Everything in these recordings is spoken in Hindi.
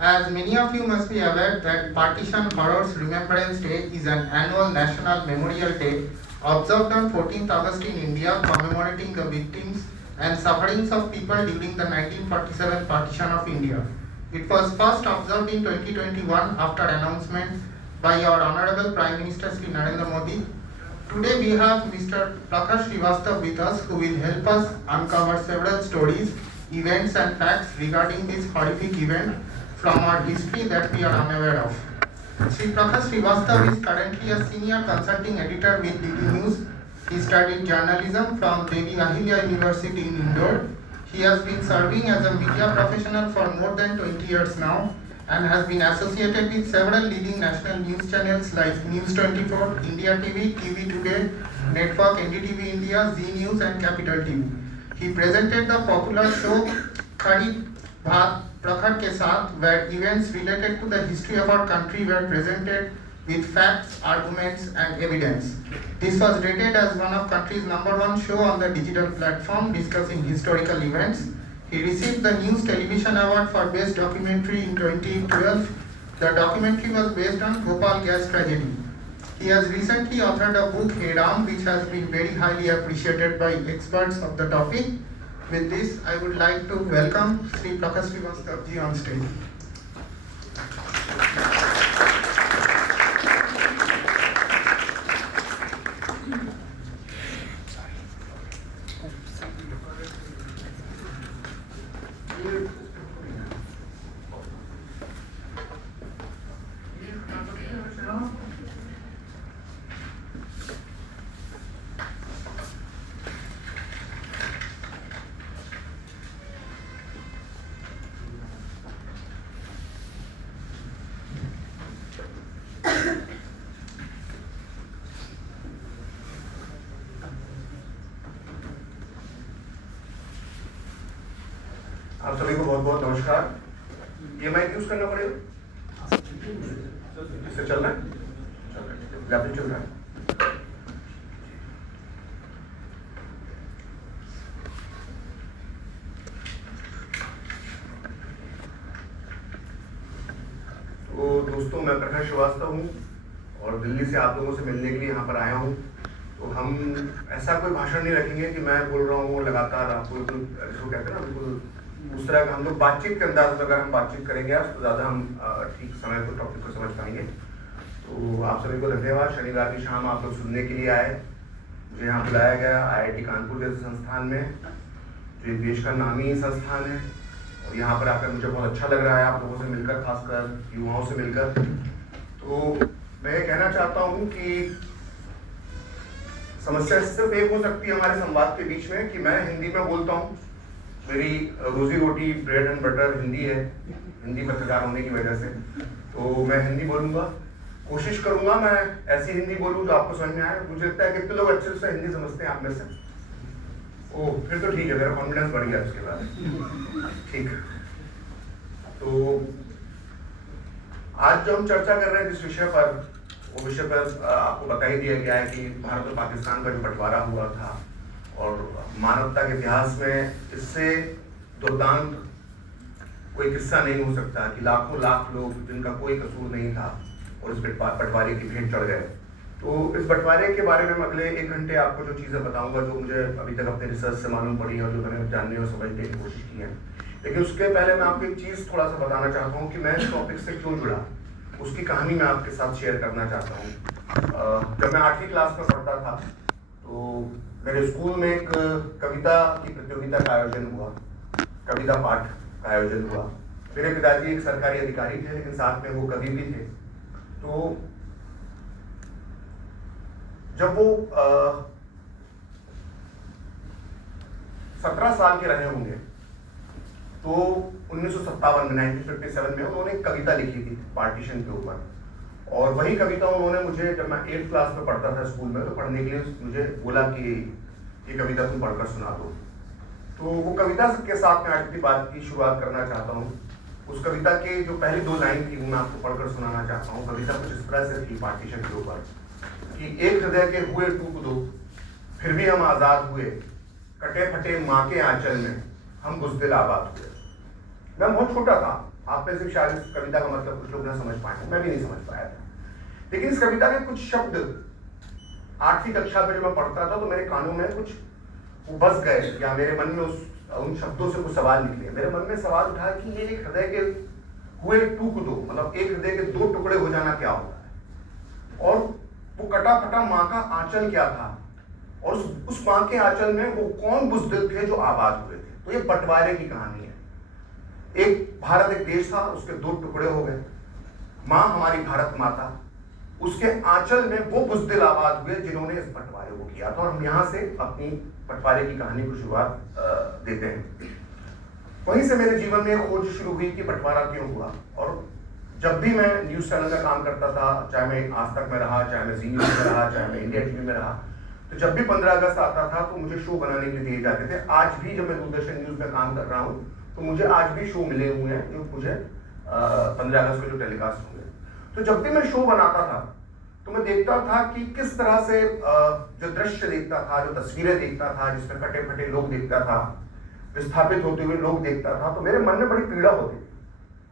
As many of you must be aware that Partition Horrors Remembrance Day is an annual national memorial day observed on 14th August in India, commemorating the victims and sufferings of people during the 1947 partition of India. It was first observed in 2021 after announcement by our Honorable Prime Minister Sri Narendra Modi. Today we have Mr. Prakash Srivastav with us, who will help us uncover several stories, events and facts regarding this horrific event from our history that we are unaware of. Sri Prakash Srivastav is currently a senior consulting editor with DD News. He studied journalism from Devi Ahilya University in Indore. He has been serving as a media professional for more than 20 years now and has been associated with several leading national news channels like News 24, India TV, TV Today, Network, NDTV India, Z News and Capital TV. He presented the popular show Khari Bhat Prakhar ke Saath, where events related to the history of our country were presented with facts, arguments and evidence. This was rated as one of country's #1 show on the digital platform discussing historical events. He received the News Television Award for Best Documentary in 2012. The documentary was based on Bhopal gas tragedy. He has recently authored a book, Hey Ram, which has been very highly appreciated by experts of the topic. With this, I would like to welcome Sri Prakash Srivastav ji on stage. आप सभी को बहुत बहुत नमस्कार। ये माइक यूज करना पड़ेगा, इससे चल रहा है, लैपटॉप चल रहा है। तो दोस्तों, मैं प्रकाश श्रीवास्तव हूँ और दिल्ली से आप लोगों से मिलने के लिए यहाँ पर आया हूँ। तो हम ऐसा कोई भाषण नहीं रखेंगे कि मैं बोल रहा हूँ लगातार आपको बिल्कुल जो कहते हैं ना, बिल्कुल उस तरह का हम लोग बातचीत के अंदाज में अगर हम बातचीत करेंगे आज तो ज़्यादा हम ठीक समय को टॉपिक को समझ पाएंगे। तो आप सभी को धन्यवाद। शनिवार की शाम आप लोग सुनने के लिए आए। मुझे यहाँ बुलाया गया IIT कानपुर जैसे संस्थान में, जो देश का नामी संस्थान है, और यहाँ पर आकर मुझे बहुत अच्छा लग रहा है आप लोगों से मिलकर, खासकर युवाओं से मिलकर। तो मैं ये कहना चाहता हूँ कि समस्या सिर्फ एक हो सकती है हमारे संवाद के बीच में कि मैं हिंदी में बोलता हूँ, मेरी रोजी रोटी ब्रेड एंड बटर हिंदी है, हिंदी पत्रकार होने की वजह से, तो मैं हिंदी बोलूँगा। कोशिश करूँगा मैं ऐसी हिंदी बोलूँ जो आपको समझ में आए। मुझे लगता है कितने लोग अच्छे से हिंदी समझते हैं आप में से? ओह, फिर तो ठीक है, मेरा कॉन्फिडेंस बढ़ गया उसके बाद। ठीक, तो आज जो हम चर्चा कर रहे हैं जिस विषय पर, वो विषय पर आपको बता ही दिया गया है कि भारत और पाकिस्तान का जो बंटवारा हुआ था, और मानवता के इतिहास में इससे दुर्दांत कोई किस्सा नहीं हो सकता कि लाखों लाख लोग जिनका कोई कसूर नहीं था और इस बंटवारे की भेंट चढ़ गए। तो इस बंटवारे के बारे में मैं अगले 1 घंटे आपको जो चीज़ें बताऊंगा, जो मुझे अभी तक अपने रिसर्च से मालूम पड़ी और जो मैंने जानने और समझने की कोशिश की है। लेकिन उसके पहले मैं आपको एक चीज़ थोड़ा सा बताना चाहता हूँ कि मैं इस टॉपिक से क्यों जुड़ा, उसकी कहानी मैं आपके साथ शेयर करना चाहता हूँ। जब मैं 8वीं क्लास में पढ़ता था तो मेरे स्कूल में एक कविता की प्रतियोगिता का आयोजन हुआ, कविता पाठ का आयोजन हुआ। मेरे पिताजी एक सरकारी अधिकारी थे, लेकिन साथ में वो कवि भी थे। तो जब वो 17 साल के रहे होंगे तो 1957 में 1957 में उन्होंने एक कविता लिखी थी पार्टीशन के ऊपर, और वही कविता उन्होंने मुझे, जब मैं 8th क्लास में पढ़ता था स्कूल में, तो पढ़ने के लिए मुझे बोला कि ये कविता तुम पढ़कर सुना दो। तो वो कविता के साथ मैं आज की बात की शुरुआत करना चाहता हूँ। उस कविता के जो पहली 2 लाइन थी वो मैं आपको पढ़कर सुनाना चाहता हूँ। कविता कुछ इस तरह से थी पार्टीशन के ऊपर कि एक हृदय के हुए टूट दो, फिर भी हम आज़ाद हुए, कटे फटे माँ के आंचल में हम बुज़दिल आबाद हुए। मैं बहुत छोटा था, आप में से शायद इस कविता का मतलब कुछ लोग ना समझ पाए, मैं भी नहीं समझ पाया था। लेकिन इस कविता के कुछ शब्द 8वीं कक्षा में जब मैं पढ़ता था तो मेरे कानों में कुछ बस गए, या मेरे मन में उन शब्दों से कुछ सवाल निकले। मेरे मन में सवाल उठा कि ये एक हृदय के हुए टूक दो, मतलब एक हृदय के 2 टुकड़े हो जाना क्या होता है, और वो कटा फटा माँ का आंचल क्या था, और उस माँ के आंचल में वो कौन बुज़दिल थे जो आबाद हुए थे। तो ये बंटवारे की कहानी है। एक भारत एक देश था, उसके 2 टुकड़े हो गए। माँ हमारी भारत माता, उसके आंचल में वो बुज़दिल आबाद हुए जिन्होंने इस बंटवारे को किया था। और हम यहाँ से अपनी बंटवारे की कहानी को शुरुआत देते हैं। वहीं से मेरे जीवन में खोज शुरू हुई कि बंटवारा क्यों हुआ। और जब भी मैं न्यूज़ चैनल का काम करता था, चाहे मैं आज तक में रहा, चाहे मैं जी न्यूज़ में रहा, चाहे मैं इंडिया टीवी में रहा, तो जब भी 15 अगस्त आता था तो मुझे शो बनाने के लिए दिए जाते थे। आज भी जब मैं दूरदर्शन न्यूज़ में काम कर रहा हूँ तो मुझे आज भी शो मिले हुए हैं जो मुझे 15 अगस्त को जो टेलीकास्ट हुए। तो जब भी मैं शो बनाता था तो मैं देखता था कि किस तरह से जो दृश्य देखता था, जो तस्वीरें देखता था, जिसमें कटे फटे लोग देखता था, विस्थापित होते हुए लोग देखता था, तो मेरे मन में बड़ी पीड़ा होती थी।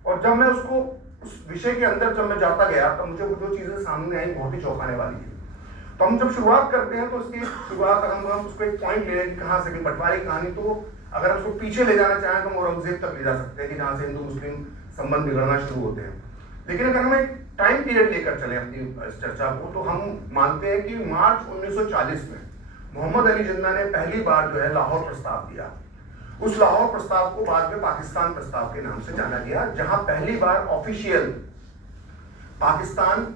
और जब मैं उस विषय के अंदर जब मैं जाता गया तो मुझे वो जो चीज़ें सामने आई बहुत ही चौंकाने वाली थी। तो हम जब शुरुआत करते हैं तो उसकी शुरुआत हम उसको एक पॉइंट ले लें कि कहाँ से, बंटवारे की कहानी, तो अगर हम उसको पीछे ले जाना चाहें तो हम औरंगजेब तक ले जा सकते हैं कि जहाँ से हिंदू मुस्लिम संबंध बिगड़ना शुरू होते हैं। लेकिन अगर हम एक टाइम पीरियड लेकर चले अपनी इस चर्चा को, तो हम मानते हैं कि मार्च 1940 में मोहम्मद अली जिन्ना ने पहली बार जो है लाहौर प्रस्ताव दिया। उस लाहौर प्रस्ताव को बाद में पाकिस्तान प्रस्ताव के नाम से जाना गया, जहां पहली बार ऑफिशियल पाकिस्तान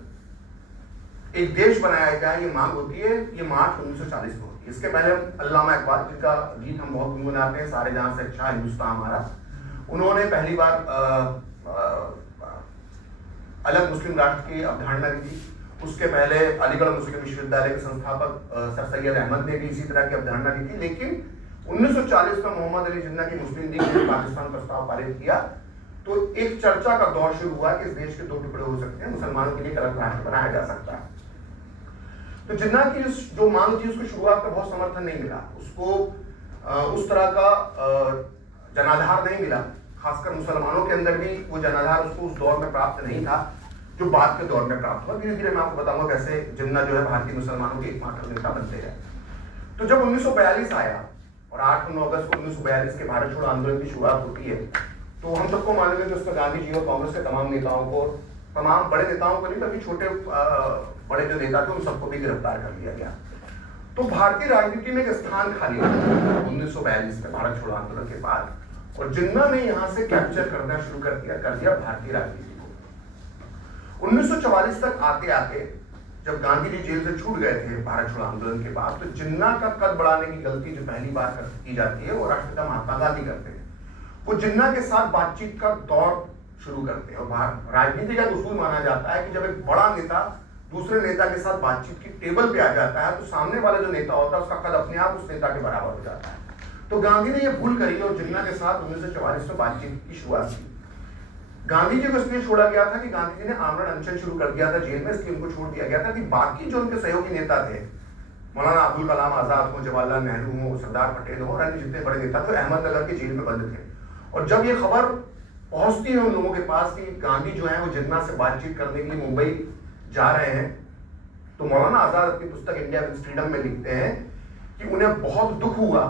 एक देश बनाया गया। ये मांग होती है, ये मार्च 1940 में होती है। इसके पहले अल्लामा इकबाल जी का गीत हम बहुत गुनगुनाते हैं, सारे जहां से अच्छा हिंदुस्तान हमारा। उन्होंने पहली बार अलग मुस्लिम राष्ट्र की अवधारणा दी थी। उसके पहले अलीगढ़ मुस्लिम विश्वविद्यालय के संस्थापक सर सैयद अहमद ने भी इसी तरह की अवधारणा दी थी। लेकिन 1940 में मोहम्मद अली जिन्ना की मुस्लिम लीग ने पाकिस्तान प्रस्ताव पारित किया तो एक चर्चा का दौर शुरू हुआ कि इस देश के 2 टुकड़े हो सकते हैं, मुसलमानों के लिए एक अलग राष्ट्र बनाया जा सकता है। तो जिन्ना की जो मांग थी उसको शुरुआत में बहुत समर्थन नहीं मिला, उसको उस तरह का जनाधार नहीं मिला। खासकर मुसलमानों के अंदर भी वो जनाधार उसको उस दौर में प्राप्त नहीं था जो बाद के दौर में प्राप्त हुआ। धीरे धीरे मैं आपको बताऊंगा कैसे जिन्ना जो है भारतीय मुसलमानों के एकमात्र नेता बनते हैं। तो जब 1942 आया और 8-9 अगस्त को 1942 के भारत छोड़ो आंदोलन की शुरुआत होती है, तो हम सबको मालूम है कि उसमें गांधी जी और कांग्रेस के तमाम नेताओं को, तमाम बड़े नेताओं को नहीं बल्कि छोटे बड़े जो नेता थे उन सबको भी गिरफ्तार कर लिया गया। तो भारतीय राजनीति में एक स्थान खाली हुआ 1942 में भारत छोड़ो आंदोलन के बाद, और जिन्ना ने यहाँ से कैप्चर करना शुरू कर दिया भारतीय राजनीति को। 1944 तक आते आते जब गांधी जी जेल से छूट गए थे भारत छोड़ो आंदोलन के बाद, तो जिन्ना का कद बढ़ाने की गलती जो पहली बार की जाती है वो राष्ट्रपिता महात्मा गांधी करते हैं। वो जिन्ना के साथ बातचीत का दौर शुरू करते हैं। और राजनीति का उसूल माना जाता है कि जब एक बड़ा नेता दूसरे नेता के साथ बातचीत की टेबल पे आ जाता है तो सामने वाला जो नेता होता है उसका कद अपने आप उस नेता के बराबर हो जाता है। तो गांधी ने यह भूल करी और जिन्ना के साथ 1944 में बातचीत की शुरुआत की। गांधी जी को इसलिए छोड़ा गया था कि गांधी जी ने आमरण अनशन शुरू कर दिया था जेल में, इसलिए उनको छोड़ दिया गया था कि बाकी जो उनके सहयोगी नेता थे, मौलाना अब्दुल कलाम आजाद हो, जवाहरलाल नेहरू हो, सरदार पटेल हो, अन्य जितने बड़े नेता थे अहमदनगर के जेल में बंद थे। और जब ये खबर पहुंचती है उन लोगों के पास कि गांधी जो है वो जिन्ना से बातचीत करने के लिए मुंबई जा रहे हैं, तो मौलाना आजाद अपनी पुस्तक इंडिया विद फ्रीडम में लिखते हैं कि उन्हें बहुत दुख हुआ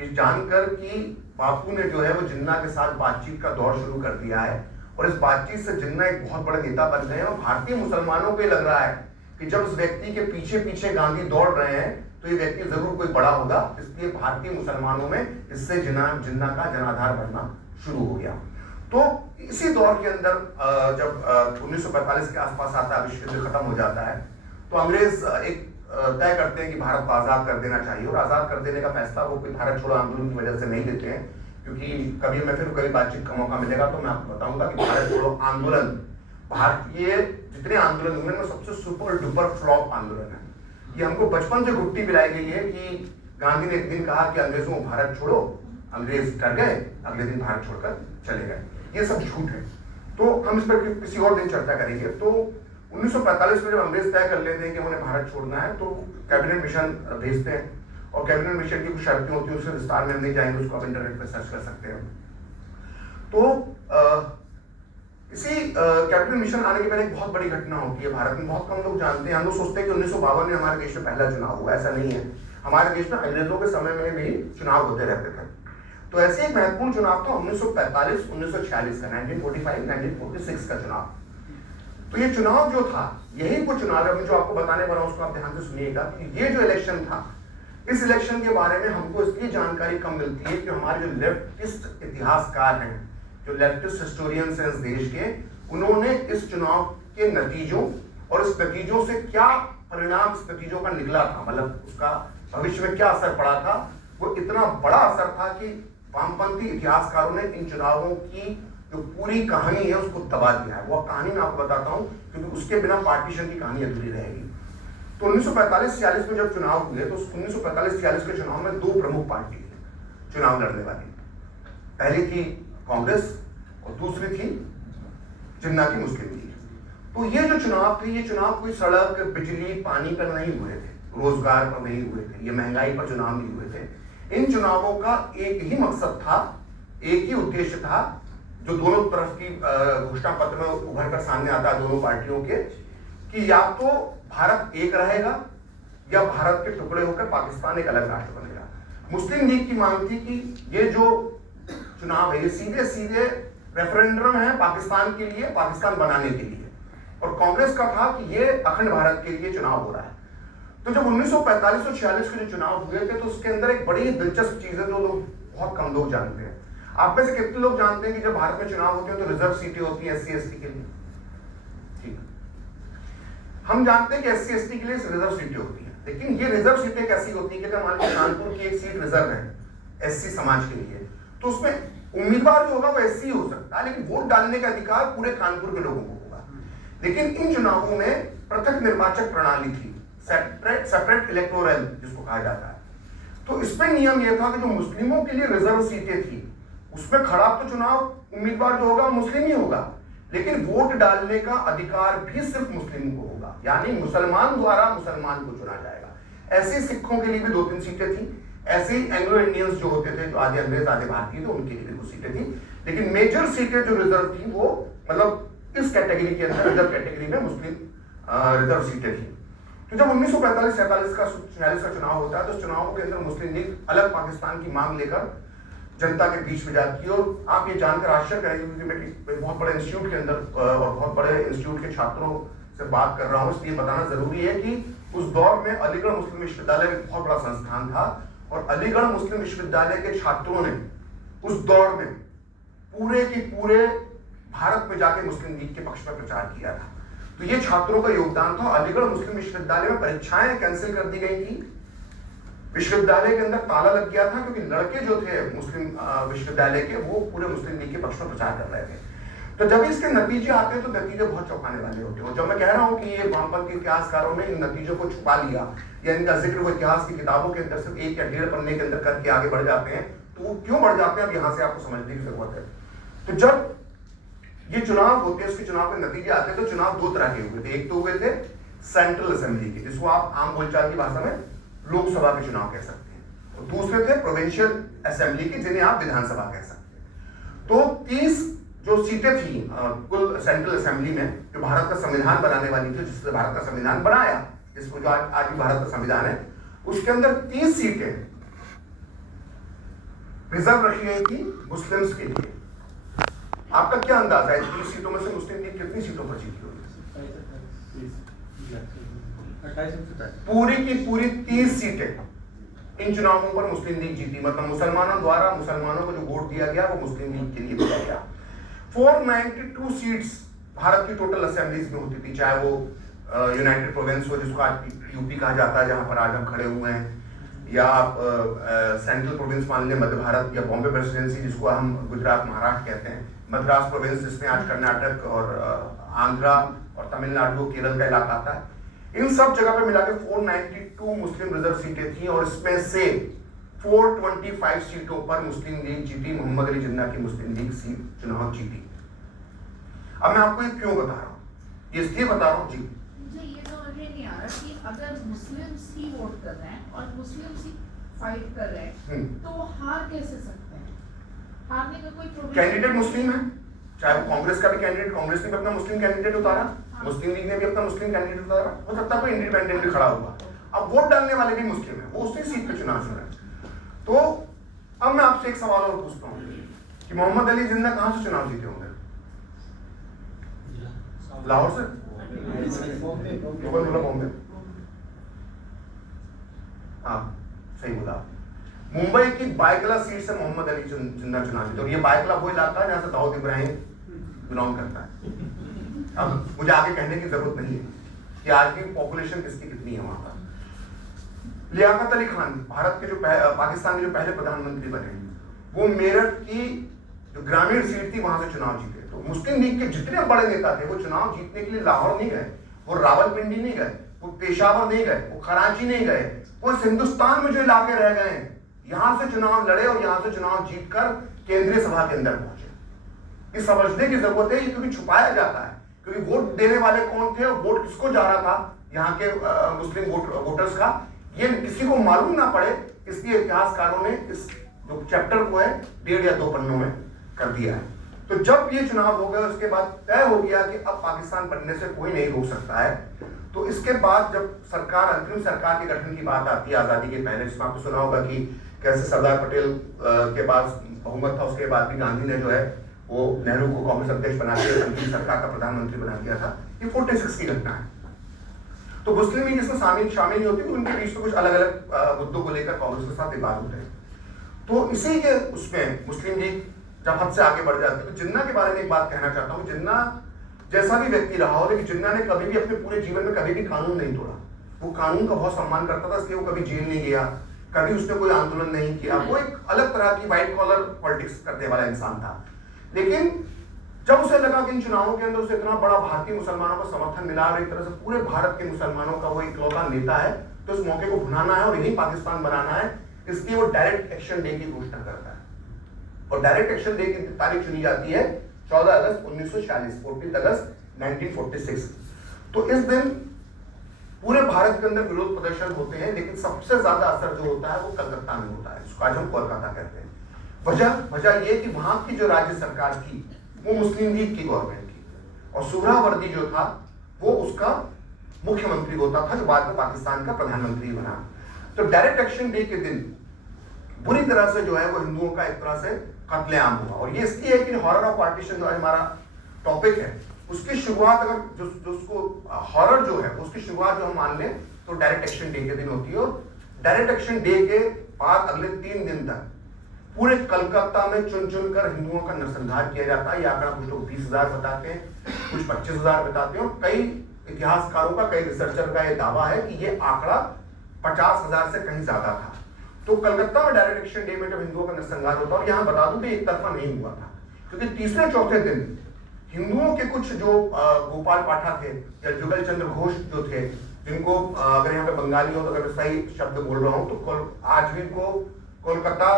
ये जानकर कि बापू ने जो है वो जिन्ना के साथ बातचीत का दौर शुरू कर दिया है और इस बातचीत से जिन्ना एक बहुत बड़े नेता बन गए हैं। और भारतीय मुसलमानों को ये लग रहा है कि जब इस व्यक्ति के पीछे पीछे गांधी दौड़ रहे हैं तो ये व्यक्ति जरूर कोई बड़ा होगा, इसलिए भारतीय मुसलमानों में इससे जिन्ना का जनाधार बनना शुरू हो गया। तो इसी दौर के अंदर जब 1945 के आसपास आता है, विश्व युद्ध खत्म हो जाता है, तो अंग्रेज एक तय करते हैं कि भारत को आज़ाद कर देना चाहिए। और आज़ाद कर देने का फैसला वो कोई भारत छोड़ो आंदोलन की वजह से नहीं लेते हैं, क्योंकि कभी बातचीत का मौका मिलेगा तो मैं आपको बताऊंगा कि भारत छोड़ो आंदोलन भारतीय जितने आंदोलन हुए में सबसे सुपर डुपर फ्लॉप आंदोलन है। ये हमको बचपन से गुट्टी पिलाई गई है कि गांधी ने एक दिन कहा कि अंग्रेजों को भारत छोड़ो, अंग्रेज डर गए, अगले दिन भारत छोड़कर चले गए। ये सब झूठ है। तो हम इस पर किसी और दिन चर्चा करेंगे। तो 1945 में जब अंग्रेज तय कर लेते हैं कि उन्हें भारत छोड़ना है तो कैबिनेट मिशन भेजते हैं, और कैबिनेट मिशन की कुछ शर्तें होती हैं, उससे विस्तार में हम नहीं जाएंगे, उसको आप इंटरनेट पर सर्च कर सकते हैं। तो कैपिटल मिशन आने के पहले एक बहुत बड़ी घटना होती है भारत में, बहुत कम लोग जानते हैं। हम लोग सोचते हैं कि 1952 में हमारे देश में पहला चुनाव हुआ, ऐसा नहीं है। हमारे देश में अंग्रेजों के समय में भी चुनाव होते रहते थे। तो ऐसे एक महत्वपूर्ण चुनाव था 1945-1946 का, 1945-1946 का चुनाव। तो ये चुनाव जो था, यही वो चुनाव है जो आपको बताने वाला हूं, उसको आप ध्यान से सुनिएगा कि ये जो इलेक्शन था, इस इलेक्शन के बारे में हमको इसलिए जानकारी कम मिलती है कि हमारे जो लेफ्टिस्ट इतिहासकार हैं, जो लेफ्टिस्ट हिस्टोरियंस हैं इस देश के, उन्होंने इस चुनाव के नतीजों और इस नतीजों से क्या परिणाम इस नतीजों का निकला था, मतलब उसका भविष्य में क्या असर पड़ा था, वो इतना बड़ा असर था कि वामपंथी इतिहासकारों ने इन चुनावों की जो पूरी कहानी है उसको दबा दिया है। वो कहानी मैं आपको बताता हूं, क्योंकि उसके बिना पार्टीशन की कहानी अधूरी रहेगी। तो 1945-46 में जब चुनाव हुए, तो 1945-46 के चुनाव में दो प्रमुख पार्टी चुनाव लड़ने वाली। पहली थी कांग्रेस और दूसरी थी जिन्ना की मुस्लिम लीग। तो ये जो चुनाव थे, ये चुनाव कोई सड़क, बिजली, पानी पर नहीं हुए थे, रोजगार पर नहीं हुए थे, ये महंगाई पर चुनाव नहीं हुए थे। इन चुनावों का एक ही मकसद था, एक ही उद्देश्य था, जो दोनों तरफ की घोषणा पत्र में उभर कर सामने आता है दोनों पार्टियों के, कि या तो भारत एक रहेगा या भारत के टुकड़े होकर पाकिस्तान एक अलग राष्ट्र बनेगा। मुस्लिम लीग की मांग थी कि ये जो चुनाव है ये सीधे सीधे रेफरेंडम है पाकिस्तान के लिए, पाकिस्तान बनाने के लिए, और कांग्रेस का था कि ये अखंड भारत के लिए चुनाव हो रहा है। तो जब 1945 और 46 के जो चुनाव हुए थे, तो उसके अंदर एक बड़ी दिलचस्प चीज है जो लोग बहुत कम लोग जानते हैं। आप में से कितने लोग जानते हैं कि जब भारत में चुनाव होते हैं तो रिजर्व सीटें होती हैं SC/ST के लिए? ठीक, हम जानते हैं कि SC/ST के लिए रिजर्व सीटें होती हैं, लेकिन ये रिजर्व सीटें कैसी होती है कि मान लीजिए कानपुर की एक सीट रिजर्व है SC समाज के लिए, तो उसमें उम्मीदवार जो होगा वो SC हो सकता है, लेकिन वोट डालने का अधिकार पूरे कानपुर के लोगों को होगा। लेकिन इन चुनावों में पृथक निर्वाचक प्रणाली थी, सेपरेट इलेक्टोरल जिसको कहा जाता है। तो इसमें नियम यह था कि जो मुस्लिमों के लिए रिजर्व सीटें थी, उसमें खड़ा तो चुनाव उम्मीदवार जो होगा मुस्लिम ही होगा, लेकिन वोट डालने का अधिकार भी सिर्फ मुस्लिम को होगा, यानी मुसलमान द्वारा मुसलमान को चुना जाएगा। ऐसे सिखों के लिए भी 2-3 सीटें थी, ऐसे ही एंग्लो इंडियंस जो होते थे, जो आधे अंग्रेज आधे भारतीय, तो उनके लिए भी कुछ सीटें थी। लेकिन मेजर सीटें जो रिजर्व थी वो मतलब इस कैटेगरी के अंदर, रिजर्व कैटेगरी में मुस्लिम रिजर्व सीटें थी। तो जब 1945-46 का 46 का चुनाव होता है, तो चुनाव के अंदर मुस्लिम लीग अलग पाकिस्तान की मांग लेकर जनता के बीच में जाती है। और आप ये जानकर आश्चर्य करेंगे, क्योंकि मैं बहुत बड़े इंस्टीट्यूट के अंदर और बहुत बड़े इंस्टीट्यूट के छात्रों से बात कर रहा हूँ, इसलिए बताना जरूरी है कि उस दौर में अलीगढ़ मुस्लिम विश्वविद्यालय एक बहुत बड़ा संस्थान था, और अलीगढ़ मुस्लिम विश्वविद्यालय के छात्रों ने उस दौर में पूरे के पूरे भारत में जाके मुस्लिम लीग के पक्ष में प्रचार किया था। तो ये छात्रों का योगदान था। अलीगढ़ मुस्लिम विश्वविद्यालय में परीक्षाएं कैंसिल कर दी गई थी, विश्वविद्यालय के अंदर ताला लग गया था, क्योंकि लड़के जो थे मुस्लिम विश्वविद्यालय के, वो पूरे मुस्लिम लीग के पक्ष में प्रचार कर रहे थे। तो जब इसके नतीजे आते हैं तो नतीजे बहुत चौंकाने वाले होते हैं। और जब मैं कह रहा हूं कि ये वामपंथी इतिहासकारों ने इन नतीजों को छुपा लिया या इनका जिक्र वो इतिहास की किताबों के अंदर सिर्फ 1 या 1.5 पन्ने के अंदर करके आगे बढ़ जाते हैं, तो वो क्यों बढ़ जाते हैं, अब यहां से आपको समझने की जरूरत है। तो जब ये चुनाव होते हैं, उसके चुनाव के नतीजे आते हैं, तो चुनाव 2 तरह के हुए थे। एक तो हुए थे सेंट्रल असेंबली के, जिसको आप आम बोलचाल की भाषा में लोकसभा के चुनाव कह सकते हैं, और दूसरे थे प्रोविंशियल असेंबली के, जिन्हें आप विधानसभा कह सकते हैं। तो 30 जो सीटें थी कुल सेंट्रल असेंबली में, जो भारत का संविधान बनाने वाली थी, जिससे भारत का संविधान बनाया, जिसको जो आज भी भारत का संविधान है, उसके अंदर 30 सीटें रिजर्व रखी गई थी मुस्लिम्स के लिए। आपका क्या अंदाजा है 30 सीटों में से मुस्लिम लीग कितनी सीटों पर जीती होगी? पूरी की पूरी 30 सीटें इन चुनावों पर मुस्लिम लीग जीती। मतलब मुसलमानों द्वारा मुसलमानों को जो वोट दिया गया वो मुस्लिम लीग के लिए दिया गया। 492 सीट्स भारत की टोटल असेंबलीज में होती थी, चाहे वो यूनाइटेड प्रोविंस हो, जिसको आज यूपी कहा जाता है, जहां पर आज हम खड़े हुए हैं, या सेंट्रल प्रोविंस मान लें मध्य भारत, या बॉम्बे प्रेसिडेंसी जिसको हम गुजरात महाराष्ट्र कहते हैं, मद्रास प्रोविंस जिसमें आज कर्नाटक और आंध्रा और तमिलनाडु केरल का इलाका आता है। इन सब जगह पे मिला के 492 मुस्लिम रिजर्व सीटें थी, और इसमें से 425 सीटों पर मुस्लिम लीग जीती। मोहम्मद अली जिन्ना की मुस्लिम लीग सीट चुनाव जीती। अब मैं आपको ये क्यों बता रहा हूँ, ये इसलिए बता रहा हूँ जी, मुझे ये समझ में नहीं आ रहा कि अगर मुस्लिम्स ही वोट कर रहे हैं और मुस्लिम्स ही फाइट कर रहे हैं, तो वो हार कैसे सकते हैं? हारने का कोई प्रोविजन कैंडिडेट मुस्लिम है, चाहे वो कांग्रेस का भी कैंडिडेट, कांग्रेस ने भी अपना मुस्लिम कैंडिडेट उतारा, मुस्लिम लीग ने भी अपना मुस्लिम कैंडिडेट उतारा, हो सकता है कोई इंडिपेंडेंट भी खड़ा हुआ, अब वोट डालने वाले भी मुस्लिम है, वो उसी सीट पे चुनाव लड़ रहे हैं। तो अब मैं आपसे एक सवाल और पूछता हूँ कि मोहम्मद अली जिन्ना कहां से चुनाव जीते होंगे? लाहौर से? बॉम्बे? हाँ सही बोला। मुंबई की बायकला सीट से मोहम्मद अली जिन्ना चुनाव जीते, और ये बायकला वो इलाका है जहां से दाऊद इब्राहिम बिलोंग करता है। अब मुझे आगे कहने की जरूरत नहीं है कि आज की पॉपुलेशन किसकी कितनी है वहां पर। लियाकत अली खान, भारत के जो पाकिस्तान के जो पहले प्रधानमंत्री बने, वो मेरठ की जो ग्रामीण सीट थी वहां से चुनाव जीते। तो मुस्लिम लीग के जितने बड़े नेता थे वो चुनाव जीतने के लिए लाहौर नहीं गए, वो रावलपिंडी नहीं गए, वो पेशावर नहीं गए, वो कराची नहीं गए, वो हिंदुस्तान में जो इलाके रह गए हैं यहां से चुनाव लड़े और यहां से चुनाव जीतकर केंद्रीय सभा के अंदर पहुंचे। ये समझने की जरूरत है, ये क्योंकि छुपाया जाता है, क्योंकि वोट देने वाले कौन थे और वोट किसको जा रहा था यहाँ के मुस्लिम वोटर्स का, ये किसी को मालूम ना पड़े, इसलिए इतिहासकारों ने इस जो चैप्टर को है 1.5 या 2 पन्नों में कर दिया है। तो जब ये चुनाव हो गए उसके बाद तय हो गया कि अब पाकिस्तान बनने से कोई नहीं रोक सकता है। तो इसके बाद जब सरकार, अंतरिम सरकार के गठन की बात आती है आजादी के पहले, जिसमें आपको सुना होगा कि कैसे सरदार पटेल के पास बहुमत था, उसके बाद भी गांधी ने जो है वो नेहरू को कांग्रेस अध्यक्ष बना के अंतरिम सरकार का प्रधानमंत्री बना दिया था। ये 46 की घटना है। तो मुस्लिम लीग इसमें शामिल नहीं होती, उनके बीच में कुछ अलग अलग मुद्दों को लेकर कांग्रेस के साथ विवाद होते हैं। तो इसी के उसमें मुस्लिम लीग जब हद से आगे बढ़ जाती है। तो जिन्ना के बारे में एक बात कहना चाहता हूँ, जिन्ना जैसा भी व्यक्ति रहा हो, लेकिन जिन्ना ने कभी भी अपने पूरे जीवन में कभी भी कानून नहीं तोड़ा। वो कानून का बहुत सम्मान करता था, इसलिए वो कभी जेल नहीं गया, कभी उसने कोई आंदोलन नहीं किया। वो एक अलग तरह की व्हाइट कॉलर पॉलिटिक्स करने वाला इंसान था। लेकिन जब उसे लगा कि इन चुनावों के अंदर उसे इतना बड़ा भारतीय मुसलमानों का समर्थन मिला और एक तरह से पूरे भारत के मुसलमानों का वो इकलौता नेता है, तो उस मौके को भुनाना है और यही पाकिस्तान बनाना है, इसलिए वो डायरेक्ट एक्शन डे की घोषणा करता है। और डायरेक्ट एक्शन डे की तारीख चुनी जाती है 14 अगस्त 1946, 14 अगस्त 1946। तो इस दिन पूरे भारत के अंदर विरोध प्रदर्शन होते हैं, लेकिन सबसे ज्यादा असर जो होता है वो कलकत्ता में होता है, जिसको आज हम कोलकाता कहते हैं। वजह ये कि वहां की जो राज्य सरकार थी वो मुस्लिम लीग की गवर्नमेंट थी, और सुहरावर्दी जो था वो उसका मुख्यमंत्री होता था, जो बाद में पाकिस्तान का प्रधानमंत्री बना। तो डायरेक्ट एक्शन डे के दिन बुरी तरह से जो है वो हिंदुओं का एक तरह से कत्लेआम हुआ। और ये इसलिए है कि हॉरर ऑफ पार्टीशन जो हमारा टॉपिक है, उसकी शुरुआत अगर उसको हॉरर जो है उसकी शुरुआत जो हम मान लें तो डायरेक्ट एक्शन डे के दिन होती है। और डायरेक्ट एक्शन डे के बाद अगले 3 दिन तक पूरे कलकत्ता में चुन चुन कर हिंदुओं का नरसंहार किया जाता है। ये आंकड़ा कुछ लोग 20,000 बताते हैं, कुछ 25,000 बताते हैं, और कई इतिहासकारों का, कई रिसर्चर का यह दावा है कि ये आंकड़ा 50,000 से कहीं ज्यादा था। तो कलकत्ता में डायरेक्ट एक्शन डे में जब हिंदुओं का नरसंहार होता है, और यहाँ बता दूं कि एक तरफा नहीं हुआ था, क्योंकि तीसरे चौथे दिन हिंदुओं के कुछ जो गोपाल पाठा थे या जुगल चंद्र घोष जो थे, जिनको अगर यहाँ पे बंगाली हो तो अगर सही शब्द बोल रहा हूँ तो आज भी को कोलकाता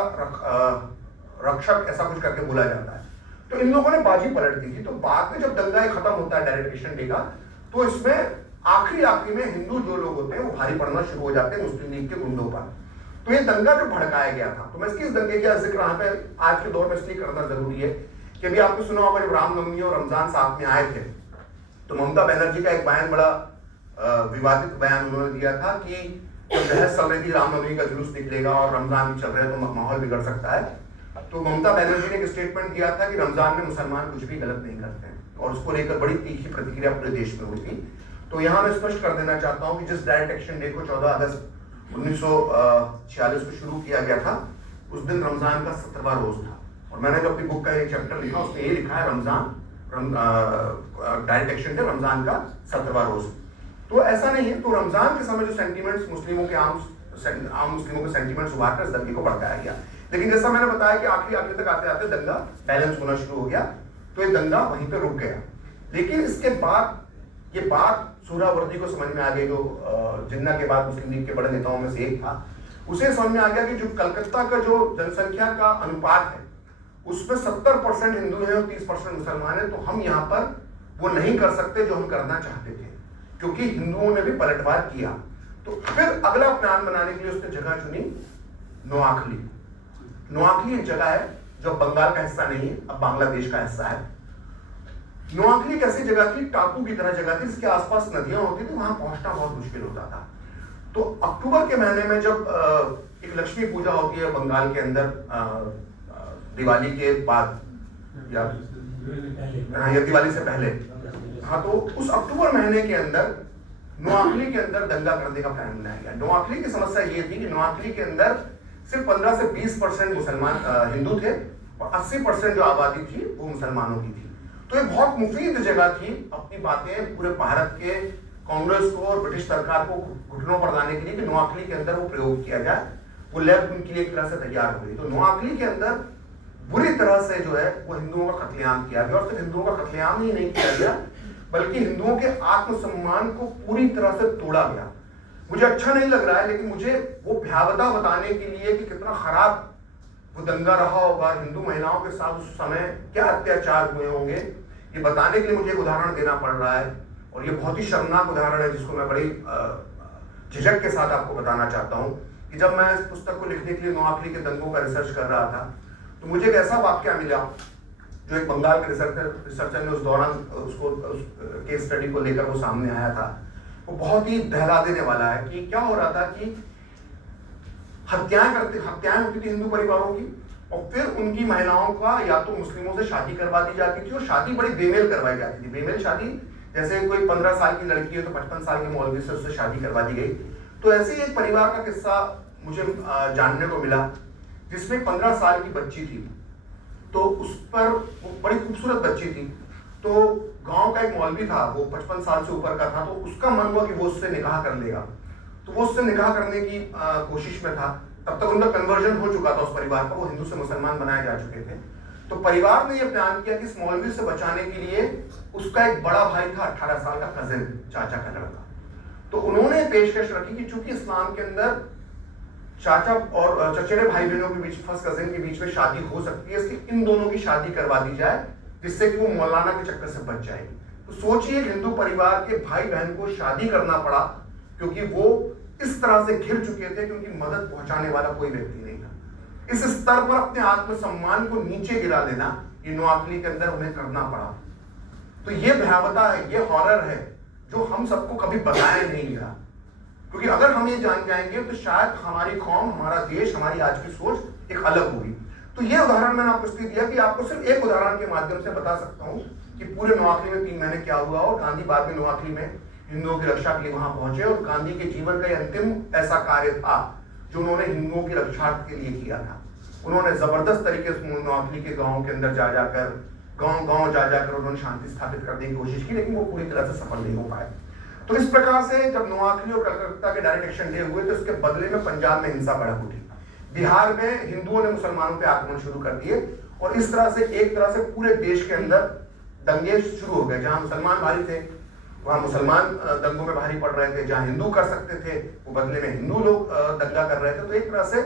रक्षक ऐसा कुछ करके बोला जाता है। तो इन लोगों ने बाजी पलट दी थी। तो बाद में जब दंगा खत्म होता है डायरेक्ट एक्शन डे का, तो इसमें आखिरी में हिंदू जो लोग होते हैं वो भारी पड़ना शुरू हो जाते हैं मुस्लिम लीग के गुंडों पर। तो ये दंगा जो भड़काया गया था, तो मैं इसकी इस दंगे का जिक्र यहाँ पे आज के दौर में इसलिए करना जरूरी है कि अभी आपने सुना होगा जब रामनवमी और रमजान साथ में आए थे, तो ममता बनर्जी का एक बयान, बड़ा विवादित बयान उन्होंने दिया था कि जब बहस चल रही थी रामनवमी का जुलूस निकलेगा और रमजान भी चल रहा है तो माहौल बिगड़ सकता है। तो ममता बनर्जी ने एक स्टेटमेंट दिया था कि रमजान में मुसलमान कुछ भी गलत नहीं करते हैं, और उसको लेकर बड़ी तीखी प्रतिक्रिया पूरे देश में हुई थी। तो यहाँ मैं स्पष्ट कर देना चाहता हूँ कि जिस डायरेक्ट एक्शन डे को 14 अगस्त 1946 को शुरू किया गया था, उस दिन रमजान का 17वां रोज था। और मैंने जो अपनी बुक का एक चैप्टर लिखा उसमें ये लिखा है डायरेक्ट एक्शन डे रमजान का 17वां रोज। तो ऐसा नहीं है। तो रमजान के समय जो सेंटीमेंट्स मुस्लिमों के आम मुस्लिमों के सेंटीमेंट्स उभार कर इस दंगे को भड़काया गया। लेकिन जैसा मैंने बताया कि आखिरी तक आते आते दंगा बैलेंस होना शुरू हो गया, तो ये दंगा वहीं पे रुक गया। लेकिन इसके बाद ये बात सुहरावर्दी को समझ में आ गई, जो जिन्ना के बाद मुस्लिम लीग के बड़े नेताओं में से एक था, उसे समझ में आ गया कि जो कलकत्ता का जो जनसंख्या का अनुपात है उसमें 70% हिंदू है और 30% मुसलमान है। तो हम यहाँ पर वो नहीं कर सकते जो हम करना चाहते थे, क्योंकि हिंदुओं ने भी पलटवार किया। तो फिर अगला प्लान बनाने के लिए उसने जगह चुनी नोआखली। नोआखली एक जगह है जो बंगाल का हिस्सा नहीं है, अब बांग्लादेश का हिस्सा है। नोआखली एक ऐसी जगह थी, टापू की तरह जगह थी, जिसके आसपास नदियां होती थी, वहां पहुंचना बहुत मुश्किल होता था। तो अक्टूबर के महीने में जब एक लक्ष्मी पूजा होती है बंगाल के अंदर, दिवाली के बाद या दिवाली से पहले, हाँ, तो उस अक्टूबर महीने के अंदर नोआखली के अंदर दंगा करने का प्लान बनाया गया। नोआखली की समस्या ये थी कि नोआखली के अंदर सिर्फ 15 से 20% मुसलमान हिंदू थे और 80% जो आबादी थी वो मुसलमानों की थी। तो ये बहुत मुफीद जगह थी अपनी बातें पूरे भारत के कांग्रेस को और ब्रिटिश सरकार को घुटनों पर लाने के लिए कि नोआखली के अंदर वो प्रयोग किया जाए। वो लैब उनके लिए एक तरह से तैयार हो गई। तो नोआखली के अंदर बुरी तरह से जो है वो हिंदुओं का कत्लेआम किया गया, और सिर्फ हिंदुओं का कत्लेआम ही नहीं किया गया बल्कि हिंदुओं के आत्मसम्मान को पूरी तरह से तोड़ा गया। मुझे अच्छा नहीं लग रहा है, लेकिन मुझे वो भयावता बताने के लिए कि कितना खराब वो दंगा रहा होगा, हिंदू महिलाओं के साथ उस समय क्या अत्याचार हुए होंगे, ये बताने के लिए मुझे एक उदाहरण देना पड़ रहा है। और ये बहुत ही शर्मनाक उदाहरण है जिसको मैं बड़ी झिझक के साथ आपको बताना चाहता हूँ कि जब मैं इस पुस्तक को लिखने के लिए नोआखली के दंगों का रिसर्च कर रहा था, तो मुझे एक ऐसा वाक्य मिला जो एक बंगाल के रिसर्चर ने उस दौरान उसको केस स्टडी को लेकर वो सामने आया था। वो बहुत ही दहला देने वाला है कि क्या हो रहा था कि हत्याएं होती थी हिंदू परिवारों की, और फिर उनकी महिलाओं का या तो मुस्लिमों से शादी करवा दी जाती थी, और शादी बड़ी बेमेल करवाई जाती थी। बेमेल शादी, जैसे कोई 15 साल की लड़की है तो 55 साल के मौलवी से उससे शादी करवा दी गई। तो ऐसे ही एक परिवार का किस्सा मुझे जानने को मिला जिसमें 15 साल की बच्ची थी। तो उस पर वो बड़ी खूबसूरत बच्ची थी, तो गांव का एक मौलवी था, वो 55 साल से ऊपर का था, तो उसका मन हुआ कि वो उससे निकाह कर लेगा। तो वो उससे निकाह करने की कोशिश में था। तब तक उनका कन्वर्जन हो चुका था उस परिवार का, वो हिंदू से मुसलमान बनाए जा चुके थे। तो परिवार ने ये प्लान किया कि इस मौलवी से बचाने के लिए उसका एक बड़ा भाई था, 18 साल का कजिन, चाचा का लड़का। तो उन्होंने पेशकश रखी कि चूंकि इस्लाम के अंदर चाचा और चचेरे भाई बहनों के बीच, फर्स्ट कजिन के बीच में शादी हो सकती है, इसलिए इन दोनों की शादी करवा दी जाए जिससे कि वो मौलाना के चक्कर से बच जाएगी। तो सोचिए हिंदू परिवार के भाई बहन को शादी करना पड़ा क्योंकि वो इस तरह से घिर चुके थे कि उनकी मदद पहुंचाने वाला कोई व्यक्ति नहीं था। इस स्तर पर अपने आत्मसम्मान को नीचे गिरा देना ये नोआखली के अंदर उन्हें करना पड़ा। तो ये भयावता है, ये हॉरर है जो हम सबको कभी बताया नहीं गया, क्योंकि अगर हम ये जान जाएंगे तो शायद हमारी कौम, हमारा देश, हमारी आज की सोच एक अलग होगी। तो ये उदाहरण मैंने आपको इसलिए दिया कि आपको सिर्फ एक उदाहरण के माध्यम से बता सकता हूँ कि पूरे नोआखली में 3 महीने क्या हुआ। और गांधी बाद में नोआखली में हिंदुओं की रक्षा के लिए वहां पहुंचे, और गांधी के जीवन का अंतिम ऐसा कार्य था जो उन्होंने हिंदुओं की रक्षा के लिए किया था। उन्होंने जबरदस्त तरीके से नोआखली के गाँव के अंदर जा जाकर उन्होंने शांति स्थापित करने की कोशिश की, लेकिन वो पूरी तरह से सफल नहीं हो पाए। तो इस प्रकार से जब नोआखली और कलकत्ता के डायरेक्ट एक्शन डे हुए तो इसके बदले में पंजाब में हिंसा भड़क उठी। बिहार में हिंदुओं ने मुसलमानों पे आक्रमण शुरू कर दिए, और इस तरह से एक तरह से पूरे देश के अंदर दंगे शुरू हो गए। जहां मुसलमान भारी थे वहां मुसलमान दंगों में भारी पड़ रहे थे, जहां हिंदू कर सकते थे वो बदले में हिंदू लोग दंगा कर रहे थे। तो एक तरह से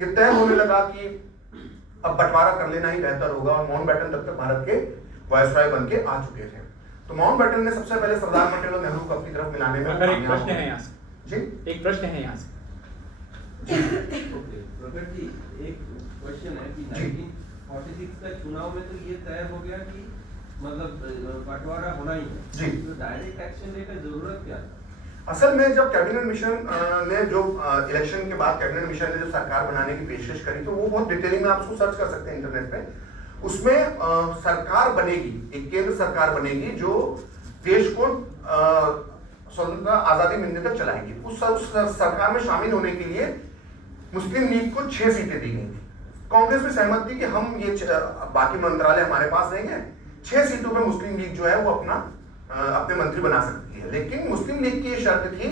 ये तय होने लगा कि अब बंटवारा कर लेना ही बेहतर होगा, और माउंटबेटन तब तक भारत के वायसराय बन के आ चुके थे। तो माउंटबेटन ने सबसे पहले सरदार पटेल और नेहरू को अपनी तरफ मिलाने में एक प्रश्न है यहाँ से जी, एक प्रश्न है यहाँ से प्रकट जी, एक क्वेश्चन है कि 1946 का चुनाव में तो ये तय हो गया कि मतलब बंटवारा होना ही है जी, तो डायरेक्ट एक्शन डे का जरूरत क्या था? असल में जब कैबिनेट मिशन ने जो इलेक्शन के बाद कैबिनेट मिशन ने जो सरकार बनाने की पेशकश करी, तो वो बहुत डिटेलिंग में आप उसको सर्च कर सकते हैं इंटरनेट पे। उसमें सरकार बनेगी, एक केंद्र सरकार बनेगी जो देश को स्वतंत्रता आजादी मिलने तक चलाएगी। उस सरकार में शामिल होने के लिए मुस्लिम लीग को 6 सीटें दी गई थी। कांग्रेस भी सहमत थी कि हम ये बाकी मंत्रालय हमारे पास रहेंगे, 6 सीटों पे मुस्लिम लीग जो है वो अपने मंत्री बना सकती है। लेकिन मुस्लिम लीग की ये शर्त थी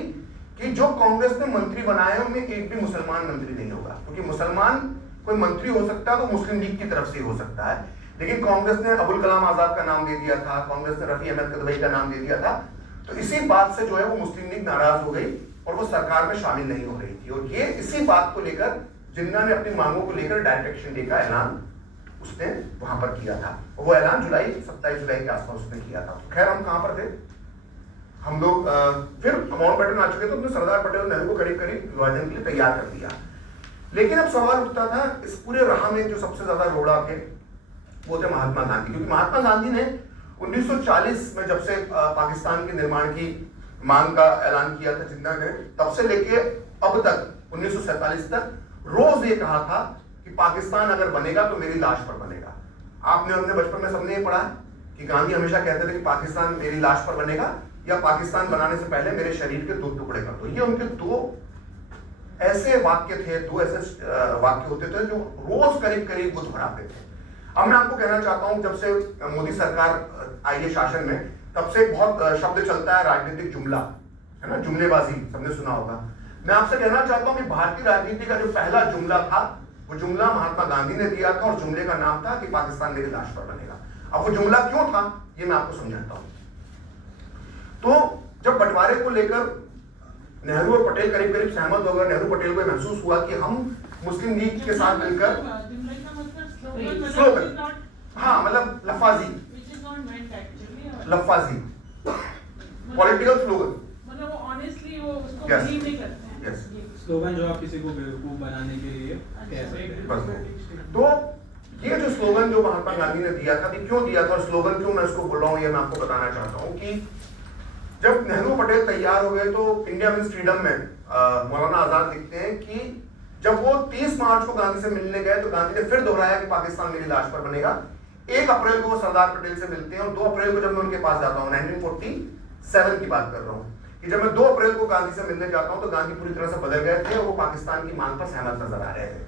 कि जो कांग्रेस ने मंत्री बनाए उनमें एक भी मुसलमान मंत्री नहीं होगा, क्योंकि मुसलमान कोई मंत्री हो सकता है तो मुस्लिम लीग की तरफ से हो सकता है। लेकिन कांग्रेस ने अबुल कलाम आजाद का नाम दे दिया था, कांग्रेस ने रफी अहमद गदवई का नाम दे दिया था। तो इसी बात से जो है वो मुस्लिम लीग नाराज हो गई और वो सरकार में शामिल नहीं हो रही थी। और ये इसी बात को लेकर जिन्ना ने अपनी मांगों को लेकर डायरेक्ट एक्शन डे का ऐलान उसने वहां पर किया था। और वो ऐलान 27 जुलाई के आसपास उसने किया था। खैर हम कहां पर थे, हम लोग फिर माउंटबेटन आ चुके थे, तो सरदार पटेल नेहरू को करीब करीब विभाजन के लिए तैयार कर दिया। लेकिन अब सवाल उठता था इस पूरे राह में जो सबसे ज्यादा रोड़ा थे वो थे महात्मा गांधी, क्योंकि महात्मा गांधी ने 1940 में जब से पाकिस्तान के निर्माण की मांग का ऐलान किया था जिन्ना ने, तब से लेके अब तक 1947 तक रोज ये कहा था कि पाकिस्तान अगर बनेगा तो मेरी लाश पर बनेगा। आपने अपने बचपन में सबने ये पढ़ा कि गांधी हमेशा कहते थे कि पाकिस्तान मेरी लाश पर बनेगा या पाकिस्तान बनाने से पहले मेरे शरीर के 2 टुकड़े कर दो। ये उनके 2 ऐसे वाक्य थे, 2 ऐसे वाक्य होते थे जो रोज करीब करीब वो दोहराते थे। अब मैं आपको कहना चाहता हूं, जब से मोदी सरकार आई है शासन में, तब से बहुत शब्द चलता है राजनीतिक जुमला, है ना, जुमलेबाजी, सबने सुना होगा। मैं आपसे कहना चाहता हूं कि भारतीय राजनीति का जो पहला जुमला था, वो जुमला महात्मा गांधी ने दिया था और जुमले का नाम था कि पाकिस्तान मेरी लाश पर बनेगा। अब वो जुमला क्यों था ये मैं आपको समझाता हूं। तो जब बंटवारे को लेकर नेहरू और पटेल करीब करीब सहमत हो गए, नेहरू पटेल को महसूस हुआ कि हम मुस्लिम लीग के साथ मिलकर स्लोगन, हाँ मतलब लफाजी पॉलिटिकल स्लोगन, मतलब वो ऑनेस्टली वो उसको Yes. बिलीव नहीं करते हैं। Yes. स्लोगन जो आप किसी को बेवकूफ बनाने के लिए कह सकते हैं। बस। तो ये जो स्लोगन जो महात्मा गांधी ने दिया था, क्यों दिया था और स्लोगन क्यों मैं इसको बोल रहा हूँ, ये मैं आपको बताना चाहता हूँ कि जब नेहरू पटेल तैयार हो गए तो इंडिया मीन्स फ्रीडम में मौलाना आजाद लिखते हैं कि जब वो 30 मार्च को गांधी से मिलने गए तो गांधी ने फिर दोहराया कि पाकिस्तान मेरी लाश पर बनेगा। 1 अप्रैल को वो सरदार पटेल से मिलते हैं और 2 अप्रैल को जब मैं उनके पास जाता हूँ, 1947 की बात कर रहा हूँ, कि जब मैं 2 अप्रैल को गांधी से मिलने जाता हूँ तो गांधी पूरी तरह से बदल गए थे और वो पाकिस्तान की मांग पर सहमत नजर आ रहे थे।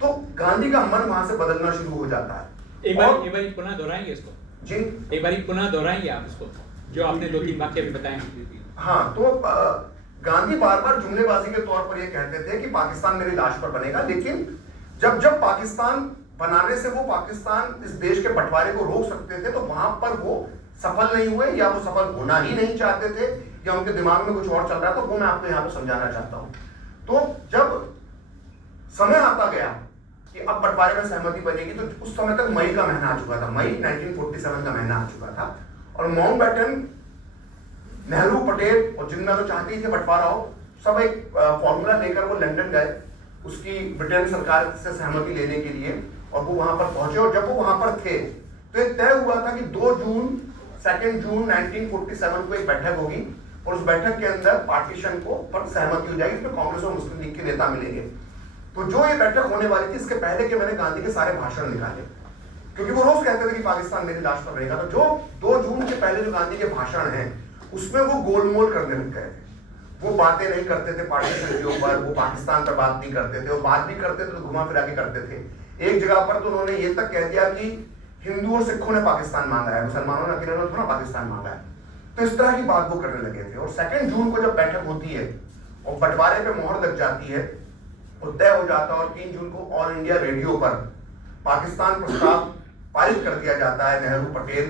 तो गांधी का मन वहां से बदलना शुरू हो जाता है। एक बार पुनः दोहराएंगे इसको जी, एक बार पुनः दोहराएंगे आप इसको, जो आपने 2-3 वाक्य भी बताए। हाँ, तो गांधी बार बार जुमलेबाजी के तौर पर ये कहते थे कि पाकिस्तान मेरी लाश पर बनेगा, लेकिन जब पाकिस्तान बनाने से वो पाकिस्तान इस देश के बंटवारे को रोक सकते थे तो वहां पर वो सफल नहीं हुए, या वो सफल होना ही नहीं चाहते थे, या उनके दिमाग में कुछ और चल रहा था, वो मैं आपको यहाँ पे समझाना चाहता हूँ। तो जब समय आता गया कि अब बंटवारे में सहमति बनेगी, तो उस समय तक मई का महीना आ चुका था, मई 1947 का महीना आ चुका था, और माउंटबेटन, नेहरू, पटेल और जिन्ना तो चाहते ही थे बंटवारा हो, सब एक फॉर्मूला लेकर वो लंदन गए उसकी ब्रिटेन सरकार से सहमति लेने के लिए, और वो वहां पर पहुंचे। और जब वो वहां पर थे तो एक तय हुआ था कि 2 जून 1947 को एक बैठक होगी और उस बैठक के अंदर पार्टीशन को पर सहमति हो जाएगी, इसमें कांग्रेस और मुस्लिम लीग के नेता मिलेंगे। तो जो ये बैठक होने वाली थी, इसके पहले के मैंने गांधी के सारे भाषण निकाले, क्योंकि वो रोज कहते थे कि पाकिस्तान मेरी लाश पर रहेगा। तो जो 2 जून के पहले जो गांधी के भाषण हैं उसमें वो गोलमोल करने लग गए थे, वो बातें नहीं करते थे पार्टीशन के ऊपर, वो पाकिस्तान पर बात नहीं करते थे, वो बात भी करते थे तो घुमा फिरा के करते थे। एक जगह पर तो उन्होंने ये तक कह दिया कि हिंदू और सिखों ने पाकिस्तान मांगा है, मुसलमानों ने अकेले थोड़ा पाकिस्तान मांगा है। तो इस तरह की बात वो करने लगे थे। और 2 जून को जब बैठक होती है और बंटवारे पे मोहर लग जाती है, वो तय हो जाता है, और 3 जून को ऑल इंडिया रेडियो पर पाकिस्तान प्रस्ताव पारित कर दिया जाता है। नेहरू, पटेल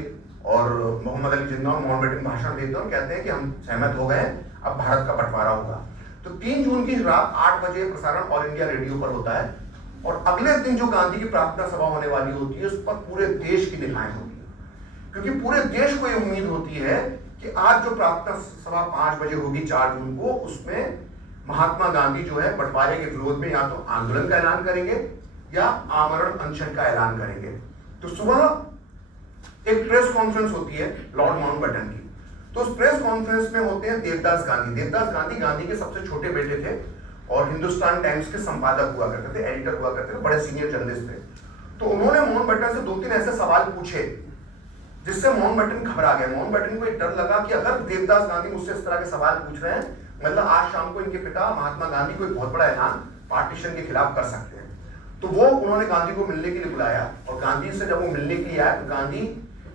और मोहम्मद अली जिन्ना और माउंटबेटन भाषण देते हैं और कहते हैं कि हम सहमत हो गए, अब भारत का बंटवारा होगा। तो 3 जून की रात 8 बजे प्रसारण ऑल इंडिया रेडियो पर होता है, और अगले दिन जो गांधी की प्रार्थना सभा होने वाली होती है, उस पर पूरे देश की निगाहें होती है, क्योंकि पूरे देश को ये उम्मीद होती है कि आज जो प्रार्थना सभा 5 बजे होगी 4 जून को, उसमें महात्मा गांधी जो है बंटवारे के विरोध में या तो आंदोलन का ऐलान करेंगे या आमरण अनशन का ऐलान करेंगे। तो सुबह एक प्रेस कॉन्फ्रेंस होती है लॉर्ड माउंटबेटन की। तो उस प्रेस कॉन्फ्रेंस में होते हैं देवदास गांधी। देवदास गांधी गांधी के सबसे छोटे बेटे थे और हिंदुस्तान टाइम्स के संपादक हुआ करते थे, एडिटर हुआ करते थे, बड़े सीनियर जर्नलिस्ट थे। तो उन्होंने माउंटबेटन से 2-3 ऐसे सवाल पूछे जिससे माउंटबेटन घबरा गए। माउंटबेटन को एक डर लगा कि अगर देवदास गांधी मुझसे इस तरह के सवाल पूछ रहे हैं, मतलब आज शाम को इनके पिता महात्मा गांधी कोई बहुत बड़ा ऐलान पार्टीशन के खिलाफ कर सकते हैं। तो वो उन्होंने गांधी को मिलने के लिए बुलाया, और गांधी से जब वो मिलने के लिए आया तो गांधी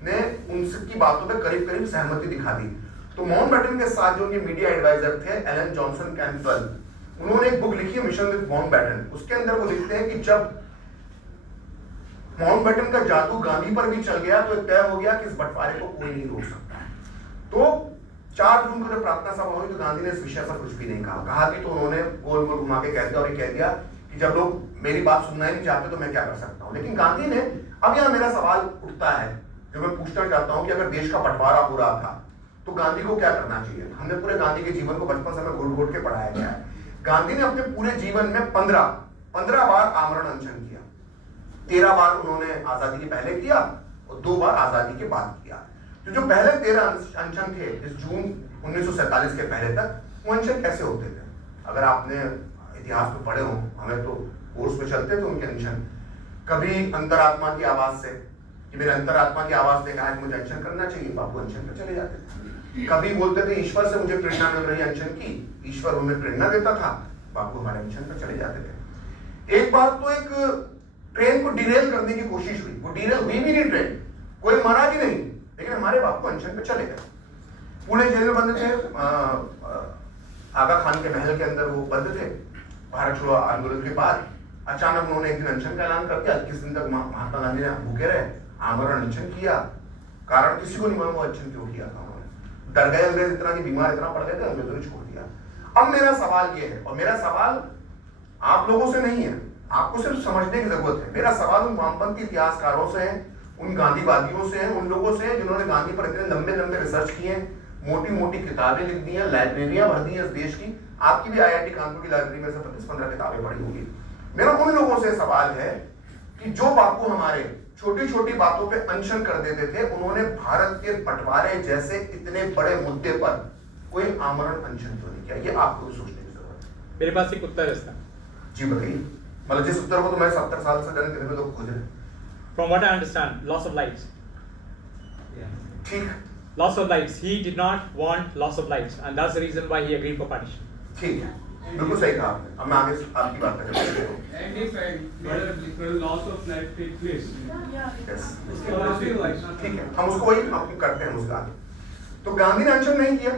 ने उनकी बातों पे करीब करीब सहमति दिखा दी। तो माउंटबेटन के साथ जो उनके मीडिया एडवाइजर थे एलन जॉनसन कैंपबेल, उन्होंने एक बुक लिखी है मिशन विद माउंटबेटन। उसके अंदर वो लिखते हैं कि जब माउंटबेटन का जादू गांधी पर भी चल गया तो तय हो गया कि इस बंटवारे को कोई नहीं रोक सकता। तो 4 जून को जब प्रार्थना सभा हुई तो गांधी ने इस विषय पर कुछ भी नहीं कहा भी तो उन्होंने गोल गोल घुमा के कह दिया, और ये कह दिया कि जब लोग मेरी बात सुनना ही नहीं चाहते तो मैं क्या कर सकता हूं। लेकिन गांधी ने, अब यहाँ मेरा सवाल उठता है जो मैं पूछना चाहता हूं कि अगर देश का बंटवारा हो रहा था तो गांधी को क्या करना चाहिए। हमने पूरे गांधी के जीवन को बचपन से हमें घोट घोट के पढ़ाया गया है। गांधी ने अपने पूरे जीवन में 15 बार आमरण अनशन किया। 13 बार उन्होंने आजादी के पहले किया और 2 बार आजादी के बाद किया। तो जो पहले 13 अनशन थे इस जून 1947 के पहले तक, वो अनशन कैसे होते थे? अगर आपने इतिहास में पढ़े हो, हमें तो कोर्स में चलते थे उनके अनशन। कभी अंतरात्मा की आवाज से कि मेरे अंतरात्मा की आवाज ने कहा कि मुझे अनशन करना चाहिए, बापू अनशन पर चले जाते थे। कभी बोलते थे ईश्वर से मुझे प्रेरणा मिल रही है अनशन की, ईश्वर उन्हें प्रेरणा देता था, बापू हमारे अनशन पर चले जाते थे। एक बार तो एक ट्रेन को डिरेल करने की कोशिश हुई, वो डिरेल हुई भी नहीं ट्रेन, कोई मरा भी नहीं, लेकिन हमारे बापू अनशन पे चले गए। पुणे जेल में बंद थे, आगा खान के महल के अंदर वो बंद थे भारत छोड़ो आंदोलन के बाद। अचानक उन्होंने एक दिन अनशन का ऐलान कर दिया, 21 दिन तक महात्मा गांधी ने भूखे रहे, आमरण अनशन किया। कारण किसी को नहीं मालूम अनशन क्यों किया था उन्होंने। डर गए अंग्रेज, इतना की बीमार इतना पड़ गए थे, अंग्रेजों ने छोड़ दिया। अब मेरा सवाल ये है, और मेरा सवाल आप लोगों से नहीं है, आपको सिर्फ समझने की जरूरत है। मेरा सवाल उन वामपंथी इतिहासकारों से है, उन गांधीवादियों से है, उन लोगों से जिन्होंने गांधी पर इतने लंबे लंबे रिसर्च किए, मोटी मोटी किताबें लिख दी हैं, लाइब्रेरियां भर दी हैं इस देश की। आपकी भी IIT कानपुर की लाइब्रेरी में से 10-15 किताबें पढ़ी होंगी। मेरा उन लोगों से सवाल है कि जो बापू हमारे छोटी छोटी बातों पे अनशन कर देते थे, उन्होंने भारत के बंटवारे जैसे इतने बड़े मुद्दे पर कोई आमरण अनशन क्यों नहीं किया? ये आपको सोचने की जरूरत है। मेरे पास एक उत्तर है इसका। जी बताइए। मतलब जिस उत्तर को तो मैं 70 साल से जन कहते लोग खोज रहे हैं। From what I understand, loss of lives. ठीक, Loss of lives. He did not want loss of lives, and that's the reason why he agreed for partition. ठीक है, बिल्कुल सही कहा आपने। अब मैं आगे आपकी बात कर रहा हूँ। And if literal loss of life take place, Yes. उसके बाद फिर ठीक है, हम उसको वही करते हैं उसका। तो गांधी ने अनशन नहीं किया,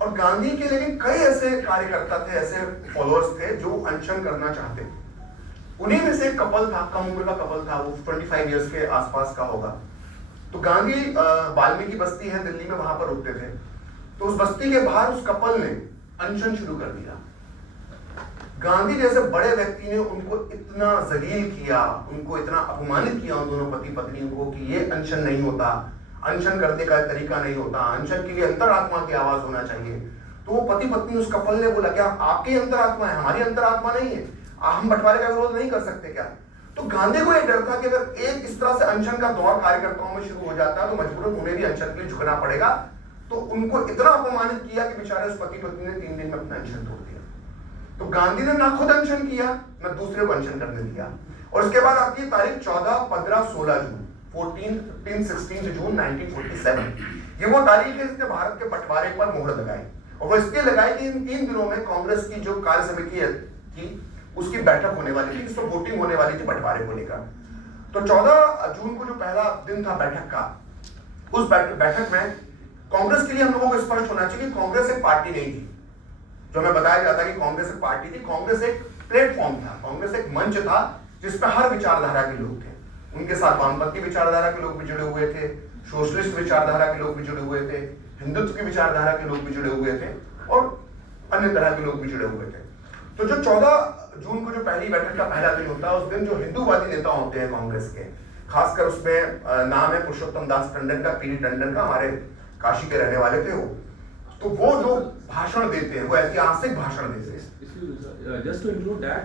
और गांधी के लेकिन कई ऐसे कार्यकर्ता थे, ऐसे फॉलोअर्स थे जो अनशन करना चाहते थे। उन्हीं में से एक कपल था, कम उम्र का कपल था, वो 25 इयर्स के आसपास का होगा। तो गांधी वाल्मीकि बस्ती है दिल्ली में, वहां पर रुकते थे। तो उस बस्ती के बाहर उस कपल ने अनशन शुरू कर दिया। गांधी जैसे बड़े व्यक्ति ने उनको इतना जलील किया, उनको इतना अपमानित किया उन दोनों पति पत्नी को कि ये अनशन नहीं होता, अनशन करने का तरीका नहीं होता, अनशन के लिए अंतरात्मा की आवाज होना चाहिए। तो वो पति पत्नी उस कपल ने बोला, क्या आपकी अंतरात्मा है, हमारी अंतरात्मा नहीं है, हम बंटवारे का विरोध नहीं कर सकते क्या? तो गांधी को यह डर था कि अगर एक इस तरह से अनशन का दौर कार्यकर्ताओं में शुरू हो जाता है तो मजबूरन उन्हें भी अनशन के लिए झुकना पड़ेगा। तो उनको इतना अपमानित किया कि बेचारे उस पति पत्नी ने 3 दिन में अपना अनशन तोड़ दिया। तो गांधी ने ना खुद अनशन किया, ना दूसरे को अनशन करने दिया। और उसके बाद आती है तारीख 14, 15, 16 जून, 14, 15, 16 जून 1947। ये वो तारीख है जिसने भारत के बंटवारे पर मोहर लगाई। और वो इसलिए लगाई कि इन 3 दिनों में कांग्रेस की जो कार्य समिति थी उसकी बैठक होने वाली थी, जिसमें वोटिंग होने वाली थी बंटवारे को लेकर। तो 14 जून को जो पहला दिन था बैठक का, उस बैठक में कांग्रेस के लिए हम लोगों को स्पष्ट होना चाहिए कि कांग्रेस एक पार्टी नहीं थी। जो हमें बताया जाता है कि कांग्रेस एक पार्टी थी, कांग्रेस एक प्लेटफॉर्म था, कांग्रेस एक मंच था जिसपे हर विचारधारा के लोग थे। उनके साथ वामपंथी विचारधारा के लोग भी जुड़े हुए थे, सोशलिस्ट विचारधारा के लोग भी जुड़े हुए थे, हिंदुत्व की विचारधारा के लोग भी जुड़े हुए थे, और अन्य तरह के लोग भी जुड़े हुए थे। तो जो 14 जून को जो पहली बैठक का पहला दिन होता है, उस दिन जो हिंदूवादी नेता होते हैं कांग्रेस के, खासकर उसमें नाम है पुरुषोत्तम दास टंडन का, पीडी टंडन का, हमारे काशी के रहने वाले थे वो। तो वो जो भाषण देते हैं वो ऐतिहासिक भाषण देते हैं। जस्ट टू इंक्लूड दैट,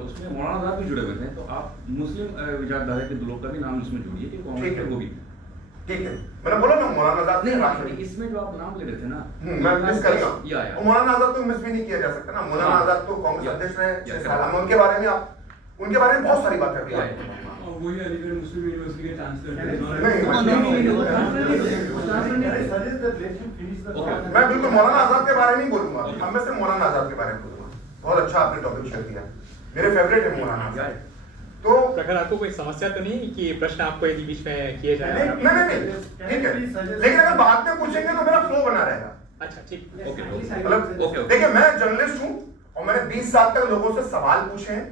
उसमें मौलाना आजाद भी जुड़े हुए थे, तो आप मुस्लिम विचारधारा के लोग का भी नाम उसमें जोड़िए कि कांग्रेस को भी। ठीक है, मैंने बोला ना मौलाना आजाद नहीं, इसमें जो आप नाम ले रहे थे ना, मैं मिस कर गया। मौलाना आजाद तो मिस भी नहीं किया जा सकता ना। मौलाना आजाद तो कांग्रेस अध्यक्ष रहे 6 साल। हम उनके बारे में उनके बारे में बहुत सारी बातें कर वही अलीगढ़ मुस्लिम यूनिवर्सिटी के चांसलर मैं बिल्कुल मौलाना आजाद के बारे में नहीं बोलूंगा, अब मैं सिर्फ मौलाना आजाद के बारे में बोलूंगा। बहुत अच्छा आपने टॉपिक शेयर किया, मेरे फेवरेट है मौलाना आजाद। तो अगर आपको कोई समस्या तो नहीं कि प्रश्न आपको यदि बीच में किए जाए? नहीं, ठीक है, लेकिन अगर बाद में पूछेंगे तो मेरा फ्लो बना रहेगा। अच्छा, ठीक। मतलब देखिए, मैं जर्नलिस्ट हूँ और मैंने 20 साल तक लोगों से सवाल पूछे हैं।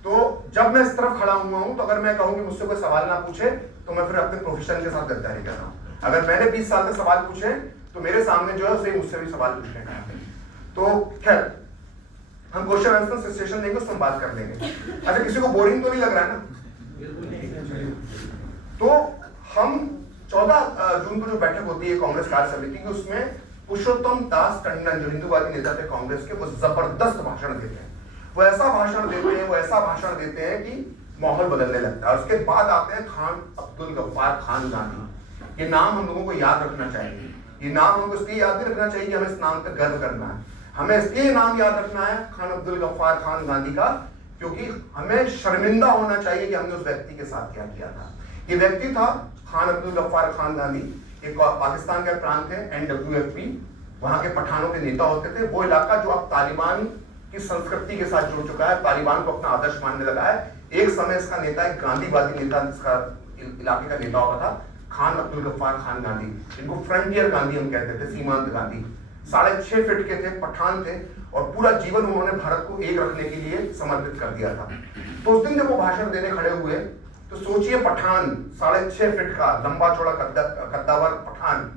तो जब मैं इस तरफ खड़ा हुआ हूं, तो अगर मैं कहूं कि मुझसे कोई सवाल ना पूछे तो मैं फिर अपने प्रोफेशन के साथ गद्दारी कर रहा हूं। अगर मैंने 20 साल तक सवाल पूछे तो मेरे सामने जो है उसे मुझसे भी सवाल पूछने का है। तो खैर, हम क्वेश्चन आंसर सेशन देंगे, उसमें बात कर लेंगे। अच्छा, किसी को बोरिंग तो नहीं लग रहा है ना? तो हम 14 जून को जो बैठक होती है कांग्रेस कार्य समिति की, उसमें पुरुषोत्तम दास टंडन जो हिंदूवादी नेता थे कांग्रेस के, वो जबरदस्त भाषण देते हैं। वो ऐसा भाषण देते हैं कि माहौल बदलने लगता है। और उसके बाद आते हैं खान अब्दुल गफ्फार खान गांधी, ये नाम हम लोगों को याद रखना चाहिए। ये नाम हमको इसलिए याद नहीं रखना चाहिए कि हमें इस नाम पर गर्व करना है, हमें इसलिए नाम याद रखना है खान अब्दुल गफ्फार खान गांधी का, क्योंकि हमें शर्मिंदा होना चाहिए कि हमने उस व्यक्ति के साथ क्या किया था। ये व्यक्ति था खान अब्दुल गफ्फार खान गांधी, एक पाकिस्तान का प्रांत है NWFP, वहां के पठानों के नेता होते थे। वो इलाका जो अब तालिबान की संस्कृति के साथ जुड़ चुका है, तालिबान को अपना आदर्श मानने लगा है। एक समय इसका नेता, एक गांधीवादी नेता इसका इलाके का नेता होता था, खान अब्दुल गफ्फार खान गांधी। इनको फ्रंटियर गांधी हम कहते थे, सीमांत गांधी। 6.5 फीट के थे, पठान थे, और पूरा जीवन उन्होंने भारत को एक रखने के लिए समर्पित कर दिया था। तो उस दिन जब वो भाषण देने खड़े हुए, तो सोचिए पठान 6.5 फीट का लंबा चौड़ा कद्दावर पठान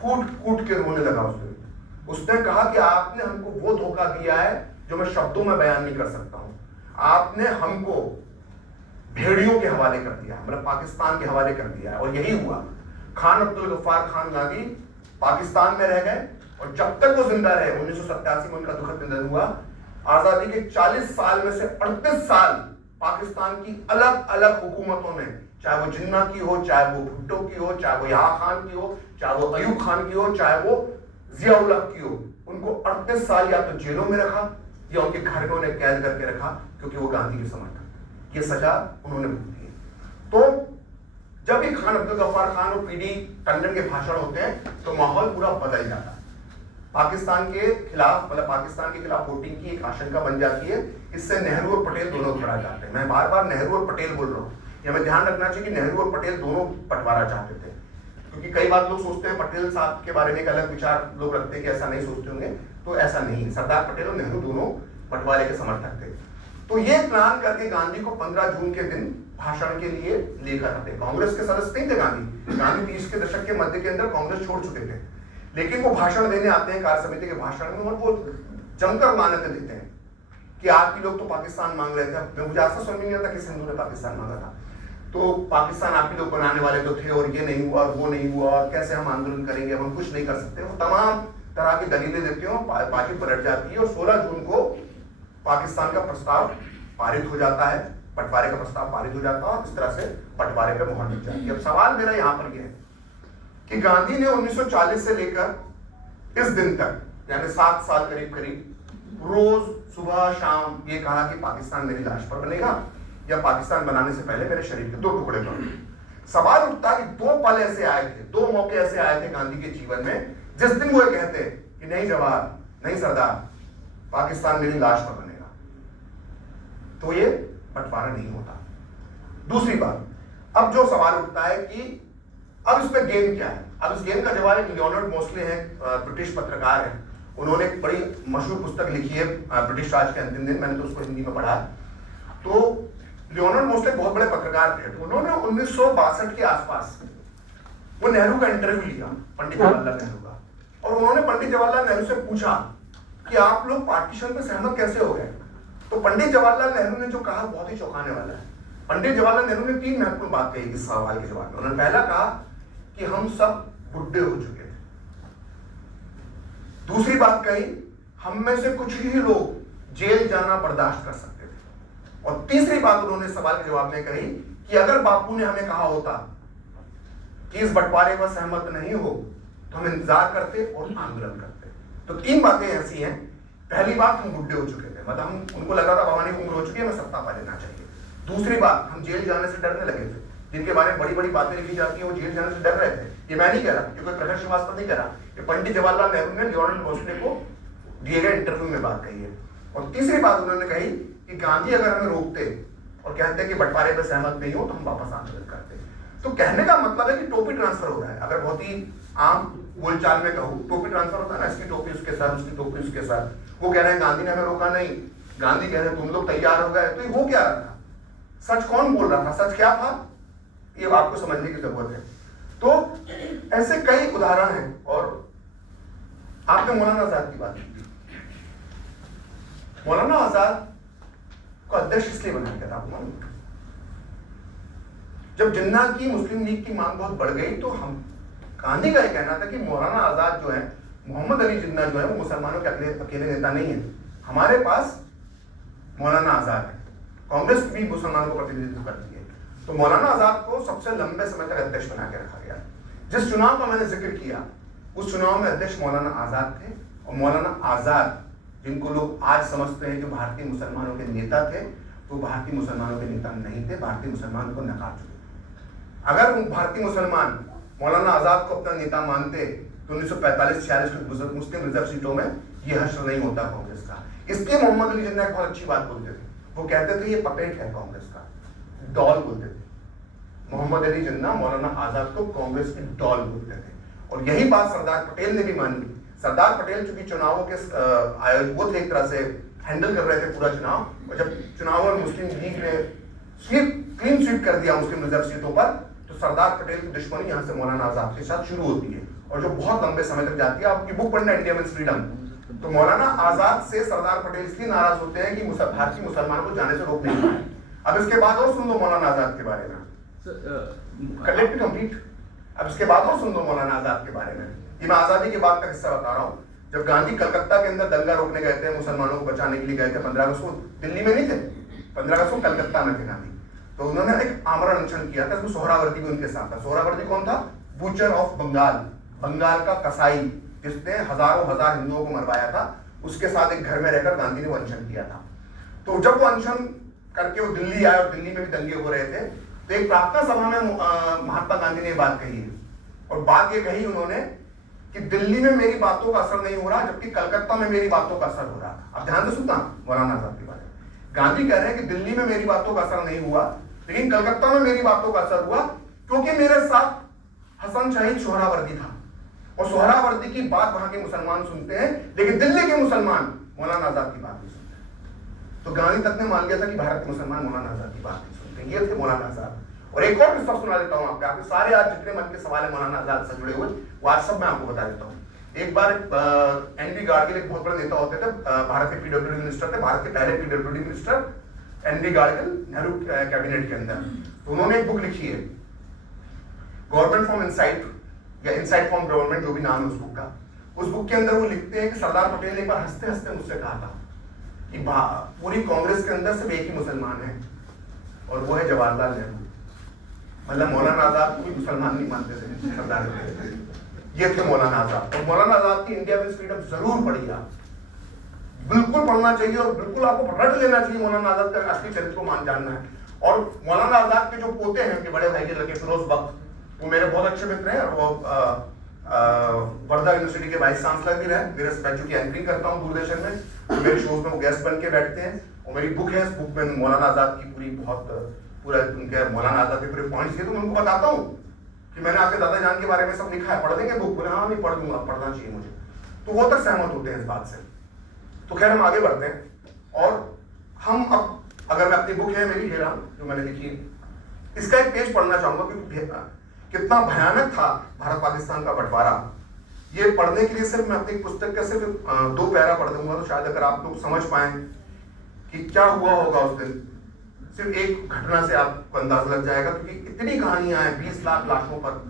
फूट फूट के रोने लगा। उसने कहा कि आपने हमको वो धोखा दिया है जो मैं शब्दों में बयान नहीं कर सकता हूं। आपने हमको भेड़ियों के हवाले कर दिया, मतलब पाकिस्तान के हवाले कर दिया है। और यही हुआ, खान अब्दुल गफ्फार खान गांधी पाकिस्तान में रह गए, और जब तक वो जिंदा रहे, 1987 में उनका दुखद निधन हुआ। आजादी के 40 साल में से 38 साल पाकिस्तान की अलग अलग हुकूमतों ने, चाहे वो जिन्ना की हो, चाहे वो भुट्टो की हो, चाहे वो याह खान की हो, चाहे वो अयूब खान की हो, चाहे वो जियाउल हक की हो, उनको 38 साल या तो जेलों में रखा या उनके घर में उन्हें कैद करके रखा, क्योंकि वो गांधी के समर्थक। ये सजा उन्होंने भुगती है। तो जब भी खान अब्दुल गफ्फार खान और PD टंडन के भाषण होते हैं, तो माहौल पूरा बदल जाता है। पाकिस्तान के खिलाफ, मतलब पाकिस्तान के खिलाफ वोटिंग की एक आशंका बन जाती है। इससे नेहरू और पटेल दोनों घबरा जाते हैं। मैं बार बार नेहरू और पटेल बोल रहा हूँ, ये हमें ध्यान रखना चाहिए कि नेहरू और पटेल दोनों बंटवारा चाहते थे। क्योंकि कई बार लोग सोचते हैं पटेल साहब के बारे में एक अलग विचार लोग रखते हैं कि ऐसा नहीं सोचते होंगे, तो ऐसा नहीं। सरदार पटेल और नेहरू दोनों बंटवारे के समर्थक थे। तो ये प्लान करके गांधी को 15 जून के दिन भाषण के लिए लेकर आते। कांग्रेस के सदस्य नहीं थे गांधी 30 के दशक के मध्य के अंदर कांग्रेस छोड़ चुके थे, लेकिन वो भाषण देने आते हैं कार्य समिति के भाषण में, और वो जमकर मान्यता देते हैं कि आपकी लोग तो पाकिस्तान मांग रहे थे। मुझे ऐसा समझ नहीं आता कि हिंदू ने पाकिस्तान मांगा था, तो पाकिस्तान आप ही लोग बनाने वाले तो थे, और ये नहीं हुआ और वो नहीं हुआ, और कैसे हम आंदोलन करेंगे, हम कुछ नहीं कर सकते। वो तमाम तरह की दलीलें देते हो, पार्टी पलट जाती है, और 16 जून को पाकिस्तान का प्रस्ताव पारित हो जाता है, बंटवारे का प्रस्ताव पारित हो जाता है, और इस तरह से बंटवारे पर मुहर लग जाती है। अब सवाल मेरा यहाँ पर यह है कि गांधी ने 1940 से लेकर इस दिन तक, यानी 7 साल करीब करीब रोज सुबह शाम ये कहा कि पाकिस्तान मेरी लाश पर बनेगा, या पाकिस्तान बनाने से पहले मेरे शरीर के 2 टुकड़े कर। सवाल उठता है कि 2 पल ऐसे आए थे, 2 मौके ऐसे आए थे गांधी के जीवन में, जिस दिन वो कहते कि नहीं जवाहर, नहीं सरदार, पाकिस्तान मेरी लाश पर बनेगा, तो ये बंटवारा नहीं होता। दूसरी बात, अब जो सवाल उठता है कि अब इसमें गेम क्या है। अब इस गेम का जवाब एक लियोनार्ड मोस्ले हैं, ब्रिटिश पत्रकार हैं, उन्होंने एक बड़ी मशहूर पुस्तक लिखी है ब्रिटिश राज के अंतिम दिन, मैंने तो उसको हिंदी में पढ़ा। तो लियोनार्ड मोस्ले बहुत बड़े पत्रकार थे। उन्होंने 1962 के आसपास वो नेहरू का इंटरव्यू लिया, पंडित जवाहरलाल नेहरू का, और उन्होंने पंडित जवाहरलाल नेहरू से पूछा कि आप लोग पार्टीशन पर सहमत कैसे हो गए। तो पंडित जवाहरलाल नेहरू ने जो कहा बहुत ही चौंकाने वाला है। पंडित जवाहरलाल नेहरू ने 3 महत्वपूर्ण बात कही इस सवाल के जवाब में। उन्होंने पहला कहा कि हम सब बुढ़े हो चुके थे। दूसरी बात कही, हम में से कुछ ही लोग जेल जाना बर्दाश्त कर सकते थे। और तीसरी बात उन्होंने सवाल के जवाब में कही कि अगर बापू ने हमें कहा होता कि इस बंटवारे पर सहमत नहीं हो, तो हम इंतजार करते और आंदोलन करते। तो 3 बातें ऐसी हैं। पहली बात, हम बुढ़े हो चुके थे, मतलब हम उनको लगा था भवानी उम्र हो चुकी है, हमें सत्ता पा लेना चाहिए। दूसरी बात, हम जेल जाने से डरने लगे थे। जिनके बारे में बड़ी बड़ी बातें लिखी जाती हैं वो जेल जाने से डर रहे थे। ये मैं नहीं कह रहा, ये कोई प्रकाश श्रीवास्तव नहीं कह रहा, ये पंडित जवाहरलाल नेहरू ने लियोनार्ड मोस्ले को दिए गए इंटरव्यू में बात कही है। और तीसरी बात उन्होंने कही कि गांधी अगर हमें रोकते और कहते कि बंटवारे पर सहमत नहीं हो, तो हम वापस आंदोलन करते। तो कहने का मतलब है कि टोपी ट्रांसफर हो रहा है। अगर बहुत ही आम बोलचाल में कहूँ, टोपी ट्रांसफर होता है ना, इसकी टोपी उसके साथ, उसकी टोपी उसके साथ। वो कह रहे हैं गांधी ने हमें रोका नहीं, गांधी कह रहे हैं तुम लोग तैयार हो गए। तो ये हो क्या रहा था, सच कौन बोल रहा था, सच क्या था, ये आपको समझने की जरूरत है। तो ऐसे कई उदाहरण हैं। और आपने मौलाना आजाद की बात की। मौलाना आजाद को अध्यक्ष इसलिए बनाया गया था, आपको मालूम है? जब जिन्ना की मुस्लिम लीग की मांग बहुत बढ़ गई, तो हम गांधी का यह कहना था कि मौलाना आजाद जो है, मोहम्मद अली जिन्ना जो है, वो मुसलमानों के अकेले नेता नहीं है, हमारे पास मौलाना आजाद है। कांग्रेस भी मुसलमानों को प्रतिनिधित्व करती है। तो मौलाना आजाद को सबसे लंबे समय तक अध्यक्ष बना के रखा गया। जिस चुनाव का मैंने जिक्र किया उस चुनाव में अध्यक्ष मौलाना आजाद थे, और मौलाना आजाद जिनको लोग आज समझते हैं कि भारतीय मुसलमानों के नेता थे, वो भारतीय मुसलमानों के नेता नहीं थे, भारतीय मुसलमानों को नकार चुके। अगर भारतीय मुसलमान मौलाना आजाद को अपना नेता मानते तो 1945-46 की मुस्लिम रिजर्व सीटों में ये हश्र नहीं होता कांग्रेस का। इसलिए मोहम्मद अली जिन्ना एक बहुत अच्छी बात बोलते थे, वो कहते थे ये पपेट है कांग्रेस का, डॉल बोलते थे। मोहम्मद अली जिन्ना मौलाना आजाद को कांग्रेस की डॉल बोलते थे, और यही बात सरदार पटेल ने भी मानी। सरदार पटेल चूंकि चुनावों के वो थे, एक तरह से हैंडल कर रहे थे पूरा चुनाव, और जब चुनाव में मुस्लिम लीग ने क्लीन स्वीप कर दिया मुस्लिम रिजर्व सीटों पर, तो सरदार पटेल की दुश्मनी यहाँ से मौलाना आजाद के साथ शुरू होती है, और जो बहुत लंबे समय तक जाती है। आपकी बुक पढ़ना इंडिया मीन्स फ्रीडम, तो मौलाना आजाद से सरदार पटेल इसलिए नाराज होते हैं कि भारतीय मुसलमानों को जाने से रोक नहीं पाए। अब इसके बाद और सुन लो मौलाना आजाद के बारे में, लेट मी कंप्लीट। अब इसके बाद और सुन लो मौलाना आजाद के बारे में। ये मैं आजादी के बाद का किस्सा बता रहा हूँ। जब गांधी कलकत्ता के अंदर दंगा रोकने गए थे, मुसलमानों को बचाने के लिए गए थे, 15 अगस्त को दिल्ली में नहीं थे, 15 अगस्त को कलकत्ता में थे गांधी, तो उन्होंने एक आमरण अनशन किया था, सोहरावर्दी भी उनके साथ था। सोहरावर्दी कौन था? बूचर ऑफ बंगाल, बंगाल का कसाई जिसने हजारों हजार हिंदुओं को मरवाया था, उसके साथ एक घर में रहकर गांधी ने वो अनशन किया था। तो जब वो अनशन करके वो दिल्ली आए, और दिल्ली में भी दंगे हो रहे थे, तो एक प्रार्थना सभा में महात्मा गांधी ने बात कही है, और बात ये कही उन्होंने कि दिल्ली में मेरी बातों का असर नहीं हो रहा, जबकि कलकत्ता में मेरी बातों का असर हो रहा था। अब ध्यान से सुनना मौलाना आजाद के बारे में। गांधी कह रहे हैं कि दिल्ली में मेरी बातों का असर नहीं हुआ, लेकिन कलकत्ता में मेरी बातों का असर हुआ, क्योंकि मेरे साथ हसन शहीद सोहरावर्दी था, और सोहरावर्दी की बात वहां के मुसलमान सुनते हैं, लेकिन दिल्ली के मुसलमान मौलाना आजाद की बात नहीं सुनते। तो गांधी तक ने मान लिया था कि भारत के मुसलमान मौलाना आजाद की बात नहीं सुनते। ये थे मौलाना आजाद। और एक और किस्सा सुना देता हूं आपको, आपके सारे आज जितने मन के सवाल है मौलाना आजाद से जुड़े हुए, वो आज सब मैं आपको बता देता हूँ। एक बार एनडी गाडगिल एक बहुत बड़े नेता होते थे, भारत के पीडब्ल्यूडी मिनिस्टर थे, भारत के पहले PWD minister ND Gadgil, Nehru cabinet के अंदर। तो उन्होंने एक बुक लिखी है, गवर्नमेंट फ्रॉम इनसाइड या इनसाइड फ्रॉम गवर्नमेंट, जो भी नाम है उस बुक का। उस बुक के अंदर वो लिखते हैं कि सरदार पटेल ने एक बार हंसते हंसते मुझसे कहा था कि पूरी कांग्रेस के अंदर सिर्फ एक ही मुसलमान है, और वो है जवाहरलाल नेहरू। मतलब मौलाना आजाद कोई मुसलमान नहीं मानते थे सरदार पटेल। ये थे मौलाना आजाद। और मौलाना आजाद की इंडिया मीन्स फ्रीडम जरूर पढ़िए आप, बिल्कुल पढ़ना चाहिए, और बिल्कुल आपको रट लेना चाहिए मौलाना आजाद का असली चरित्र को जानना है। और मौलाना आजाद के जो पोते हैं, उनके बड़े भाई के लड़के फिरोज बख्त, वो मेरे बहुत अच्छे मित्र हैं, और वो वर्धा यूनिवर्सिटी के वाइस चांसलर भी रहे। मेरे स्टैचू की एंकरिंग करता हूँ दूरदर्शन में, मेरे शोज में वो गेस्ट बन के बैठते हैं। और मेरी बुक है, इस बुक में मौलाना आजाद की पूरा उनके मौलाना आजाद के पूरे पॉइंट्स थे। तो मैं उनको बताता हूँ कि मैंने आपके दादा जान के बारे में सब लिखा है, पढ़ देंगे बुक? बोले हाँ, नहीं पढ़ दूंगा, पढ़ना चाहिए मुझे। तो वो तक सहमत होते हैं इस बात से। तो खैर हम आगे बढ़ते हैं, और हम अब अगर मैं अपनी बुक है मेरी हेरा जो मैंने लिखी है, इसका एक पेज पढ़ना चाहूंगा, क्योंकि कितना भयानक था भारत पाकिस्तान का बंटवारा। ये पढ़ने के लिए सिर्फ मैं अपनी पुस्तक का सिर्फ 2 पैरा पढ़ दूंगा, तो शायद अगर आप लोग समझ पाए कि क्या हुआ होगा उस दिन। सिर्फ एक घटना से आपको अंदाजा लग जाएगा, क्योंकि इतनी कहानियां हैं। 20 लाख लाशों पर,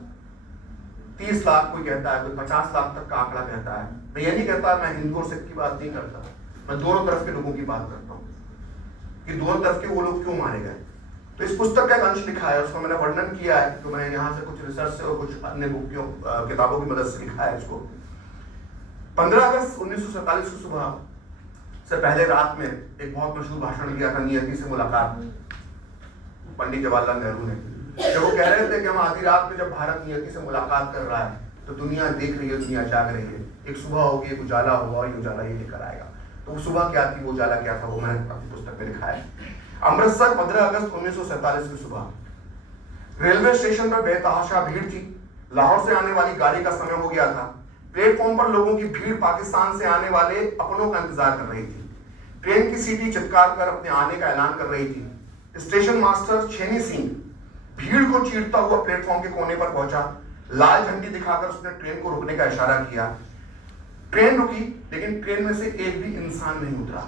30 लाख कोई कहता है, कोई 50 लाख तक का आंकड़ा कहता है। मैं ये नहीं कहता मैं हिंदू और सिख की बात नहीं करता, मैं दोनों तरफ के लोगों की बात करता हूँ कि दोनों तरफ के वो लोग क्यों मारे गए। तो इस पुस्तक का एक अंश लिखा है, उसमें मैंने वर्णन किया है, तो मैंने यहाँ से कुछ रिसर्च से और कुछ अन्य किताबों की मदद से लिखा है इसको। 15 अगस्त 1947 की सुबह से पहले रात में एक बहुत मशहूर भाषण दिया था, नियति से मुलाकात, पंडित जवाहरलाल नेहरू ने। जब वो कह रहे थे कि हम आधी रात में जब भारत नियति से मुलाकात कर रहा है, तो दुनिया देख रही है, दुनिया जाग रही है, एक सुबह होगी, एक उजाला होगा, और ये उजाला ये लेकर आएगा। तो वो सुबह क्या थी, वो उजाला क्या था, वो मैंने अपनी पुस्तक में लिखा है। अमृतसर 15 अगस्त 1947 की सुबह रेलवे स्टेशन पर बेतहाशा भीड़ थी। लाहौर से आने वाली गाड़ी का समय हो गया था। प्लेटफॉर्म पर लोगों की भीड़ पाकिस्तान से आने वाले अपनों का इंतजार कर रही थी। ट्रेन की सीटी चित्कार कर अपने आने का ऐलान कर रही थी। स्टेशन मास्टर छेनी सिंह भीड़ को चीरता हुआ प्लेटफॉर्म के कोने पर पहुंचा। लाल झंडी दिखाकर उसने ट्रेन को रुकने का इशारा किया। ट्रेन रुकी, लेकिन ट्रेन में से एक भी इंसान नहीं उतरा।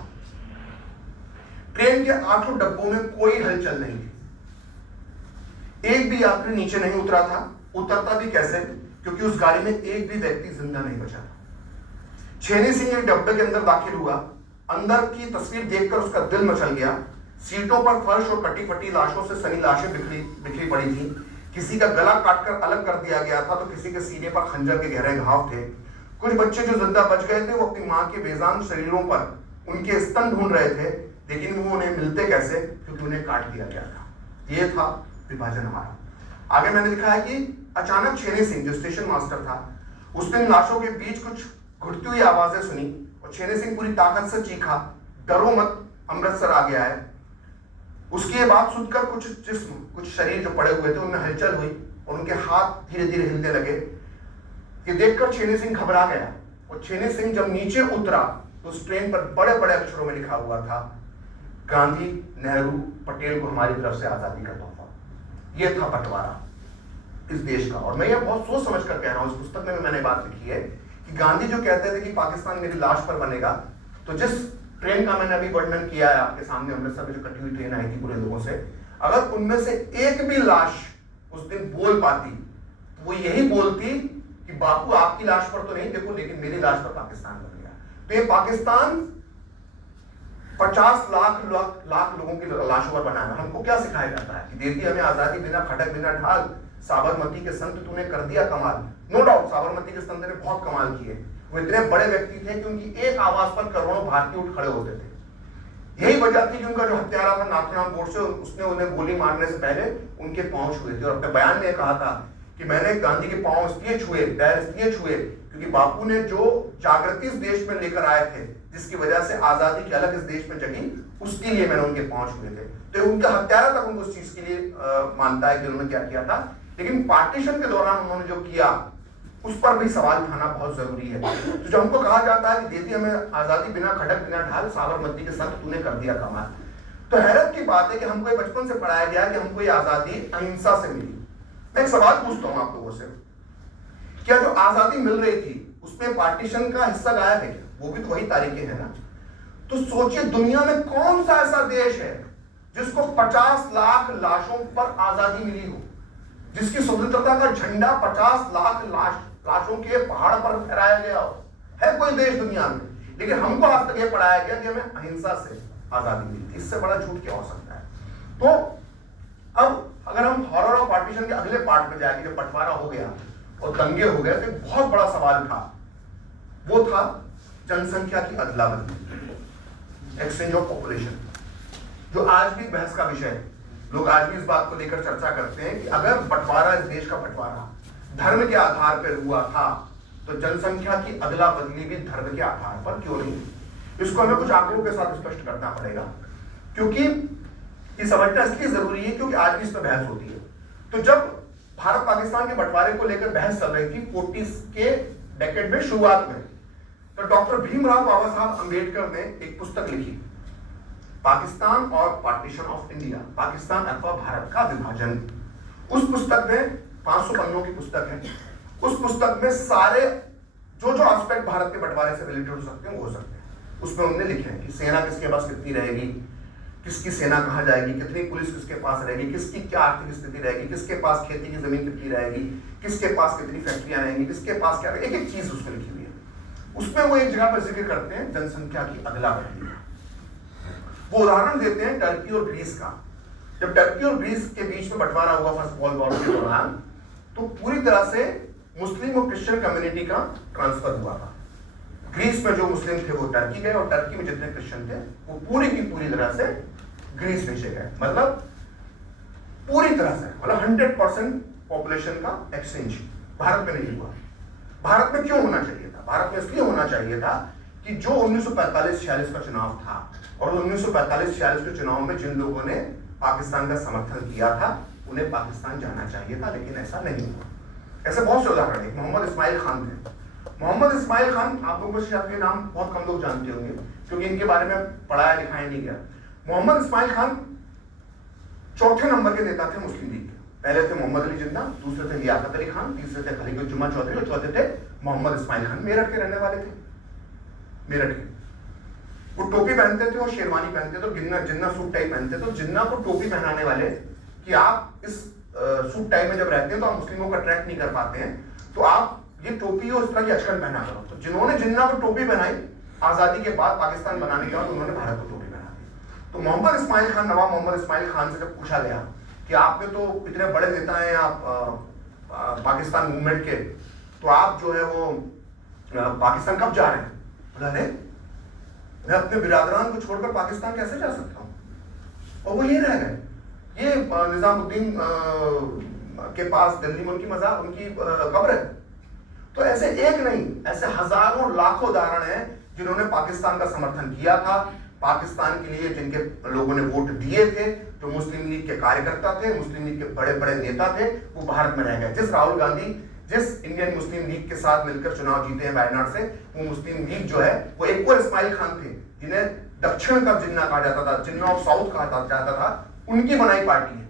ट्रेन के 8 डब्बों में कोई हलचल नहीं थी। एक भी यात्री नीचे नहीं उतरा था। उतरता भी कैसे, क्योंकि उस गाड़ी में एक भी व्यक्ति जिंदा नहीं बचा था। छेनी सिंह एक डब्बे के अंदर दाखिल हुआ। अंदर की तस्वीर देखकर उसका दिल मचल गया। सीटों पर फर्श और कटी फटी लाशों से सनी लाशें बिखरी पड़ी थी। किसी का गला काटकर अलग कर दिया गया था, तो किसी के सीने पर खंजर के गहरे घाव थे। कुछ बच्चे जो जिंदा बच गए थे वो अपनी माँ के बेजान शरीरों पर उनके स्तन ढूंढ रहे थे, लेकिन वो उन्हें मिलते कैसे, क्योंकि उन्हें काट दिया गया था। ये था विभाजन हमारा। आगे मैंने लिखा है कि अचानक छेनी सिंह जो स्टेशन मास्टर था, उसने लाशों के बीच कुछ घुटती हुई आवाजें सुनी और छेनी सिंह पूरी ताकत से चीखा, डरो मत, अमृतसर आ गया है। उसकी ये बात सुनकर कुछ जिस्म, कुछ शरीर जो पड़े हुए थे उनमें हलचल हुई और उनके हाथ धीरे धीरे हिलने लगे। ये देखकर छेनी सिंह घबरा गया और छेनी सिंह जब नीचे उतरा तो उस ट्रेन पर बड़े बड़े अक्षरों में लिखा हुआ था, गांधी, नेहरू, पटेल को हमारी तरफ से आजादी का तोहफा। ये था बंटवारा इस देश का। और मैं ये बहुत सोच समझ कर कह रहा हूँ, इस पुस्तक में मैंने बात लिखी है कि गांधी जो कहते थे कि पाकिस्तान मेरी लाश पर बनेगा, तो जिस ट्रेन का मैंने अभी वर्णन किया है आपके सामने, अमृतसर में जो कटी हुई ट्रेन आई थी पूरे लोगों से, अगर उनमें से एक भी लाश उस दिन बोल पाती तो वो यही बोलती कि बापू आपकी लाश पर तो नहीं देखो, लेकिन मेरी लाश पर पाकिस्तान बन गया। तो ये पाकिस्तान 50 लाख लोगों की लाशों पर बना है। हमको क्या सिखाया जाता है कि दे दी हमें आजादी बिना खटक बिना ढाल, साबरमती के संत तूने कर दिया कमाल। नो डाउट साबरमती के संत ने बहुत कमाल किए। वो इतने बड़े व्यक्ति थे कि उनकी एक आवाज पर करोड़ों भारतीय उठ खड़े होते थे। यही वजह थी कि उनका जो हत्यारा था नाथुराम गोडसे, उसने उन्हें गोली मारने से पहले उनके पांव छुए थे। और अपने बयान में कहा था कि मैंने गांधी के पांव इसलिए छुए, पैर इसलिए छुए, क्योंकि बापू ने जो जागृति इस देश में लेकर आए थे, जिसकी वजह से आजादी की अलग इस देश में जगी, उसके लिए मैंने उनके पांव छुए थे। तो उनका हत्यारा तक उनको उस चीज के लिए मानता है कि उन्होंने क्या किया था। लेकिन पार्टीशन के दौरान उन्होंने जो किया उस पर भी सवाल उठाना बहुत जरूरी है। तो जो हमको कहा जाता है कि दे दी हमें आजादी बिना खटक बिना ढाल, साबरमती के संत तूने कर दिया कमाल, तो हैरत की बात है कि हमको ये बचपन से पढ़ाया गया कि हमको ये आजादी अहिंसा से मिली। मैं एक सवाल पूछता हूं आप लोगों से, क्या जो आजादी मिल रही थी उसमें पार्टीशन का हिस्सा गायब है क्या? वो भी तो वही तारीखें हैं ना। तो सोचिए दुनिया में कौन सा ऐसा देश है जिसको 50 लाख लाशों पर आजादी मिली हो, जिसकी स्वतंत्रता का झंडा 50 लाख लाशों के पहाड़ पर फहराया गया हो? है कोई देश दुनिया में? लेकिन हमको आज तक ये पढ़ाया गया कि हमें अहिंसा से आजादी मिली थी। इससे बड़ा झूठ क्या हो सकता है? तो अब अगर हम हॉरर ऑफ पार्टीशन के अगले पार्ट में जाएंगे, जब बंटवारा हो गया और दंगे हो गए, तो एक बहुत बड़ा सवाल था, वो था जनसंख्या की अदला बदली, एक्सचेंज ऑफ पॉपुलेशन, जो आज भी बहस का विषय है। लोग आज भी इस बात को लेकर चर्चा करते हैं कि अगर बंटवारा, इस देश का बंटवारा धर्म के आधार पर हुआ था, तो जनसंख्या की अदला बदली भी धर्म के आधार पर क्यों नहीं? इसको हमें कुछ आंकड़ों के साथ स्पष्ट करना पड़ेगा, क्योंकि ये समझना इसलिए जरूरी है क्योंकि आज भी इस पर बहस होती है। तो जब भारत पाकिस्तान के बंटवारे को लेकर बहस चल रही थी 40s के डेकेड में, शुरुआत में, तो डॉक्टर भीमराव बाबा साहब अंबेडकर ने एक पुस्तक लिखी, पाकिस्तान और पार्टीशन ऑफ इंडिया, पाकिस्तान अथवा भारत का विभाजन। उस पुस्तक में 500 पन्नों की पुस्तक है। उस पुस्तक में सारे जो एस्पेक्ट भारत के बंटवारे से रिलेटेड हो सकते हैं वो हो सकते हैं। उसमें उन्होंने लिखे हैं कि सेना किसके पास कितनी रहेगी, किसकी सेना कहाँ जाएगी, कितनी पुलिस किसके पास रहेगी, किसकी क्या आर्थिक स्थिति रहेगी, किसके पास खेती की जमीन कितनी रहेगी, किसके पास कितनी फैक्ट्रियां रहेंगी, किसके पास क्या, एक एक चीज उसमें लिखी हुई है। उसमें वो एक जगह पर जिक्र करते हैं जनसंख्या की अदला बदली। वो उदाहरण देते हैं टर्की और ग्रीस का। जब टर्की और ग्रीस के बीच में बंटवारा हुआ फर्स्ट वर्ल्ड वॉर के दौरान, तो पूरी तरह से मुस्लिम और क्रिश्चियन कम्युनिटी का ट्रांसफर हुआ था। ग्रीस में जो मुस्लिम थे वो टर्की गए और टर्की में जितने क्रिश्चियन थे वो पूरी की पूरी तरह से ग्रीस भेजे गए। मतलब पूरी तरह से, मतलब 100% पॉपुलेशन का एक्सचेंज भारत में नहीं हुआ। भारत में क्यों होना चाहिए था? भारत में इसलिए होना चाहिए था कि जो 1945-46 का चुनाव था और 1945-46 के चुनाव में जिन लोगों ने पाकिस्तान का समर्थन किया था उन्हें पाकिस्तान जाना चाहिए था, लेकिन ऐसा नहीं हुआ। ऐसे बहुत से उदाहरण है। मोहम्मद इस्माइल खान थे। मोहम्मद इस्माइल खान, आप लोगों को शायद ये नाम बहुत कम लोग जानते होंगे क्योंकि इनके बारे में पढ़ाया लिखाया नहीं गया। मोहम्मद इस्माइल खान चौथे नंबर के नेता थे मुस्लिम लीग के। पहले थे मोहम्मद अली जिन्ना, दूसरे थे लियाकत अली खान, तीसरे थे खलीकुज्जमा चौधरी और चौथे थे मोहम्मद इस्माइल खान। मेरठ के रहने वाले थे, मेरठ के। वो टोपी पहनते थे और शेरवानी पहनते थे, तो जिन्ना सूट टाई पहनते थे। तो जिन्ना को टोपी पहनाने वाले कि आप इस सूट टाई में जब रहते हैं तो आप मुस्लिमों को अट्रैक्ट नहीं कर पाते हैं, तो आप ये टोपी और इस तरह की अचकन पहना करो। तो जिन्होंने जिन्ना को टोपी पहनाई आजादी के बाद, पाकिस्तान बनाने के बाद, उन्होंने भारत को टोपी पहना दी। तो मोहम्मद इस्माइल खान, नवाब मोहम्मद इस्माइल खान से जब पूछा गया कि आपने तो इतने बड़े नेता हैं आप पाकिस्तान मूवमेंट के, तो आप जो है वो पाकिस्तान कब जा रहे हैं? बोला अरे मैं अपने बिरादरान को छोड़कर पाकिस्तान कैसे जा सकता हूँ? और वो ये रह गए। ये निजामुद्दीन के पास दिल्ली में उनकी कब्र है। तो ऐसे एक नहीं, ऐसे हजारों लाखों उदाहरण हैं जिन्होंने पाकिस्तान का समर्थन किया था, पाकिस्तान के लिए जिनके लोगों ने वोट दिए थे, जो मुस्लिम लीग के कार्यकर्ता थे, मुस्लिम लीग के बड़े बड़े नेता थे, वो भारत में रह गए। जिस राहुल गांधी जिस इंडियन मुस्लिम लीग के साथ मिलकर चुनाव जीते हैं वायनाड से, वो मुस्लिम लीग जो है वो एक और इस्माइल खान थे जिन्हें दक्षिण का जिन्ना कहा जाता था, जिन्ना ऑफ साउथ कहा जाता था, उनकी बनाई पार्टी है।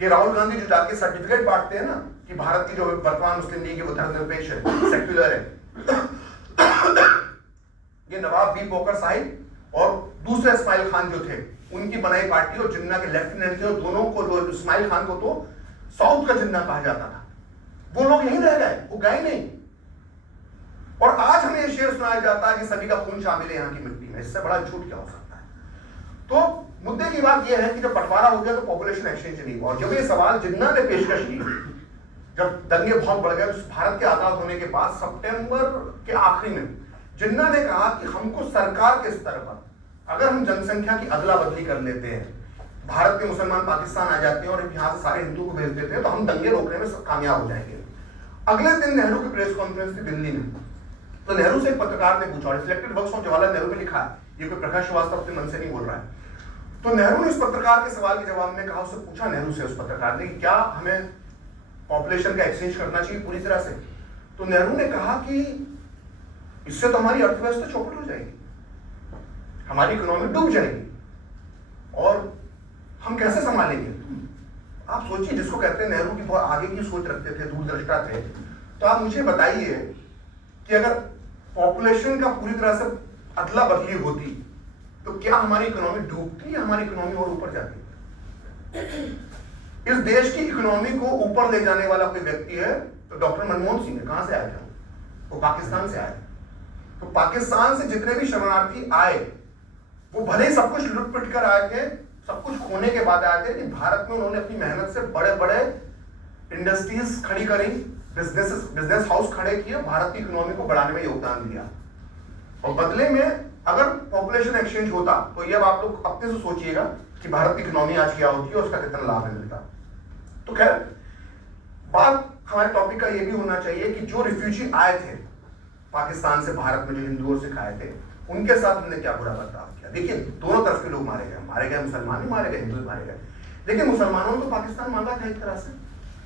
ये राहुल गांधी जो जाके सर्टिफिकेट बांटते हैं ना कि भारत की जो वर्तमान मुस्लिम लीग है वो धर्मनिरपेक्ष है, सेक्युलर है, ये नवाब बी बोकर साहिब और दूसरे इस्माइल खान जो थे उनकी बनाई पार्टी, और जिन्ना के लेफ्टिनेंट थे, और दोनों को जो इस्माइल खान को तो साउथ का जिन्ना कहा जाता था। वो लोग यहीं रह गए, वो गए नहीं। और आज हमें ये शेर सुनाया जाता है कि सभी का खून शामिल है यहाँ की मिट्टी में। इससे बड़ा झूठ क्या हो सकता है? तो मुद्दे की बात यह है कि जब बंटवारा हो गया तो पॉपुलेशन एक्सचेंज नहीं हुआ। और जब ये सवाल जिन्ना ने पेशकश की, जब दंगे बहुत बढ़ गए भारत के आजाद होने के बाद सितंबर के आखिरी में, जिन्ना ने कहा कि हमको सरकार के स्तर पर अगर हम जनसंख्या की अदला बदली कर लेते हैं, भारत के मुसलमान पाकिस्तान आ जाते हैं और यहाँ से सारे हिंदू को भेज देते हैं, तो हम दंगे रोकने में कामयाब हो जाएंगे। अगले दिन नेहरू की प्रेस कॉन्फ्रेंस थी दिल्ली में, तो नेहरू से एक पत्रकार ने पूछा, और selected works of Jawaharlal Nehru में लिखा है, ये कोई प्रकाश श्रीवास्तव अपने मन से नहीं बोल रहा है। तो नेहरू ने इस पत्रकार के सवाल के जवाब में कहा, उससे पूछा नेहरू से उस पत्रकार ने कि क्या हमें पॉपुलेशन का एक्सचेंज करना चाहिए पूरी तरह से? तो नेहरू ने कहा कि इससे तो हमारी अर्थव्यवस्था चौपट हो जाएगी, हमारी इकोनॉमी डूब जाएगी, और हम कैसे संभालेंगे? आप सोचिए, जिसको कहते हैं नेहरू की बहुत आगे की सोच रखते थे, दूरदृष्टा थे, तो आप मुझे बताइए कि अगर पॉपुलेशन का पूरी तरह से अदला बदली होती तो क्या हमारी इकोनॉमी डूबती या हमारी इकोनॉमी और ऊपर जाती? इस देश की इकोनॉमी को ऊपर ले जाने वाला कोई व्यक्ति है तो डॉक्टर मनमोहन सिंह है। कहां से आए थे? वो पाकिस्तान से आए। तो पाकिस्तान से जितने भी शरणार्थी आए, वो भले ही सब कुछ लुट पिट कर आए थे, सब कुछ खोने के बाद आए थे, लेकिन भारत में उन्होंने अपनी मेहनत से बड़े बड़े इंडस्ट्रीज खड़ी करी, बिजनेस हाउस खड़े किए, भारत की इकोनॉमी को बढ़ाने में योगदान दिया। और बदले में अगर पॉपुलेशन एक्सचेंज होता तो ये अब आप लोग अपने से सोचिएगा कि भारत की इकोनॉमी आज क्या होती है और उसका कितना लाभ मिलता। तो खैर, बात हमारे टॉपिक का ये भी होना चाहिए कि जो रिफ्यूजी आए थे पाकिस्तान से भारत में, जो हिंदुओं से खाए थे, उनके साथ हमने क्या बुरा बर्ताव किया। देखिए, दोनों तरफ के लोग मारे गए, मुसलमान भी मारे गए, हिंदू भी मारे गए, लेकिन मुसलमानों ने तो पाकिस्तान मांगा था एक तरह से,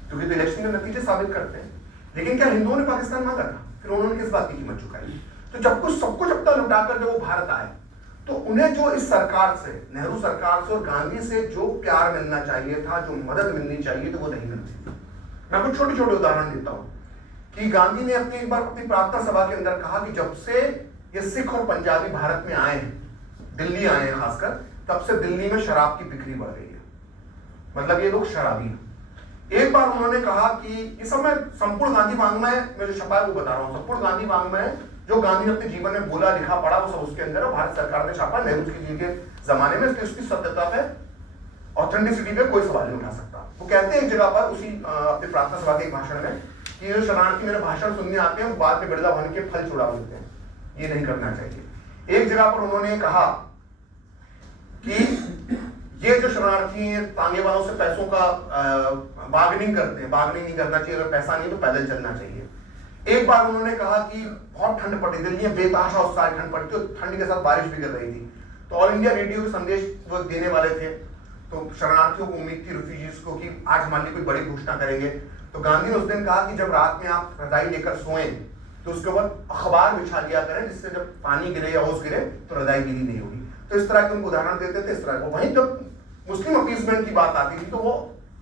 क्योंकि तो इलेक्शन के नतीजे साबित करते हैं। लेकिन क्या हिंदुओं ने पाकिस्तान मांगा था? फिर उन्होंने किस बात की कीमत चुकाई? तो जब कुछ सब कुछ अपना लुटा कर जब वो भारत आए, तो उन्हें जो इस सरकार से, नेहरू सरकार से और गांधी से जो प्यार मिलना चाहिए था, जो मदद मिलनी चाहिए, तो वो नहीं मिलती। मैं कुछ छोटे छोटे उदाहरण देता हूं कि गांधी ने एक बार अपनी प्रार्थना सभा के अंदर कहा कि जब से ये सिख और पंजाबी भारत में आए हैं, दिल्ली आए हैं खासकर, तब से दिल्ली में शराब की बिक्री बढ़ गई है। मतलब ये लोग शराबी हैं। एक बार उन्होंने कहा कि इस समय संपूर्ण गांधी वाङ्मय में जो छपा है वो बता रहा हूं, संपूर्ण गांधी वाङ्मय जो गांधी ने अपने जीवन में बोला, लिखा, पढ़ा, वो सब उसके अंदर है। भारत सरकार ने छापा नेहरू जी के जमाने में, इसकी सत्यता पे, ऑथेंटिसिटी पे कोई सवाल नहीं उठा सकता। वो कहते हैं एक जगह पर उसी अपने प्रार्थना सभा के एक भाषण में कि जो शरणार्थी मेरे भाषण सुनने आते हैं वो बाद में बिरला भवन के फल चुरा लेते हैं, ये नहीं करना चाहिए। एक जगह पर उन्होंने कहा कि ये जो शरणार्थी हैं तांगे वालों से पैसों का बार्गेनिंग करते हैं, बार्गेनिंग नहीं करना चाहिए, अगर पैसा नहीं तो पैदल चलना चाहिए। एक बार उन्होंने कहा कि बहुत ठंड पड़ी, दिल्ली में बेतहाशा उस साल ठंड पड़ी थी, ठंड के साथ बारिश भी गिर रही थी, तो ऑल इंडिया रेडियो के संदेश वो देने वाले थे। तो शरणार्थियों को उम्मीद थी, रिफ्यूजीज को, कि आज हमारे लिए कोई बड़ी घोषणा करेंगे। तो गांधी ने उस दिन कहा कि जब रात में आप रजाई लेकर सोएं तो उसके बाद अखबार बिछा लिया करें, जिससे जब पानी गिरे या ओस गिरे तो रजाई गीली नहीं होगी। तो इस तरह के उनको उदाहरण देते थे, इस तरह को। वहीं जब मुस्लिम अपीसमेंट की बात आती थी तो वो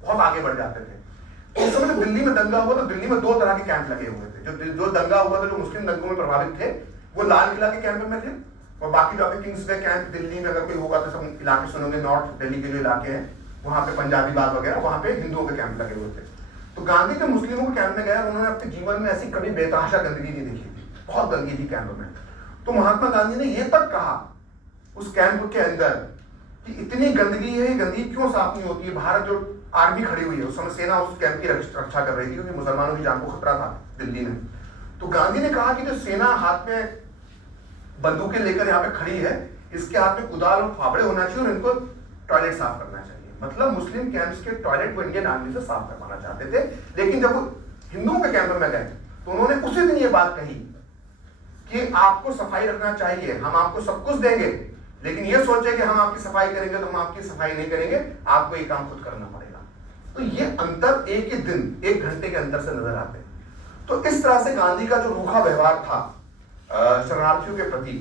बहुत आगे बढ़ जाते थे। उस समय दिल्ली में दंगा हुआ तो दिल्ली में 2 तरह के कैंप लगे हुए थे। जो दंगा हुआ था, जो मुस्लिम दंगों में प्रभावित थे, वो लाल किला के कैंप में थे, और बाकी जो किंग्स वे कैंप दिल्ली में अगर कोई होगा तो सब इलाके सुनोगे, नॉर्थ दिल्ली के जो इलाके हैं वहां पे पंजाबी बाग वगैरह, वहां पे हिंदुओं के कैंप लगे हुए थे। तो गांधी जब मुस्लिमों के कैंप में गया, उन्होंने अपने जीवन में ऐसी कभी बेतहाशा गंदगी नहीं देखी थी, बहुत गंदगी थी कैंप में। तो महात्मा गांधी ने यह तक कहा उस कैंप के अंदर कि इतनी गंदगी है, गंदगी क्यों साफ नहीं होती है? भारत जो आर्मी खड़ी हुई है, उस समय सेना उस कैंप की रक्षा कर रही थी क्योंकि मुसलमानों की जान को खतरा था दिल्ली में। तो गांधी ने कहा कि जो सेना हाथ में बंदूकें लेकर यहाँ पे खड़ी है, इसके हाथ में कुदाल और फावड़े होना चाहिए और इनको टॉयलेट साफ करना चाहिए। मतलब मुस्लिम कैंप्स के टॉयलेट वो इंडियन आर्मी से साफ करवाना चाहते थे। लेकिन जब वो हिंदुओं के कैंप में गए तो उन्होंने उसी दिन ये बात कही कि आपको सफाई रखना चाहिए, हम आपको सब कुछ देंगे, लेकिन ये सोचे कि हम आपकी सफाई करेंगे तो हम आपकी सफाई नहीं करेंगे, आपको ये काम खुद करना पड़ेगा। तो ये अंतर एक ही दिन, एक घंटे के अंतर से नजर आते हैं। तो इस तरह से गांधी का जो रूखा व्यवहार था शरणार्थियों के प्रति,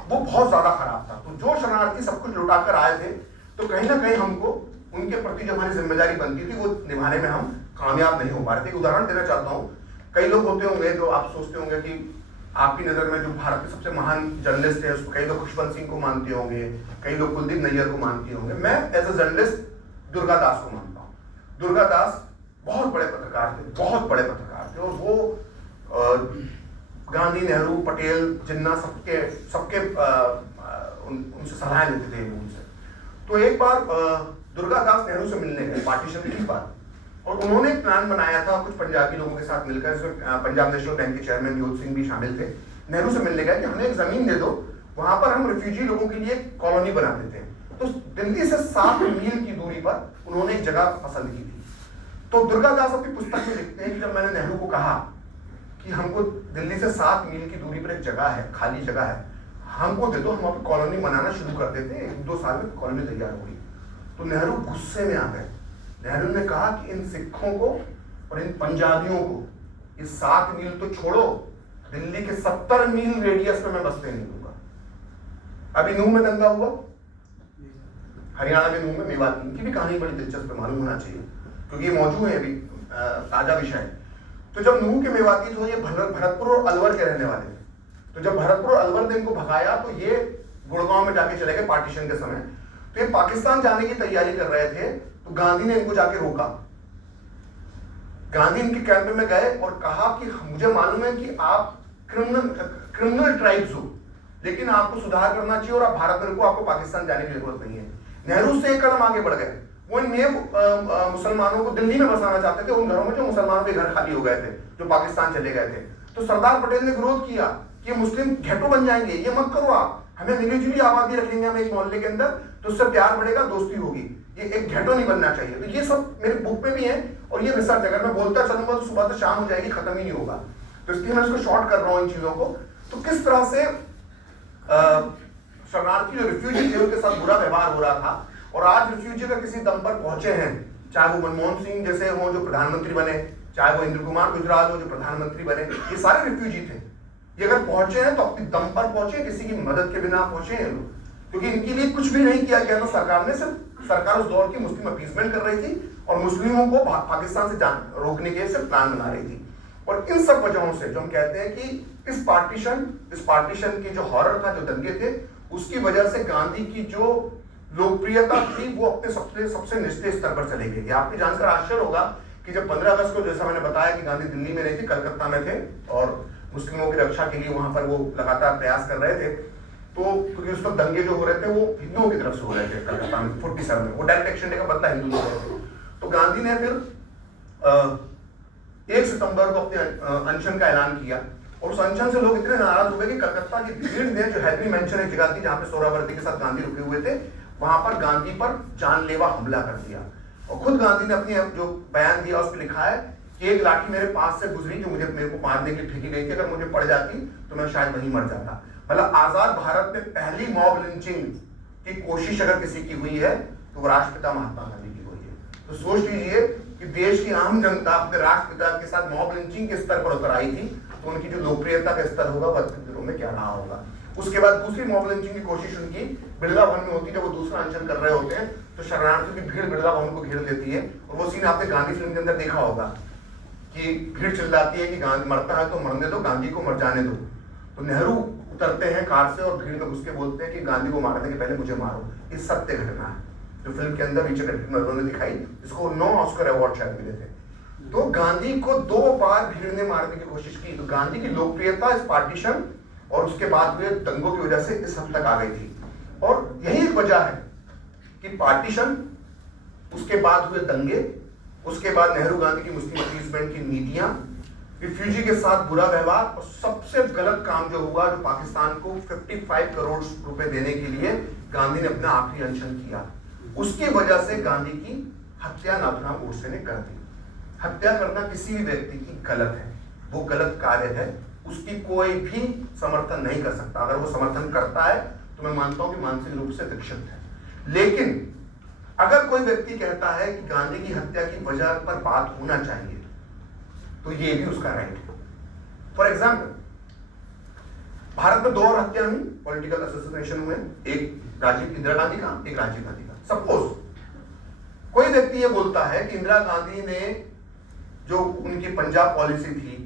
वो बहुत ज्यादा खराब था। तो जो शरणार्थी सब कुछ लुटाकर आए थे, तो कहीं ना कहीं हमको उनके प्रति जो हमारी जिम्मेदारी बनती थी वो निभाने में हम कामयाब नहीं हो पा रहे थे। एक उदाहरण देना चाहता हूँ। कई लोग होते होंगे जो आप सोचते होंगे कि आपकी नजर में जो भारत के सबसे महान जर्नलिस्ट है, उसको कई लोग खुशवंत सिंह को मानते होंगे, कई लोग कुलदीप नैयर को मानते होंगे। मैं as a journalist Durga Das को मानता हूँ। दुर्गा दास बहुत बड़े पत्रकार थे, बहुत बड़े पत्रकार थे, और वो गांधी, नेहरू, पटेल, जिन्ना सबके उनसे सलाह लेते थे उनसे। तो एक बार दुर्गा दास नेहरू से मिलने गए पार्टीशन की बात, और उन्होंने एक प्लान बनाया था कुछ पंजाबी लोगों के साथ मिलकर, इसमें पंजाब नेशनल बैंक के चेयरमैन योध सिंह भी शामिल थे। नेहरू से मिलने गए कि हमें एक जमीन दे दो, वहां पर हम रिफ्यूजी लोगों के लिए कॉलोनी बना देते हैं। तो दिल्ली से 7 मील की दूरी पर उन्होंने एक जगह पसंद की थी। तो दुर्गा दास अपनी पुस्तक में लिखते हैं कि जब मैंने नेहरू को कहा कि हमको दिल्ली से 7 मील की दूरी पर एक जगह है, खाली जगह है, हमको दे दो, हम वहां पर कॉलोनी बनाना शुरू कर देते हैं, 1-2 साल में कॉलोनी तैयार होगी। तो नेहरू गुस्से में आ गए। नेहरू ने कहा कि इन सिखों को और इन पंजाबियों को इस 7 मील तो छोड़ो, दिल्ली के 70 मील रेडियस में मैं बसने नहीं दूंगा। अभी नूह में दंगा हुआ, हरियाणा के नूह में, मेवात, इनकी भी कहानी बड़ी दिलचस्प मालूम होना चाहिए क्योंकि ये मौजूद है अभी, ताजा विषय। तो जब नूह के मेवाती थे, ये भरतपुर और अलवर के रहने वाले थे। तो जब भरतपुर और अलवर ने इनको भगाया तो ये गुड़गांव में जाके चले गए पार्टीशन के समय। तो ये पाकिस्तान जाने की तैयारी कर रहे थे, तो गांधी ने इनको जाके रोका। गांधी इनके कैंप में गए और कहा कि मुझे मालूम है कि आप क्रिमिनल ट्राइब्स हो, लेकिन आपको सुधार करना चाहिए और आप भारत में रुको, आपको पाकिस्तान जाने की जरूरत नहीं है। नेहरू से एक कदम आगे बढ़ गए। वो नए मुसलमानों को दिल्ली में बसाना चाहते थे, उन घरों में जो मुसलमानों के घर खाली हो गए थे, जो पाकिस्तान चले गए थे। तो सरदार पटेल ने विरोध किया कि मुस्लिम घेटो बन जाएंगे, ये मत करो, आप हमें मिलीजुली आबादी रखेंगे हम एक मोहल्ले के अंदर, तो उससे प्यार बढ़ेगा, दोस्ती होगी, ये एक घेटो नहीं बनना चाहिए। तो ये सब मेरी बुक में भी है और ये रिसर्च, अगर मैं बोलता चलूंगा तो सुबह से शाम हो जाएगी, खत्म ही नहीं होगा। तो इसलिए मैं इसको शॉर्ट कर रहा हूँ इन चीजों को। तो किस तरह से शरणार्थी जो रिफ्यूजी थे उनके साथ बुरा व्यवहार हो रहा था, और आज रिफ्यूजी अगर किसी दम पर पहुंचे हैं, चाहे वो मनमोहन सिंह जैसे हो जो प्रधानमंत्री बने, चाहे वो इंद्र कुमार गुजराल हो जो प्रधानमंत्री बने, ये सारे रिफ्यूजी थे। ये अगर पहुंचे हैं तो अपनी दम पर पहुंचे, किसी की मदद के बिना पहुंचे हैं लोग, क्योंकि इनके लिए कुछ भी नहीं किया गया था सरकार ने। सिर्फ सरकार उस दौर की मुस्लिम अपीसमेंट कर रही थी और मुस्लिमों को पाकिस्तान से रोकने के सिर्फ प्लान बना रही थी। और इन सब वजहों से जो हम कहते हैं कि इस पार्टीशन की जो हॉरर था, जो दंगे थे, उसकी वजह से गांधी की जो लोकप्रियता थी वो अपने सबसे निचले स्तर पर चली गई। आपको जानकर आश्चर्य होगा कि जब 15 अगस्त को, जैसा मैंने बताया कि गांधी दिल्ली में नहीं थे, कलकत्ता में थे और मुस्लिमों की रक्षा के लिए वहां पर वो लगातार प्रयास कर रहे थे। तो क्योंकि उस वक्त दंगे जो हो रहे थे वो हिंदुओं की तरफ से हो रहे थे कलकत्ता में 47 में, वो डायरेक्ट एक्शन डे का बदला हिंदू ले रहे थे। तो गांधी ने फिर 1 सितंबर को अपने अनशन का ऐलान किया, और उस अनशन से लोग इतने नाराज हुए कि कलकत्ता की भीड़ ने, जो हैदरी मेंशन एक जगह थी जहाँ पे सोहरावर्दी के साथ गांधी रुके हुए थे, वहां पर गांधी पर जानलेवा हमला कर दिया। और खुद गांधी ने अपनी जो बयान दिया उसमें लिखा है कि एक लाठी मेरे पास से गुजरी जो मेरे को मारने के लिए फेंकी गई थी, अगर मुझे पड़ जाती तो मैं शायद वहीं मर जाता। मतलब आजाद भारत में पहली मॉब लिंचिंग की कोशिश अगर किसी की हुई है तो वो राष्ट्रपिता महात्मा गांधी की हुई है। तो सोच लीजिए कि देश की आम जनता अपने राष्ट्रपिता के साथ मॉब लिंचिंग के स्तर पर उतर आई थी, तो उनकी जो लोकप्रियता का स्तर होगा वह दिनों में क्या रहा होगा। उसके बाद दूसरी मॉब लिंचिंग की कोशिश उनकी बिरला भवन में होती है, जब वो दूसरा अनशन कर रहे होते हैं तो शरणार्थियों की भीड़ बिरला भवन को घेर लेती है। और वो सीन आपने गांधी फिल्म के अंदर देखा होगा कि भीड़ चिल्लाती है कि गांधी मरता है तो मरने दो, गांधी को मर जाने दो। तो नेहरू उतरते हैं कार से और भीड़ में घुस के बोलते हैं कि गांधी को मारने के पहले मुझे मारो। ये सत्य घटना है जो फिल्म के अंदर रिचर्ड एटनबरो ने दिखाई, जिसको 9 ऑस्कर अवार्ड शायद मिले थे। तो गांधी को 2 बार भीड़ ने मारने की कोशिश की। तो गांधी की लोकप्रियता इस पार्टीशन और उसके बाद हुए दंगों की वजह से इस हद तक आ गई थी। और यही एक वजह है कि पार्टीशन उसके बाद हुए दंगे, उसके बाद नेहरू गांधी की मुस्लिम अपीसमेंट की नीतियां, रिफ्यूजी के साथ बुरा व्यवहार, और सबसे गलत काम जो हुआ, जो पाकिस्तान को 55 करोड़ रुपए देने के लिए गांधी ने अपना आखिरी अनशन किया, उसकी वजह से गांधी की हत्या नाथुराम गोडसे ने कर दी। हत्या करना किसी भी व्यक्ति की गलत है, वो गलत कार्य है, उसकी कोई भी समर्थन नहीं कर सकता। अगर वो समर्थन करता है तो मैं मानता हूं कि मानसिक रूप से विक्षिप्त है। लेकिन अगर कोई व्यक्ति कहता है कि गांधी की हत्या की वजह पर बात होना चाहिए, तो ये भी उसका राइट है। फॉर एग्जाम्पल, भारत में 2 और हत्या हुई, पॉलिटिकल असोसिएशन हुए, एक इंदिरा गांधी का, एक राजीव गांधी का। सपोज कोई व्यक्ति ये बोलता है कि इंदिरा गांधी ने जो उनकी पंजाब पॉलिसी थी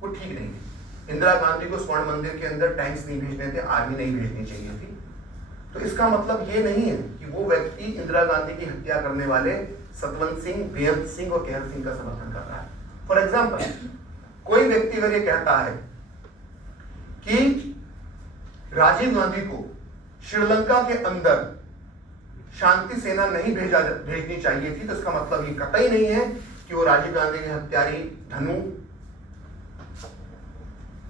वो ठीक नहीं थी, इंदिरा गांधी को स्वर्ण मंदिर के अंदर टैंक्स नहीं भेजने थे, आर्मी नहीं भेजनी चाहिए थी, तो इसका मतलब ये नहीं है कि वो व्यक्ति इंदिरा गांधी की हत्या करने वाले सतवंत सिंह, बेअंत सिंह और केहर सिंह का समर्थन कर रहा है। फॉर एग्जाम्पल, कोई व्यक्ति अगर ये कहता है कि राजीव गांधी को श्रीलंका के अंदर शांति सेना नहीं भेजनी चाहिए थी, तो इसका मतलब ये कतई नहीं है कि वो राजीव गांधी के हत्यारी धनु,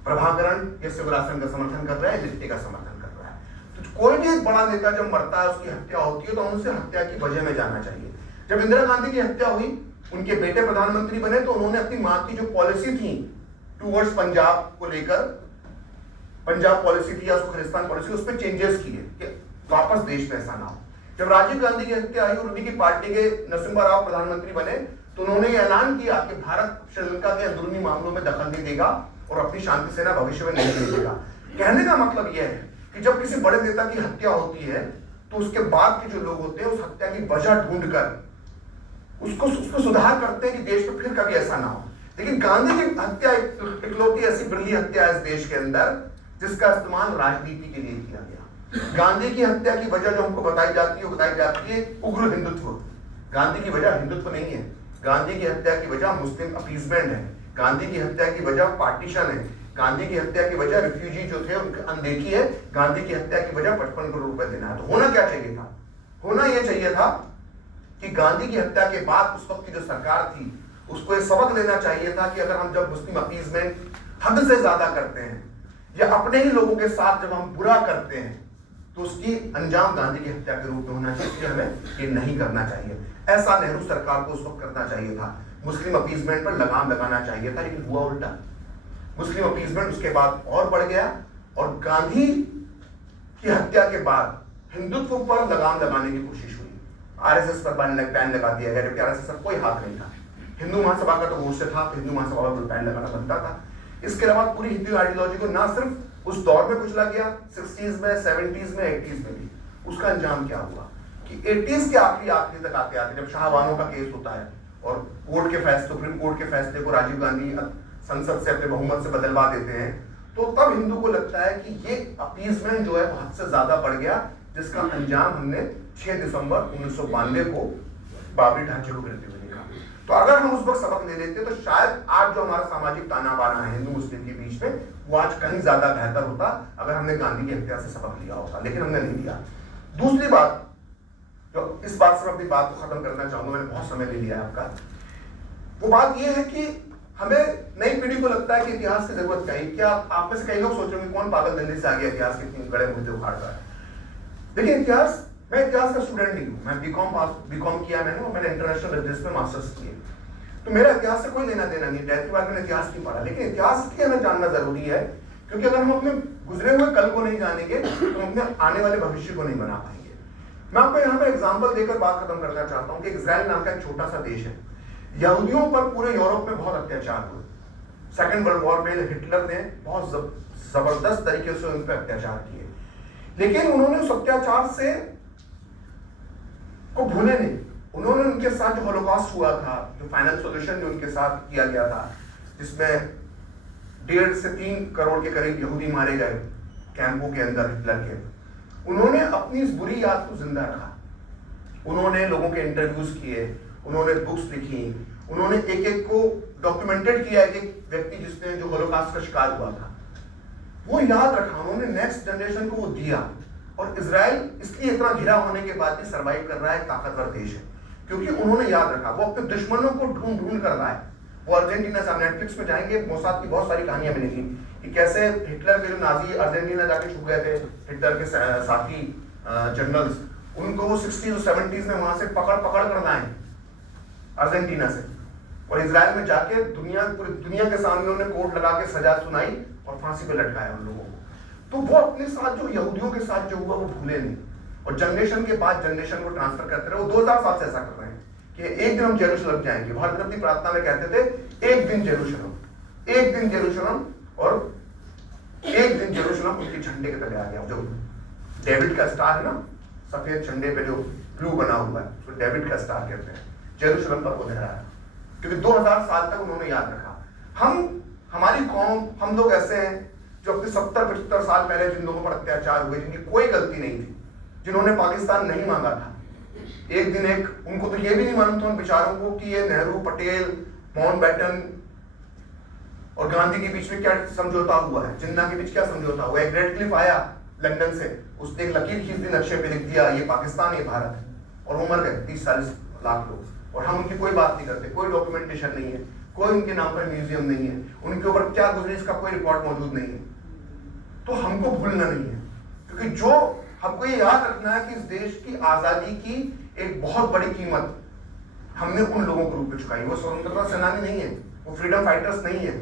प्रभाकरण या शिवरासन का समर्थन कर रहा है, लिट्टे का समर्थन कर रहा है। तो कोई भी एक बड़ा नेता जब मरता है, उसकी हत्या होती है, तो उनसे हत्या की वजह में जानना चाहिए। जब इंदिरा गांधी की हत्या हुई, उनके बेटे प्रधानमंत्री बने, तो उन्होंने अपनी मां की जो पॉलिसी थी टूवर्ड्स पंजाब को लेकर, पंजाब पॉलिसी थी या खालिस्तान पॉलिसी, उस पर चेंजेस किए कि वापस देश में ऐसा ना हो। जब राजीव गांधी की हत्या आई और उन्हीं की पार्टी के नरसिम्हा राव प्रधानमंत्री बने, तो उन्होंने ये ऐलान किया कि भारत श्रीलंका के अंदरूनी मामलों में दखल नहीं देगा और अपनी शांति सेना भविष्य में नहीं भेजेगा। कहने का मतलब यह है कि जब किसी बड़े नेता की हत्या होती है, तो उसके बाद के जो लोग होते हैं उस हत्या की वजह ढूंढकर उसको सुधार करते हैं कि देश में फिर कभी ऐसा ना हो। लेकिन गांधी की हत्या इकलौती ऐसी बिरली हत्या है इस देश के अंदर जिसका इस्तेमाल राजनीति के लिए किया गया। गांधी की हत्या की वजह जो हमको बताई जाती है उग्र हिंदुत्व। गांधी की वजह हिंदुत्व नहीं है, गांधी की हत्या की वजह मुस्लिम अपीसमेंट है, गांधी की हत्या की वजह पार्टीशन है, गांधी की हत्या की वजह रिफ्यूजी जो थे उनकी अनदेखी है, गांधी की हत्या की वजह 55 करोड़ रुपए देना है। तो होना क्या चाहिए था? होना यह चाहिए था कि गांधी की हत्या के बाद उस वक्त की जो सरकार थी उसको एक सबक लेना चाहिए था कि अगर हम जब मुस्लिम अपीसमेंट हद से ज्यादा करते हैं या अपने ही लोगों के साथ जब हम बुरा करते हैं, तो उसकी अंजाम गांधी की हत्या के रूप में होना चाहिए। हमें ये नहीं करना चाहिए। ऐसा नेहरू सरकार को उस वक्त करना चाहिए था। मुस्लिम अपीसमेंट पर लगाम लगाना चाहिए था, लेकिन हुआ उल्टा। मुस्लिम अपीसमेंट उसके बाद और बढ़ गया और गांधी की हत्या के बाद हिंदुत्व पर लगाम लगाने की कोशिश हुई। आरएसएस पर बैन लगा दिया गया, जबकि आरएसएस पर कोई हाथ नहीं था। हिंदू महासभा का तो गोष्ठ था, तो हिंदू महासभा पर बैन लगाना बनता था। इसके अलावा पूरी हिंदू आइडियोलॉजी को ना सिर्फ उस दौर में कुचला गया, 60s में, 70s में, 80s में भी। उसका अंजाम क्या हुआ कि 80s के आखिरी तक आते आते जब शाहबानो का केस होता है और कोर्ट के फैसले, सुप्रीम कोर्ट के फैसले को राजीव गांधी संसद से अपने बहुमत से बदलवा देते हैं, तो तब हिंदू को लगता है कि ये अपीसमेंट जो है हद से ज्यादा बढ़ गया, जिसका अंजाम हमने 6 दिसंबर 1992 को बाबरी ढांचे को गिरते हुए देखा। तो अगर हम उस वक्त सबक ले लेते तो शायद आज जो हमारा सामाजिक ताना बाना है हिंदू मुस्लिम के बीच में, वो आज कहीं ज्यादा बेहतर होता अगर हमने गांधी की हत्या से सबक लिया होता, लेकिन हमने नहीं लिया। दूसरी बात, जो इस बात से मैं अपनी बात को खत्म करना चाहूंगा, मैंने बहुत समय ले लिया है आपका, वो बात यह है कि हमें नई पीढ़ी को लगता है कि इतिहास की जरूरत क्या है। क्या आप में से कई लोग सोचेंगे कौन पागल दिल्ली से आ गया इतिहास के इतने बड़े मुद्दे उखाड़ रहा है। देखिए इतिहास, मैं इतिहास का स्टूडेंट ही हूँ, मैं बीकॉम किया मैंने और मैंने इंटरनेशनल बिजनेस में मास्टर्स किए, तो मेरा इतिहास से कोई लेना देना नहीं। 10th के बाद मैंने इतिहास नहीं पढ़ा, लेकिन इतिहास इसलिए हमें जानना जरूरी है क्योंकि अगर हम अपने गुजरे हुए कल को नहीं जानेंगे तो हम अपने आने वाले भविष्य को नहीं बना पाएंगे। मैं आपको यहाँ पे एग्जाम्पल देकर बात खत्म करना चाहता हूँ कि इजराइल नाम का एक छोटा सा देश है। यहूदियों पर पूरे यूरोप में बहुत अत्याचार हुए। सेकेंड वर्ल्ड वॉर में हिटलर ने बहुत जबरदस्त तरीके से उन पर अत्याचार किए, लेकिन उन्होंने उस अत्याचार से को भूले नहीं। उन्होंने उनके साथ जो होलोकॉस्ट हुआ था, जो फाइनल सॉल्यूशन जो उनके साथ किया गया था, जिसमें 1.5 से 3 करोड़ के करीब यहूदी मारे गए कैंपों के अंदर हिटलर के, उन्होंने अपनी इस बुरी याद को जिंदा रखा। उन्होंने लोगों के इंटरव्यूज किए, उन्होंने बुक्स लिखी, उन्होंने एक एक को डॉक्यूमेंटेड किया, एक व्यक्ति जिसने जो होलोकॉस्ट का शिकार हुआ था वो याद रखा, उन्होंने नेक्स्ट जनरेशन को वो दिया। और इजराइल इसलिए इतना घिरा होने के बाद भी सर्वाइव कर रहा है, ताकतवर देश है क्योंकि उन्होंने याद रखा, वो अपने दुश्मनों को ढूंढ ढूंढ कर लाए। वो अर्जेंटीना से, नेटफ्लिक्स में जाएंगे, मोसाद की बहुत सारी कहानियां मिलेंगी कि कैसे हिटलर के जो नाजी अर्जेंटीना जाके छुप गए थे, हिटलर के साथी जनरल्स, उनको वो 60s और 70s में वहां से पकड़ कर लाए अर्जेंटीना से, और इजराइल में जाके पूरी दुनिया के सामने उन्होंने कोर्ट लगा के सजा सुनाई और फांसी पे लटकाया उन लोगों को। तो वो अपने साथ जो यहूदियों के साथ जो हुआ वो भूले नहीं, और जनरेशन के बाद जनरेशन को ट्रांसफर करते रहे। वो 2000 साल से ऐसा कर रहे हैं कि एक दिन हम जेरूशलेम जाएंगे। भारत अपनी प्रार्थना में कहते थे एक दिन जेरूशलेम, एक दिन जेरूशलेम, और एक दिन जेरूशलेम उनके झंडे के तले आ गया। जो डेविड का स्टार है ना, सफेद झंडे पे जो ब्लू बना हुआ है, उसको डेविड का स्टार कहते हैं, जेरूशलेम पर वो लहराया, क्योंकि 2000 साल तक उन्होंने याद रखा। हमारी कौम, हम लोग ऐसे हैं जो अपने 70-75 साल पहले जिन लोगों पर अत्याचार हुए, जिनकी कोई गलती नहीं थी, जिन्होंने पाकिस्तान नहीं मांगा था, एक दिन उनको तो ये भी नहीं मालूम था उन बेचारों को कि ये नेहरू, पटेल, माउंटबेटन और गांधी के बीच में क्या समझौता हुआ है, जिन्ना के बीच क्या समझौता हुआ है। एक रेडक्लिफ आया लंदन से, उसने एक लकीर खींच दी, नक्शे पे लिख दिया ये पाकिस्तान, ये भारत है, और वो मर गए 30-40 लाख लोग, और हम उनकी कोई बात नहीं करते, कोई डॉक्यूमेंटेशन नहीं है, कोई उनके नाम पर म्यूजियम नहीं है, उनके ऊपर क्या गुजरी इसका कोई रिकॉर्ड मौजूद नहीं है। तो हमको भूलना नहीं है, क्योंकि जो हमको ये याद रखना है कि इस देश की आजादी की एक बहुत बड़ी कीमत हमने उन लोगों के रूप में चुकाई। वो स्वतंत्रता सेनानी नहीं है, वो फ्रीडम फाइटर्स नहीं है,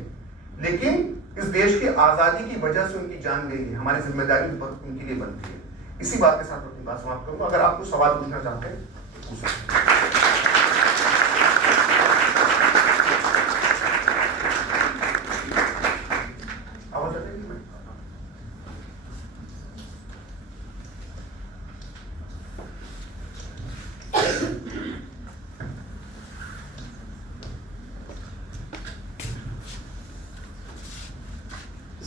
लेकिन इस देश की आजादी की वजह से उनकी जान गई है, हमारी जिम्मेदारी उनके लिए बनती है। इसी बात के साथ अपनी बात समाप्त करूंगा। अगर आप कुछ सवाल पूछना चाहते हैं तो पूछ सकते हैं।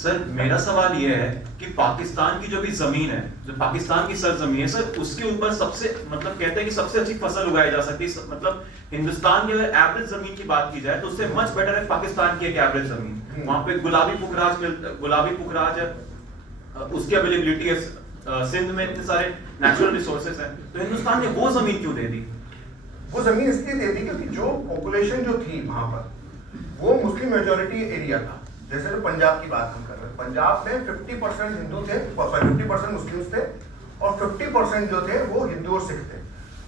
सर मेरा सवाल यह है कि पाकिस्तान की जो भी जमीन है, जो पाकिस्तान की सरजमीन है सर, उसके ऊपर सबसे मतलब कहते हैं कि सबसे अच्छी फसल उगाई जा सकती है। मतलब हिंदुस्तान की अगर एवरेज जमीन की बात की जाए तो उससे मच बेटर है पाकिस्तान की एक एवरेज जमीन। वहां पे गुलाबी पुखराज है, उसकी अवेलेबिलिटी है, सिंध में इतने सारे नेचुरल रिसोर्सेज हैं, तो हिंदुस्तान ने वो जमीन क्यों दे दी? वो जमीन इसलिए दे दी क्योंकि जो पॉपुलेशन जो थी वहां पर वो मुस्लिम मेजोरिटी एरिया था। जैसे तो पंजाब की बात हम कर रहे हैं, पंजाब में 50% हिंदू थे, 50% मुस्लिम्स थे, और 50% जो थे वो हिंदू और सिख थे।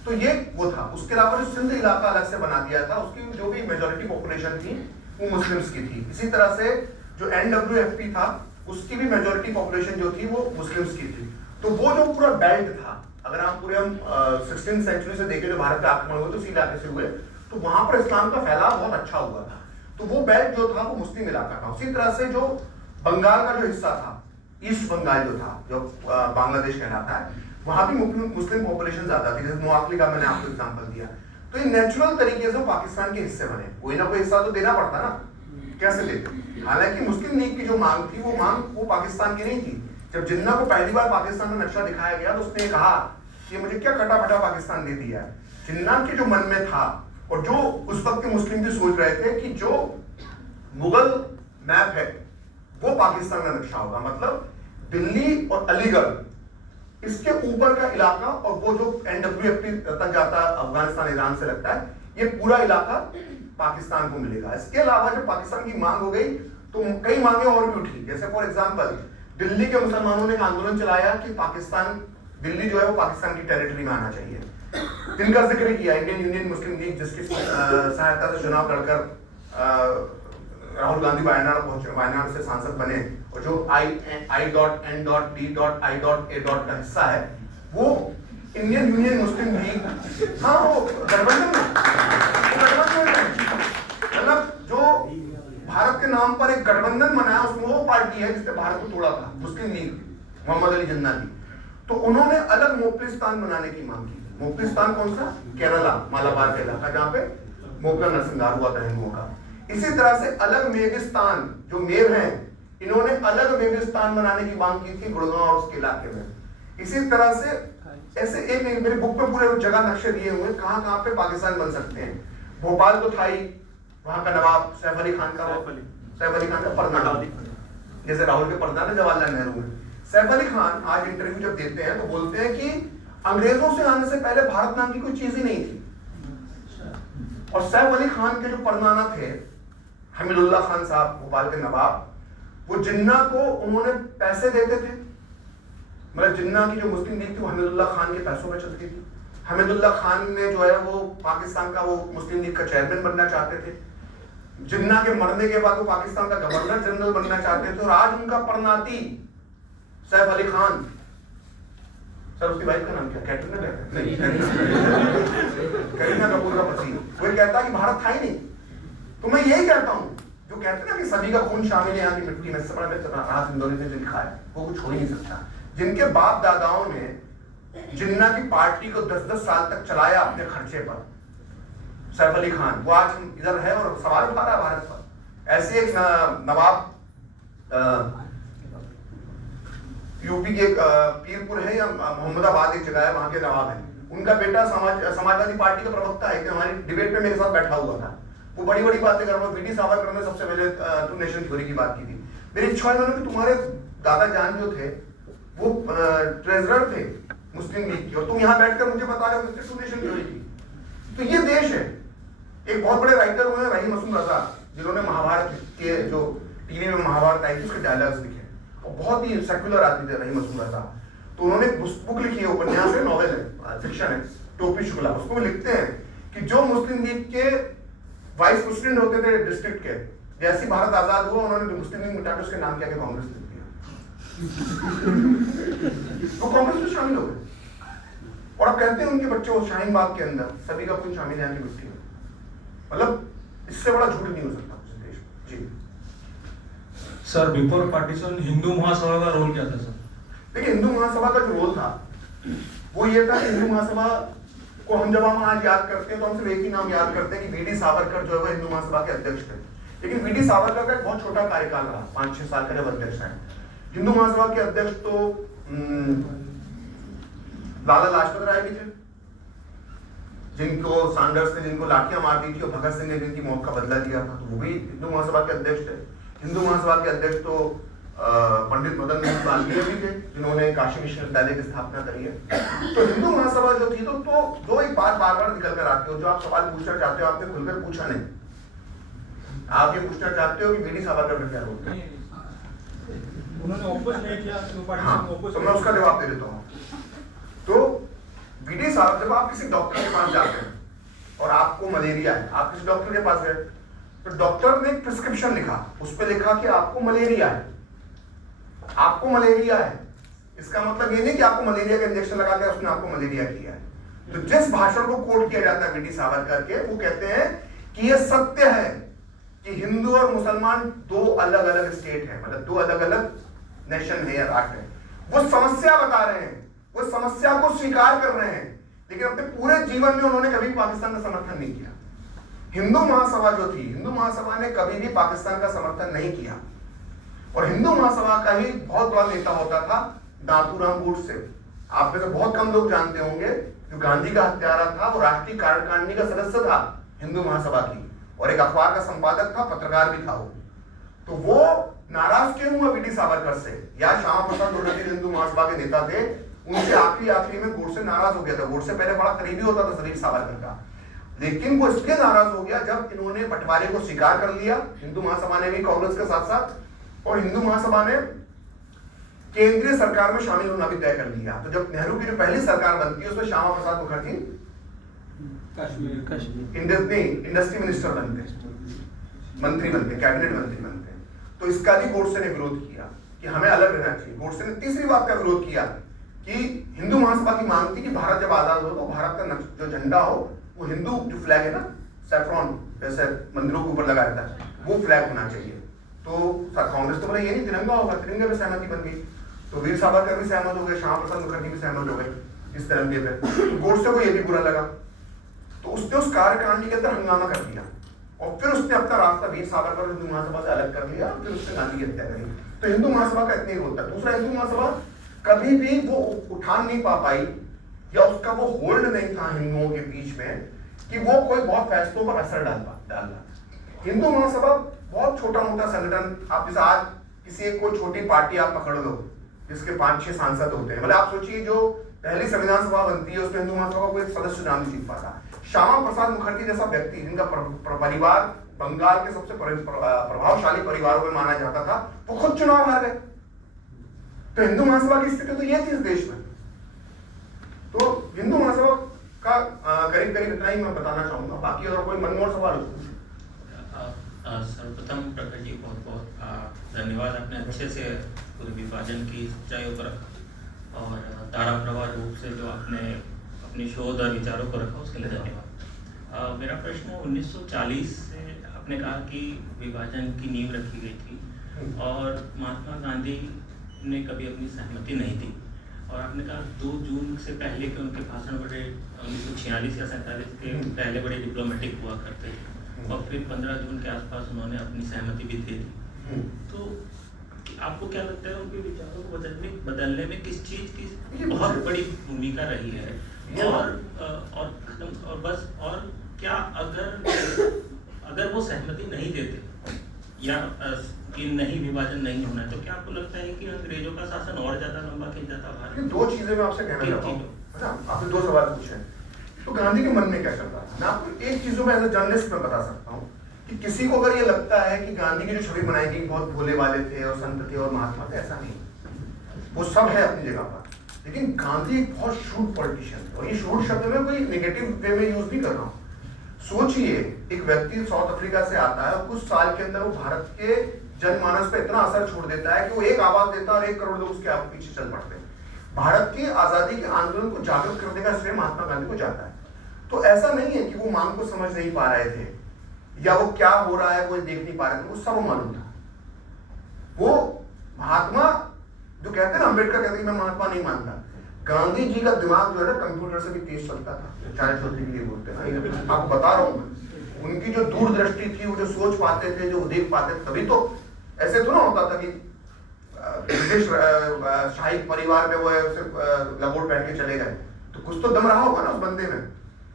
तो ये वो था। उसके अलावा जो सिंध इलाका अलग से बना दिया था, उसकी जो भी मेजोरिटी पॉपुलेशन थी वो मुस्लिम्स की थी। इसी तरह से जो NWFP था, उसकी भी मेजोरिटी पॉपुलेशन जो थी वो मुस्लिम्स की थी। तो वो जो पूरा बेल्ट था, अगर हम पूरे 16th सेंचुरी से देखें, जो भारत पे आक्रमण हुए तो उसी इलाके से हुए, तो वहां पर इस्लाम का फैलाव बहुत अच्छा हुआ था। तो वो बेल्ट जो था वो मुस्लिम इलाका था। उसी तरह से जो बंगाल का जो हिस्सा था, ईस्ट बंगाल जो था, जो बांग्लादेश कहलाता है, वहां भी मुस्लिम पॉपुलेशन ज्यादा थी। जैसे नोआखली का मैंने आपको एग्जांपल दिया। तो ये नेचुरल तरीके से पाकिस्तान के हिस्से बने, कोई ना कोई हिस्सा तो देना पड़ता ना, कैसे देते। हालांकि मुस्लिम लीग की जो मांग थी वो मांग वो पाकिस्तान की नहीं थी। जब जिन्ना को पहली बार पाकिस्तान का नक्शा दिखाया गया तो उसने कहा कि मुझे क्या कटा फटा पाकिस्तान दे दिया है। जिन्ना के जो मन में था, और जो उस वक्त के मुस्लिम भी सोच रहे थे कि जो मुगल मैप है वो पाकिस्तान का नक्शा होगा, मतलब दिल्ली और अलीगढ़ इसके ऊपर का इलाका, और वो जो NWFP तक जाता है, अफगानिस्तान ईरान से लगता है, ये पूरा इलाका पाकिस्तान को मिलेगा। इसके अलावा जब पाकिस्तान की मांग हो गई तो कई मांगे और भी उठी। जैसे फॉर एग्जांपल दिल्ली के मुसलमानों ने एक आंदोलन चलाया कि पाकिस्तान, दिल्ली जो है वो पाकिस्तान की टेरिटरी में आना चाहिए, जिनका जिक्र किया इंडियन यूनियन मुस्लिम लीग, जिसकी सहायता से चुनाव लड़कर राहुल गांधी वायनाड से सांसद बने, और जो I.N.D.I.A. का हिस्सा है वो इंडियन यूनियन मुस्लिम लीग, हाँ वो गठबंधन में, मतलब जो भारत के नाम पर एक गठबंधन बनाया, उसमें वो पार्टी है जिसने भारत को तोड़ा था, मुस्लिम लीग, मोहम्मद अली जिन्ना की। तो उन्होंने अलग मोपलिस्तान बनाने की मांग की। मोपलिस्तान कौन सा? केरला, मालाबार का इलाका, जहाँ पे मोपला नरसंहार हुआ था हिंदुओं का। इसी तरह से अलग मेविस्तान, जो मेव हैं, इन्होंने अलग मेविस्तान बनाने की मांग की थी गुड़गांव और उसके इलाके में। इसी तरह से ऐसे एक मेरी बुक में पूरे जगह नक्शे दिए हुए कहाँ कहाँ पे पाकिस्तान बन सकते हैं। भोपाल तो था ही, वहां का नवाब सैफ अली खान का परदाना, जैसे राहुल के परदाना जवाहरलाल नेहरू में। सैफ अली खान आज इंटरव्यू जब देते हैं तो बोलते हैं कि अंग्रेजों से आने से पहले भारत नाम की कोई चीज ही नहीं थी। और सैफ अली खान के जो परनाना थे, हमीदुल्लाह खान साहब भोपाल के नवाब, वो जिन्ना को उन्होंने पैसे देते थे। मतलब जिन्ना की जो मुस्लिम लीग थी वो हमीदुल्लाह खान के पैसों में चलती थी। हमीदुल्लाह खान ने जो है वो पाकिस्तान का वो मुस्लिम लीग का चेयरमैन बनना चाहते थे। जिन्ना के मरने के बाद वो पाकिस्तान का गवर्नर जनरल बनना चाहते थे, और आज उनका परनाती सैफ अली खान, सर उसकी वाइफ का नाम क्या, कैटरीना नहीं, करीना कपूर का पति, वो कहता है कि भारत था ही नहीं। तो मैं यही कहता हूँ, जो कहते हैं ना कि सभी का खून शामिल है यहाँ की मिट्टी में, सबड़ा में राहत इंदौरी ने जो लिखा है वो कुछ हो ही नहीं सकता। जिनके बाप दादाओं ने जिन्ना की पार्टी को 10-10 साल तक चलाया अपने खर्चे पर, सैफ अली खान, वो आज हम इधर है और सवाल उठा रहा है भारत पर। ऐसे एक नवाब यूपी के पीरपुर है या मोहम्मदाबाद एक जगह है, वहां के नवाब है, उनका बेटा समाजवादी पार्टी का प्रवक्ता है कि हमारी डिबेट में मेरे साथ बैठा हुआ था। वो बड़ी बड़ी बातें कर रहा हूँ। वीडी सावरकर ने सबसे पहले टू नेशन थ्योरी की बात की थी। मेरी इच्छा है कि तुम्हारे दादा जान जो थे वो ट्रेजरर थे मुस्लिम लीग की, और तुम यहाँ बैठकर मुझे बता रहे हो टू नेशन थ्योरी की। तो ये देश है। एक बहुत बड़े राइटर हुए रहीम मसूद रजा, जिन्होंने महाभारत के जो टीवी में महाभारत आई थी उसके डायलॉग्स लिखे, और बहुत ही सेक्युलर आदमी थे रहीम मसूद रजा। तो उन्होंने बुक लिखी है, उपन्यास है, नॉवेल है, फिक्शन है, टोपी शुक्ला। उसको लिखते हैं कि जो मुस्लिम लीग के वाइस प्रेसिडेंट होते थे डिस्ट्रिक्ट के, जैसे भारत आजाद हुआ उन्होंने मुस्लिम लीग मिटा के उसके नाम क्या कांग्रेस लिख दिया। वो कांग्रेस में शामिल हो गए, और अब कहते हैं उनके बच्चे वो शाहीन बाग के अंदर सभी का खून शामिल है मिट्टी में। मतलब इससे बड़ा झूठ नहीं हो सकता देश में। जी sir, before partition Hindu Mahasabha का रोल क्या था सर? देखिए, हिंदू महासभा का जो रोल था वो ये था कि हिंदू महासभा को हम जब हम आज याद करते हैं तो हम सिर्फ एक ही नाम याद करते हैं कि वीडी सावरकर जो है वो हिंदू महासभा के अध्यक्ष थे। लेकिन वीडी सावरकर का एक बहुत छोटा कार्यकाल रहा, 5-6 साल का जब अध्यक्ष है। हिंदू महासभा के अध्यक्ष तो लाला लाजपत राय भी थे, जिनको सैंडर्स ने जिनको लाठियां मार दी थी, और भगत सिंह ने जिनकी मौत का बदला लिया था, तो वो भी हिंदू महासभा के अध्यक्ष थे। हिंदू महासभा के अध्यक्ष तो पंडित मदन मोहन मालवीय भी थे, जिन्होंने काशी विश्वविद्यालय की स्थापना करी है। तो हिंदू महासभा जो थी, तो दो एक बात बार बार निकल कर आती हो, जो आप सवाल पूछना चाहते हो आपने खुलकर पूछा नहीं। आप ये पूछना चाहते हो कि वीडी सावरकर का क्या रोल है, उन्होंने ओपोज नहीं किया तो हाँ, तो मैं उसका जवाब दे देता हूँ। तो वीडी सावरकर, जब आप किसी डॉक्टर के पास जाते हैं और आपको मलेरिया है, आप किसी डॉक्टर के पास गए, तो डॉक्टर ने एक प्रिस्क्रिप्शन लिखा, उस पर लिखा कि आपको मलेरिया है, आपको मलेरिया है। इसका मतलब ये नहीं कि आपको मलेरिया का इंजेक्शन लगा के उसने आपको मलेरिया किया है। तो जिस भाषण को कोट किया जाता है वीडी सावरकर के, वो कहते हैं कि ये सत्य है कि हिंदू और मुसलमान दो अलग अलग स्टेट है, मतलब दो अलग अलग नेशन है या राष्ट्र है। वो समस्या बता रहे हैं, वो समस्या को स्वीकार कर रहे हैं, लेकिन अपने पूरे जीवन में उन्होंने कभी पाकिस्तान का समर्थन नहीं किया। हिंदू महासभा जो थी, हिंदू महासभा ने कभी भी पाकिस्तान का समर्थन नहीं किया। और हिंदू महासभा का ही बहुत बड़ा नेता होता था नाथूराम गोडसे। आप में से बहुत कम लोग जानते होंगे, जो गांधी का हत्यारा था, वो राष्ट्रीय कार्यकारिणी का सदस्य था हिंदू महासभा की, और एक अखबार का संपादक था, पत्रकार भी था वो। तो वो नाराज क्यों हुआ वीडी सावरकर से, या श्यामा प्रसाद मुखर्जी हिंदू महासभा के नेता थे, उनसे आखिरी में गोडसे नाराज हो गया था। गोडसे पहले बड़ा करीबी होता था वीडी सावरकर का, लेकिन वो इसलिए नाराज हो गया जब इन्होंने बंटवारे को स्वीकार कर लिया, हिंदू महासभा ने भी कांग्रेस के साथ साथ, और हिंदू महासभा ने केंद्रीय सरकार में शामिल होना भी तय कर लिया। तो जब नेहरू की जो पहली सरकार बनती है उसमें श्यामा प्रसाद मुखर्जी इंडस्ट्री मिनिस्टर बनते, मंत्री बनते, कैबिनेट मंत्री बनते। तो इसका भी गोडसे ने विरोध किया कि हमें अलग रहना चाहिए। गोडसे ने तीसरी बात का विरोध किया कि हिंदू महासभा की मांग थी कि भारत जब आजाद हो तो भारत का जो झंडा हो वो हिंदू जो फ्लैग है ना, सैफ्रॉन जैसे मंदिरों के ऊपर लगाया था, वो फ्लैग होना चाहिए। तो कांग्रेस तो बोले ये नहीं, तिरंगा होगा, तिरंगे पे सहमति बन गई। तो वीर सावरकर भी सहमत हो गए, श्यामा प्रसाद मुखर्जी भी सहमत हो गए इस तिरंगे पे। तो गोडसे को ये भी बुरा लगा, तो उसने उस कार्यकारिणी के अंदर हंगामा कर दिया, और फिर उसने अपना रास्ता वीर सावरकर हिंदू महासभा से अलग कर लिया, फिर उसने गांधी की हत्या करी। तो हिंदू महासभा का इतना ही होता है। दूसरा, हिंदू महासभा कभी भी वो उठान नहीं पा पाई, या उसका वो होल्ड नहीं था हिंदुओं के बीच में कि वो कोई बहुत फैसलों पर असर डालना। हिंदू महासभा बहुत छोटा मोटा संगठन, आप जैसे आज किसी एक कोई छोटी पार्टी आप पकड़ लो जिसके 5-6 सांसद होते हैं, मतलब आप सोचिए जो पहली संविधान सभा बनती है उसमें हिंदू महासभा को एक सदस्य चुनाव नहीं जीत पाता। श्यामा प्रसाद मुखर्जी जैसा व्यक्ति जिनका परिवार बंगाल के सबसे प्रभावशाली परिवारों में माना जाता था, वो खुद चुनाव हार गए। तो हिंदू महासभा की स्थिति तो ये थी इस देश में। तो हिंदू महासभा का करीब करीब इतना ही मैं बताना चाहूंगा। बाकी अगर कोई मनमोहन सवाल हो। सर्वप्रथम प्रखर जी बहुत बहुत धन्यवाद। आपने अच्छे से पूरे विभाजन की सच्चाइयों पर और धारा प्रवाह रूप से जो आपने अपनी शोध और विचारों को रखा उसके लिए धन्यवाद। मेरा प्रश्न 1940 से आपने कहा कि विभाजन की नींव रखी गई थी और महात्मा गांधी ने कभी अपनी सहमति नहीं दी, और आपने कहा 2 जून से पहले के उनके भाषण बड़े 1946 या 47 के पहले बड़े डिप्लोमेटिक हुआ करते थे, और फिर 15 जून के आसपास उन्होंने अपनी सहमति भी दे दी। तो आपको क्या लगता है उनके विचारों को बदलने में किस चीज की बहुत बड़ी भूमिका रही है? और बस, और क्या अगर वो सहमति नहीं देते या कि नहीं विभाजन नहीं होना है, तो क्या आपको लगता है कि अंग्रेजों का शासन और ज्यादा लंबा खिंच जाता भारत? 2 चीजें मैं आपसे कहना चाहता हूँ। आपने 2 सवाल पूछे। तो गांधी के मन में क्या चल रहा था, मैं आपको एक चीजों में एज ए जर्नलिस्ट में बता सकता हूँ कि किसी को अगर ये लगता है कि गांधी की जो छवि बनाई गई बहुत भोले वाले थे और संत थे और महात्मा थे, ऐसा नहीं। वो सब है अपनी जगह पर, लेकिन गांधी एक बहुत शूट पॉलिटिशियन थे। और ये शूट शब्द में कोई नेगेटिव वे में यूज नहीं कर रहा हूँ। सोचिए, एक व्यक्ति साउथ अफ्रीका से आता है और कुछ साल के अंदर वो भारत के जनमानस पे इतना असर छोड़ देता है कि वो एक आवाज देता है और 1 करोड़ लोग उसके पीछे चल पड़ते हैं। भारत की आजादी के आंदोलन को जागृत करने का श्रेय महात्मा गांधी को जाता है। तो ऐसा नहीं है कि वो मांग को समझ नहीं पा रहे थे या वो क्या हो रहा है वो देख नहीं पा रहे थे, वो सब मालूम था। वो महात्मा जो कहते हैं ना, अम्बेडकर कहते हैं मैं महात्मा नहीं मानता, गांधी जी का दिमाग जो है ना कंप्यूटर से भी तेज चलता था। 40 के लिए बोलते हैं ना, आपको बता रहा हूँ मैं। उनकी जो दूरदृष्टि थी, वो जो सोच पाते थे, जो देख पाते थे, तभी तो ऐसे तो ना होता था कि ब्रिटिश शाही परिवार में वो सिर्फ लंगोट पहन के चले गए। तो कुछ तो दम रहा होगा ना उस बंदे में।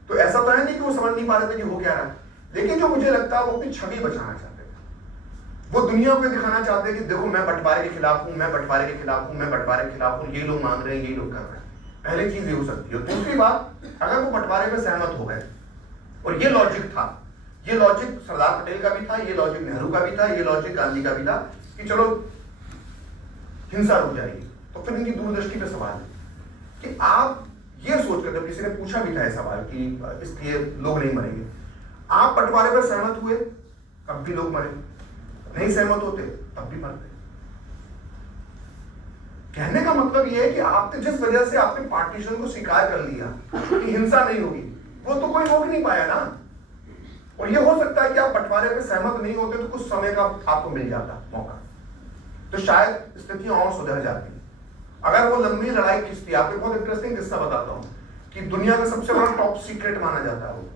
तो ऐसा तो है नहीं कि वो समझ नहीं पा रहे थे कि हो क्या रहा है। लेकिन जो मुझे लगता है वो अपनी छवि बचाना चाहते थे। वो दुनिया को दिखाना चाहते हैं कि देखो मैं बंटवारे के खिलाफ हूँ, मैं बंटवारे के खिलाफ हूँ, मैं बंटवारे के खिलाफ हूँ, ये लोग मांग रहे हैं, ये लोग कर रहे हैं। पहली चीज ये हो सकती है। दूसरी बात, अगर वो बंटवारे में सहमत हो गए, और ये लॉजिक था, ये लॉजिक सरदार पटेल का भी था, ये लॉजिक नेहरू का भी था, ये लॉजिक गांधी का भी था कि चलो हिंसा रुक जाएगी। तो फिर इनकी दूरदृष्टि पे सवाल है कि आप ये सोच कर, जब किसी ने पूछा भी था ये सवाल कि इसलिए लोग नहीं मरेंगे, आप बंटवारे पर सहमत हुए तब भी लोग मरे, नहीं सहमत होते तब भी मरते। कहने का मतलब ये है कि आपने जिस वजह से आपने पार्टीशन को स्वीकार कर लिया कि हिंसा नहीं होगी, वो तो कोई रोक नहीं पाया ना। और ये हो सकता है कि आप बंटवारे पे सहमत नहीं होते तो कुछ समय का आपको मिल जाता मौका, तो शायद स्थितियां और सुधर जाती। अगर वो लंबी लड़ाई खिंचती, आपको बहुत इंटरेस्टिंग किस्सा बताता हूँ कि दुनिया का सबसे बड़ा टॉप सीक्रेट माना जाता है वो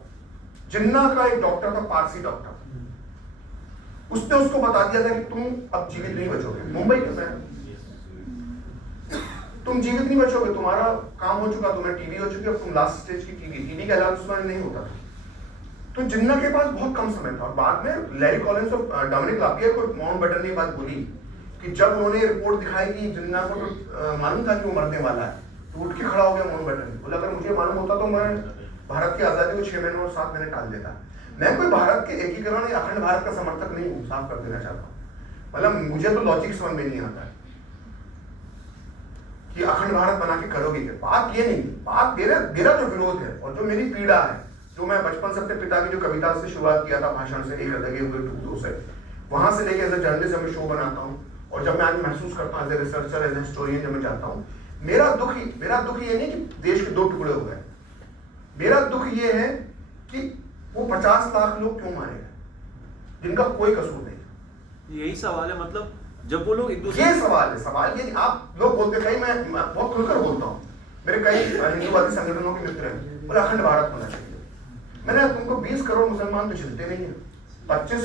जिन्ना का एक डॉक्टर था, पारसी डॉक्टर। उसने उसको बता दिया था कि तुम अब जीवित नहीं बचोगे। मुंबई के मैं, तुम जीवित नहीं बचोगे, तुम्हारा काम हो चुका, तुम्हें टीबी हो चुकी, अब तुम लास्ट स्टेज की टीबी का इलाज उसमें नहीं होता था। तो जिन्ना के पास बहुत कम समय था। और बाद में लैरी कॉलिंस और डोमिनिक लापियर को माउंटबेटन ने बात बोली कि जब उन्होंने रिपोर्ट दिखाई कि जिन्ना को तो मालूम था कि वो मरने वाला है, तो उठ के खड़ा हो गया माउंटबेटन। बोला अगर मुझे मालूम होता तो मैं भारत की आजादी को 6 महीने और 7 महीने टाल देता। मैं कोई भारत के एकीकरण या अखंड भारत का समर्थक नहीं हूँ, साफ कर देना चाहता हूँ। मतलब मुझे तो लॉजिक समझ में नहीं आता है कि अखंड भारत बना के करोगे क्या। बात ये नहीं, बात मेरा जो विरोध है और जो मेरी पीड़ा है, जो मैं बचपन से अपने पिता की जो कविता से शुरुआत किया था, भाषण से, एक लगे हुए टुकड़ों से, वहां से लेके एज ए जर्नलिस्ट मैं शो बनाता हूँ। और जब मैं आज महसूस करता हूँ as a researcher, as a historian, जब मैं जाता हूँ, मेरा दुख ये नहीं कि देश के 2 टुकड़े हो गए। मेरा दुख ये है कि वो 50 लाख लोग क्यों मारे गए जिनका कोई कसूर नहीं। यही सवाल है, मतलब जब वो लोग एक दूसरे, ये सवाल ये आप लोग बोलते थे, मैं बहुत खुलकर बोलता हूँ, मेरे कई हिंदूवादी संगठनों के मित्र हैं, बोले अखंड भारत होना चाहिए। मैंने तुमको 20 करोड़ मुसलमान तो चलते नहीं है, 25,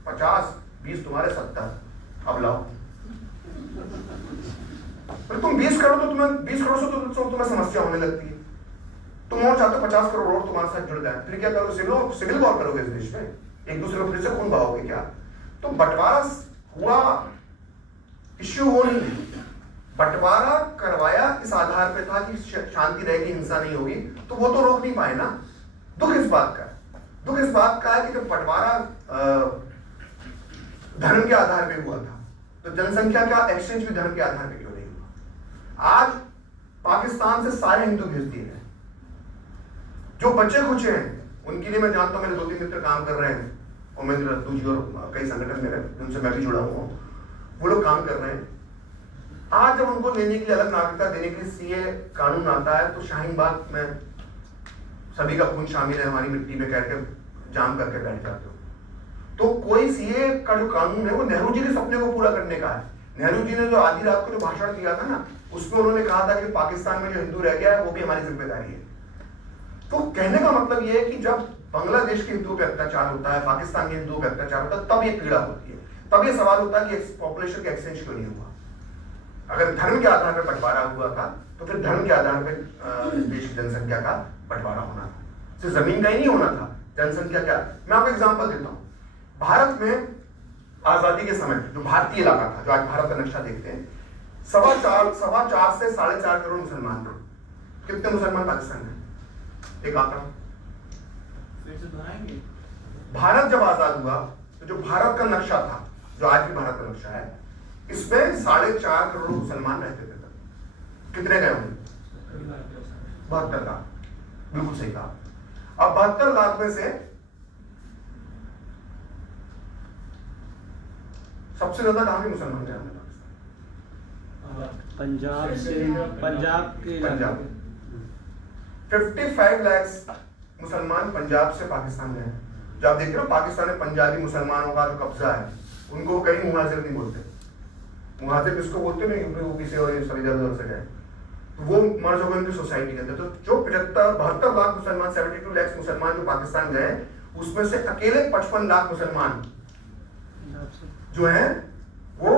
50, 20 तुम्हारे 70, अब लाओ। तुम 20 करोड़ तो तुम्हें 20 करोड़ से तो तुम्हें समस्या होने लगती है। तुम और चाहते 50 करोड़ और तुम्हारे साथ जुड़ जाए, फिर क्या करोगे? सिविल वॉर करोगे इस देश में, एक दूसरे को फिर से खून बहाओगे क्या? तो बंटवारा हुआ इश्यू वो नहीं, बंटवारा करवाया इस आधार पे था कि शांति रहेगी, हिंसा नहीं होगी, तो वो तो रोक नहीं पाए ना। दुख इस बात का है कि जब बंटवारा धर्म के आधार पे हुआ था तो जनसंख्या का एक्सचेंज भी धर्म के आधार पे क्यों नहीं हुआ? आज पाकिस्तान से सारे हिंदू भेज दिए गए, जो बच्चे खुचे हैं उनके लिए मैं जानता हूं, मेरे 2-3 मित्र काम कर रहे हैं, और मेरे रद्दू जी और कई संगठन मेरे जिनसे मैं भी जुड़ा हुआ हूं, वो लोग काम कर रहे हैं। आज जब उनको लेने के लिए, अलग नागरिकता देने के लिए सीए कानून आता है तो शाहीन बाग में सभी का खून शामिल है हमारी मिट्टी में कह के जाम करके बैठ जाते हो। तो कोई सीए का जो कानून है वो नेहरू जी के सपने को पूरा करने का है। नेहरू जी ने जो आधी रात को जो भाषण दिया था ना, उसमें उन्होंने कहा था कि पाकिस्तान में जो हिंदू रह गया है वो भी हमारी जिम्मेदारी है। तो कहने का मतलब ये है कि जब बांग्लादेश के हिंदुओं पे अत्याचार होता है, पाकिस्तान के हिंदुओं पे अत्याचार होता है, तब ये पीड़ा होती है, तब ये सवाल होता है कि पॉपुलेशन का एक्सचेंज क्यों नहीं हुआ। अगर धर्म के आधार पर बंटवारा हुआ था तो फिर धर्म के आधार पर देश की जनसंख्या का बंटवारा होना था, सिर्फ जमीन का ही नहीं होना था, जनसंख्या क्या। मैं आपको एग्जांपल देता हूं, भारत में आजादी के समय जो भारतीय इलाका था, जो आज भारत का नक्शा देखते हैं, 4.25 से 4.5 करोड़ मुसलमान थे। कितने मुसलमान पाकिस्तान में? एक आंकड़ा। भारत जब आजाद हुआ तो जो भारत का नक्शा था, जो आज भी भारत का नक्शा है, इसमें 4.5 करोड़ मुसलमान रहते थे। कितने गए होंगे? 72 लाख। बिल्कुल सही कहा। अब 72 लाख में से सबसे ज्यादा कहां के मुसलमान गए? पंजाब से, पंजाब 55 लाख मुसलमान पंजाब से पाकिस्तान गए। जो आप देख रहे हो पाकिस्तान में पंजाबी मुसलमानों का जो कब्जा है, उनको कहीं मुहाजिर नहीं बोलते। मुहाजिर किसको बोलते हैं? यूपी से और सभी इधर से गए, तो वो मर्ज हो गए उनकी सोसाइटी के अंदर। तो जो 72 लाख मुसलमान, 72 लाख मुसलमान जो पाकिस्तान गए, उसमें से अकेले 55 लाख मुसलमान जो हैं वो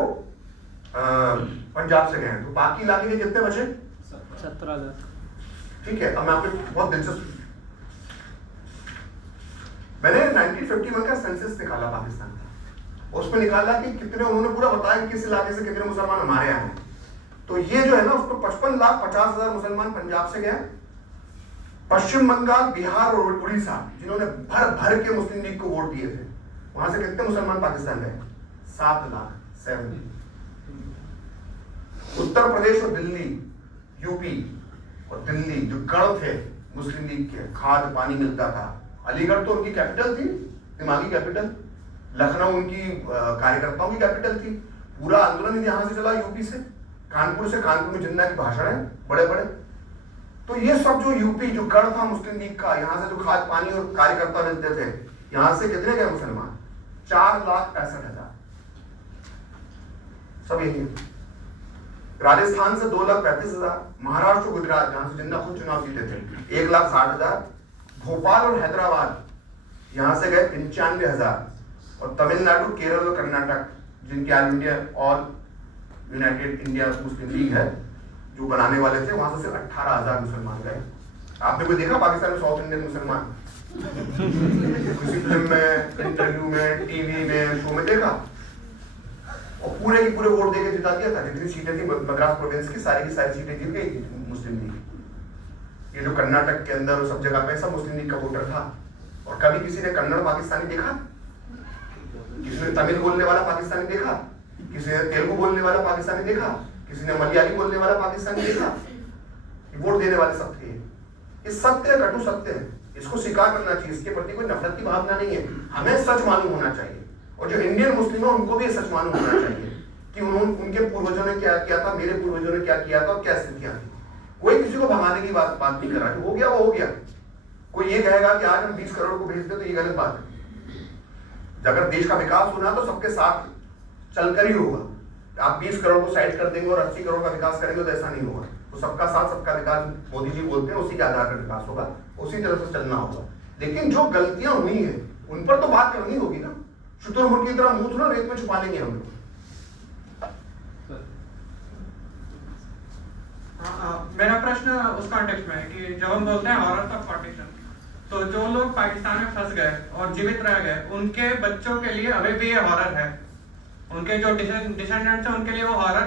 पंजाब से गए हैं। तो बाकी इलाके के कितने बचे? 17 लाख। ठीक है। अब मैं आपको बहुत दिलचस्प, मैंने 1951 का सेंसस निकाला पाकिस्तान का, उसमें निकाला कि कितने, उन्होंने पूरा बताया कि किस इलाके से कितने मुसलमान हमारे यहाँ हैं। तो ये जो है ना, उसको 55,50,000 मुसलमान पंजाब से गए, पश्चिम बंगाल, बिहार और उड़ीसा जिन्होंने भर भर के मुस्लिम लीग को वोट दिए थे, वहां से कितने मुसलमान पाकिस्तान गए? 7 लाख। उत्तर प्रदेश और दिल्ली, यूपी और दिल्ली जो गढ़ थे मुस्लिम लीग के, खाद पानी मिलता था। अलीगढ़ तो उनकी कैपिटल थी, दिमागी कैपिटल। लखनऊ उनकी कार्यकर्ताओं की कैपिटल थी। पूरा आंदोलन यहां से चला, यूपी से, कानपुर से। कानपुर में जिन्ना की भाषण है बड़े बड़े। तो ये सब जो यूपी जो गढ़ था मुस्लिम लीग का, यहाँ से जो खाद पानी और कार्यकर्ता मिलते थे, यहां से कितने गए मुसलमान? 4,65,000। सब यही है। राजस्थान से 2,35,000, महाराष्ट्र, गुजरात जहां से जिन्ना खुद चुनाव जीते थे, 1,60,000। भोपाल और हैदराबाद यहां से गए 95,000, और तमिलनाडु, केरल और कर्नाटक जिनकी ऑल इंडिया और यूनाइटेड इंडिया मुस्लिम लीग है जो बनाने वाले थे, वहां से सिर्फ 18,000 मुसलमान गए। आपने कोई देखा पाकिस्तान में साउथ इंडियन मुसलमान? किसी फिल्म में, इंटरव्यू में, टीवी में, शो में देखा? और पूरे की पूरे वोट देके जिता दिया था। जितनी सीटें थी मद्रास प्रोविंस की सारी सीटें जीत गई थी मुस्लिम लीग। ये जो कर्नाटक के अंदर और सब जगह पे सब मुस्लिम लीग का वोटर था। और कभी किसी ने कन्नड़ पाकिस्तानी देखा? किसी ने तमिल बोलने वाला पाकिस्तानी देखा? किसी ने तेलुगु बोलने वाला पाकिस्तानी देखा? किसी ने मलयाली बोलने वाला पाकिस्तानी देखा? वोट देने वाले सब थे। ये सत्य है, कटु सत्य है, इसको स्वीकार करना चाहिए। इसके प्रति कोई नफरत की भावना नहीं है, हमें सच मालूम होना चाहिए। और जो इंडियन मुस्लिम है उनको भी सच मालूम होना चाहिए कि उनके पूर्वजों ने क्या किया था, मेरे पूर्वजों ने क्या किया था और क्या स्थितियां थी। कोई किसी को भगाने की बात नहीं कर रहा, हो गया वो हो गया। कोई ये कहेगा कि आज हम 20 करोड़ को भेज दे तो ये गलत बात है। अगर देश का विकास होना तो सबके साथ चलकर ही होगा। आप 20 करोड़ को साइड कर देंगे और 80 करोड़ का विकास करेंगे तो ऐसा नहीं होगा। तो सबका साथ सबका विकास मोदी जी बोलते हैं, उसी के आधार पर विकास होगा, उसी तरह से चलना होगा। लेकिन जो गलतियां हुई हैं उन पर तो बात करनी होगी ना। शुतुरमुर्ग की तरह मुंह थोड़ा रेत में छुपा लेंगे हम लोग। मेरा प्रश्न उस कॉन्टेक्स्ट में है कि जब हम बोलते हैं हॉरर ऑफ पार्टीशन, तो जो लोग पाकिस्तान में फंस गए और जीवित रह गए, उनके बच्चों के लिए अभी भी ये हॉरर है। उनके जो डिसेंडेंट्स हैं उनके लिए वो हॉरर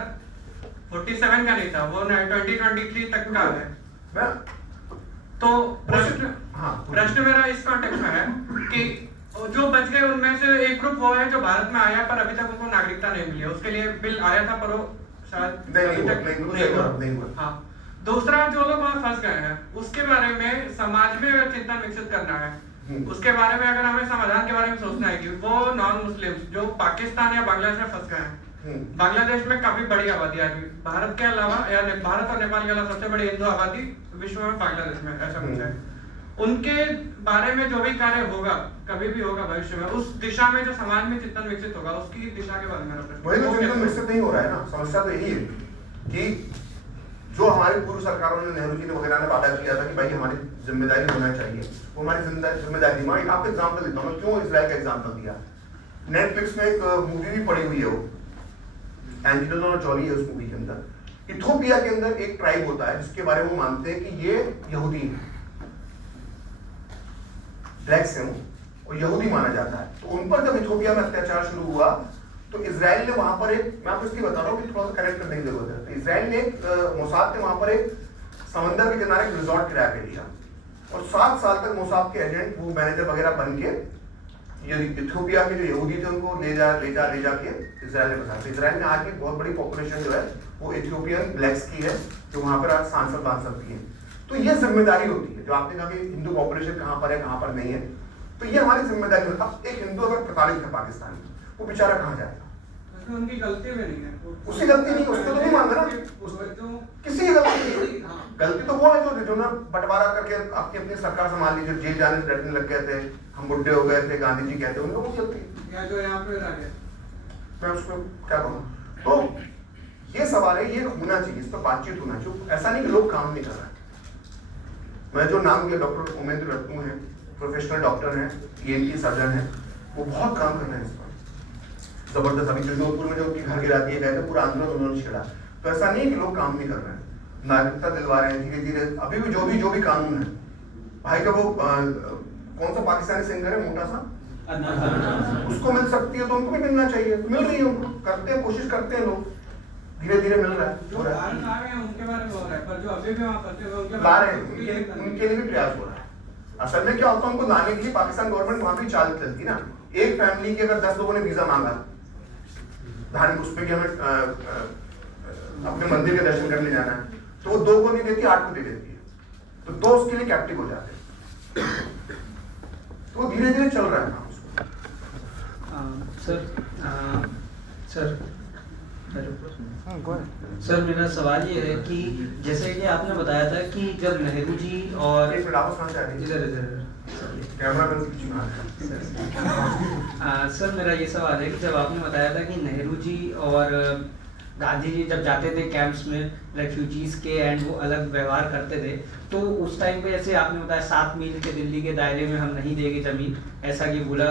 57 का नहीं था, वो 2023 तक का है। मैं तो प्रश्न मेरा इस कॉन्टेक्स्ट में है कि जो बच गए उनमें से एक ग्रुप वो है जो भारत में आया पर अभी तक उनको नागरिकता नहीं मिली है, उसके लिए बिल आया था पर वो शायद अभी तक नहीं हुआ। हाँ, दूसरा जो लोग वहाँ फंस गए हैं उसके बारे में समाज में अगर चिंतन विकसित करना है, उसके बारे में अगर हमें समाधान के बारे में सोचना है कि वो नॉन मुस्लिम जो पाकिस्तान या बांग्लादेश में फंस गए हैं, बांग्लादेश में काफी बड़ी आबादी है, भारत के अलावा या भारत और नेपाल के अलावा सबसे बड़ी हिंदू आबादी विश्व में बांग्लादेश में, ऐसा कुछ है। उनके बारे में जो भी कार्य होगा, कभी भी होगा भविष्य में, उस दिशा में जो समाज में चिंतन विकसित होगा, उसकी दिशा के बारे में मेरा प्रश्न। वही तो चिंतन विकसित नहीं हो रहा है ना, समस्या तो यही है कि जो हमारी पूर्व सरकारों ने, नेहरू जी ने वगैरह ने वादा किया था कि भाई हमारी जिम्मेदारी होना चाहिए, वो हमारी जिम्मेदारी। मैं आपको एग्जाम्पल देता हूँ, क्यों इजराइल का एग्जाम्पल दिया। नेटफ्लिक्स में एक मूवी भी पड़ी हुई है, वो एंजेलिना जोली है उस मूवी के अंदर। इथोपिया के अंदर एक ट्राइब होता है जिसके बारे में वो मानते हैं कि ये यहूदी है, ब्लैक्स हैं वो, और यहूदी माना जाता है। तो उन पर जब इथोपिया में अत्याचार शुरू हुआ तो इजराइल ने वहां पर एक, मैं आपको इसलिए बता रहा हूँ कि थोड़ा सा करेक्ट करने की जरूरत है, तो इजराइल ने एक मोसाद ने वहां पर एक समंदर के किनारे एक रिजॉर्ट किराया पे लिया और 7 साल तक मोसाद के एजेंट, वो मैनेजर वगैरह बन के ये इथोपिया के जो यहूदी थे उनको ले जा के इजराइल में बसा। इजराइल में आज की बहुत बड़ी पॉपुलेशन जो है वो इथियोपियन ब्लैक्स की है, जो वहां पर आज सांसद बांध सकती है। तो ये जिम्मेदारी होती है, जो आपने कहा कि हिंदू पॉपुलेशन कहाँ पर है कहाँ पर नहीं है, तो ये हमारी जिम्मेदारी होती है। अब एक हिंदू अगर प्रताड़ित है पाकिस्तान में, वो बेचारा कहाँ जाएगा? उनकी गलती भी नहीं है, उसकी गलती नहीं, उसको तो नहीं मानना ना, किसी की गलती नहीं। गलती तो वो है जो ना बंटवारा करके अपनी अपनी सरकार संभाल ली, जो जेल जाने से डरने लग गए थे, हम बुढ़े हो गए थे, गांधी जी कहते, उन लोगों की गलती या जो यहाँ पे रह गए, मैं उसको क्या कहूँ। तो ये सवाल है, ये होना चाहिए, इस पर बातचीत होना चाहिए। ऐसा नहीं कि लोग काम नहीं कर रहे हैं। मैं जो नाम लिया, डॉक्टर उमेंद्र रत्नू है, प्रोफेशनल डॉक्टर हैं, ENT सर्जन है, वो बहुत काम कर रहे हैं इस पर जबरदस्त। अभी जोधपुर में जो उनकी घर गिराती है, कहते पूरा आंदोलन उन्होंने छेड़ा। तो ऐसा नहीं कि लोग काम नहीं कर रहे हैं, नागरिकता दिलवा रहे हैं धीरे धीरे। अभी भी जो भी कानून है, भाई का वो कौन सा पाकिस्तानी सिंगर है मोटा सा, उसको मिल सकती है तो उनको भी मिलना चाहिए, तो मिल रही है उनको, करते हैं, कोशिश करते हैं लोग, धीरे धीरे मिल रहा है। जो भारत आ गए हैं उनके बारे में हो रहा है, पर जो अभी भी वहाँ फंसे हुए उनके लिए भी प्रयास हो रहा है। असल में क्या होता है, उनको लाने के लिए पाकिस्तान गवर्नमेंट वहां भी चाल चलती ना। एक फैमिली के अगर 10 लोगों ने वीजा मांगा धार्मिक उसमें कि हमें अपने मंदिर के दर्शन करने जाना है, तो वो 2 को नहीं देती, 8 को दे देती है, तो 2 उसके लिए कैप्टिव हो जाते हैं। तो धीरे धीरे चल रहा है ना सर मेरा सवाल ये है कि जैसे कि आपने बताया था कि जब नेहरू जी और सर मेरा ये सवाल है कि जब आपने बताया था कि नेहरू जी और गांधी जी जब जाते थे कैंप्स में रेफ्यूजीज के एंड वो अलग व्यवहार करते थे, तो उस टाइम पे जैसे आपने बताया 7 मील के दिल्ली के दायरे में हम नहीं देंगे जमीन, ऐसा कि बोला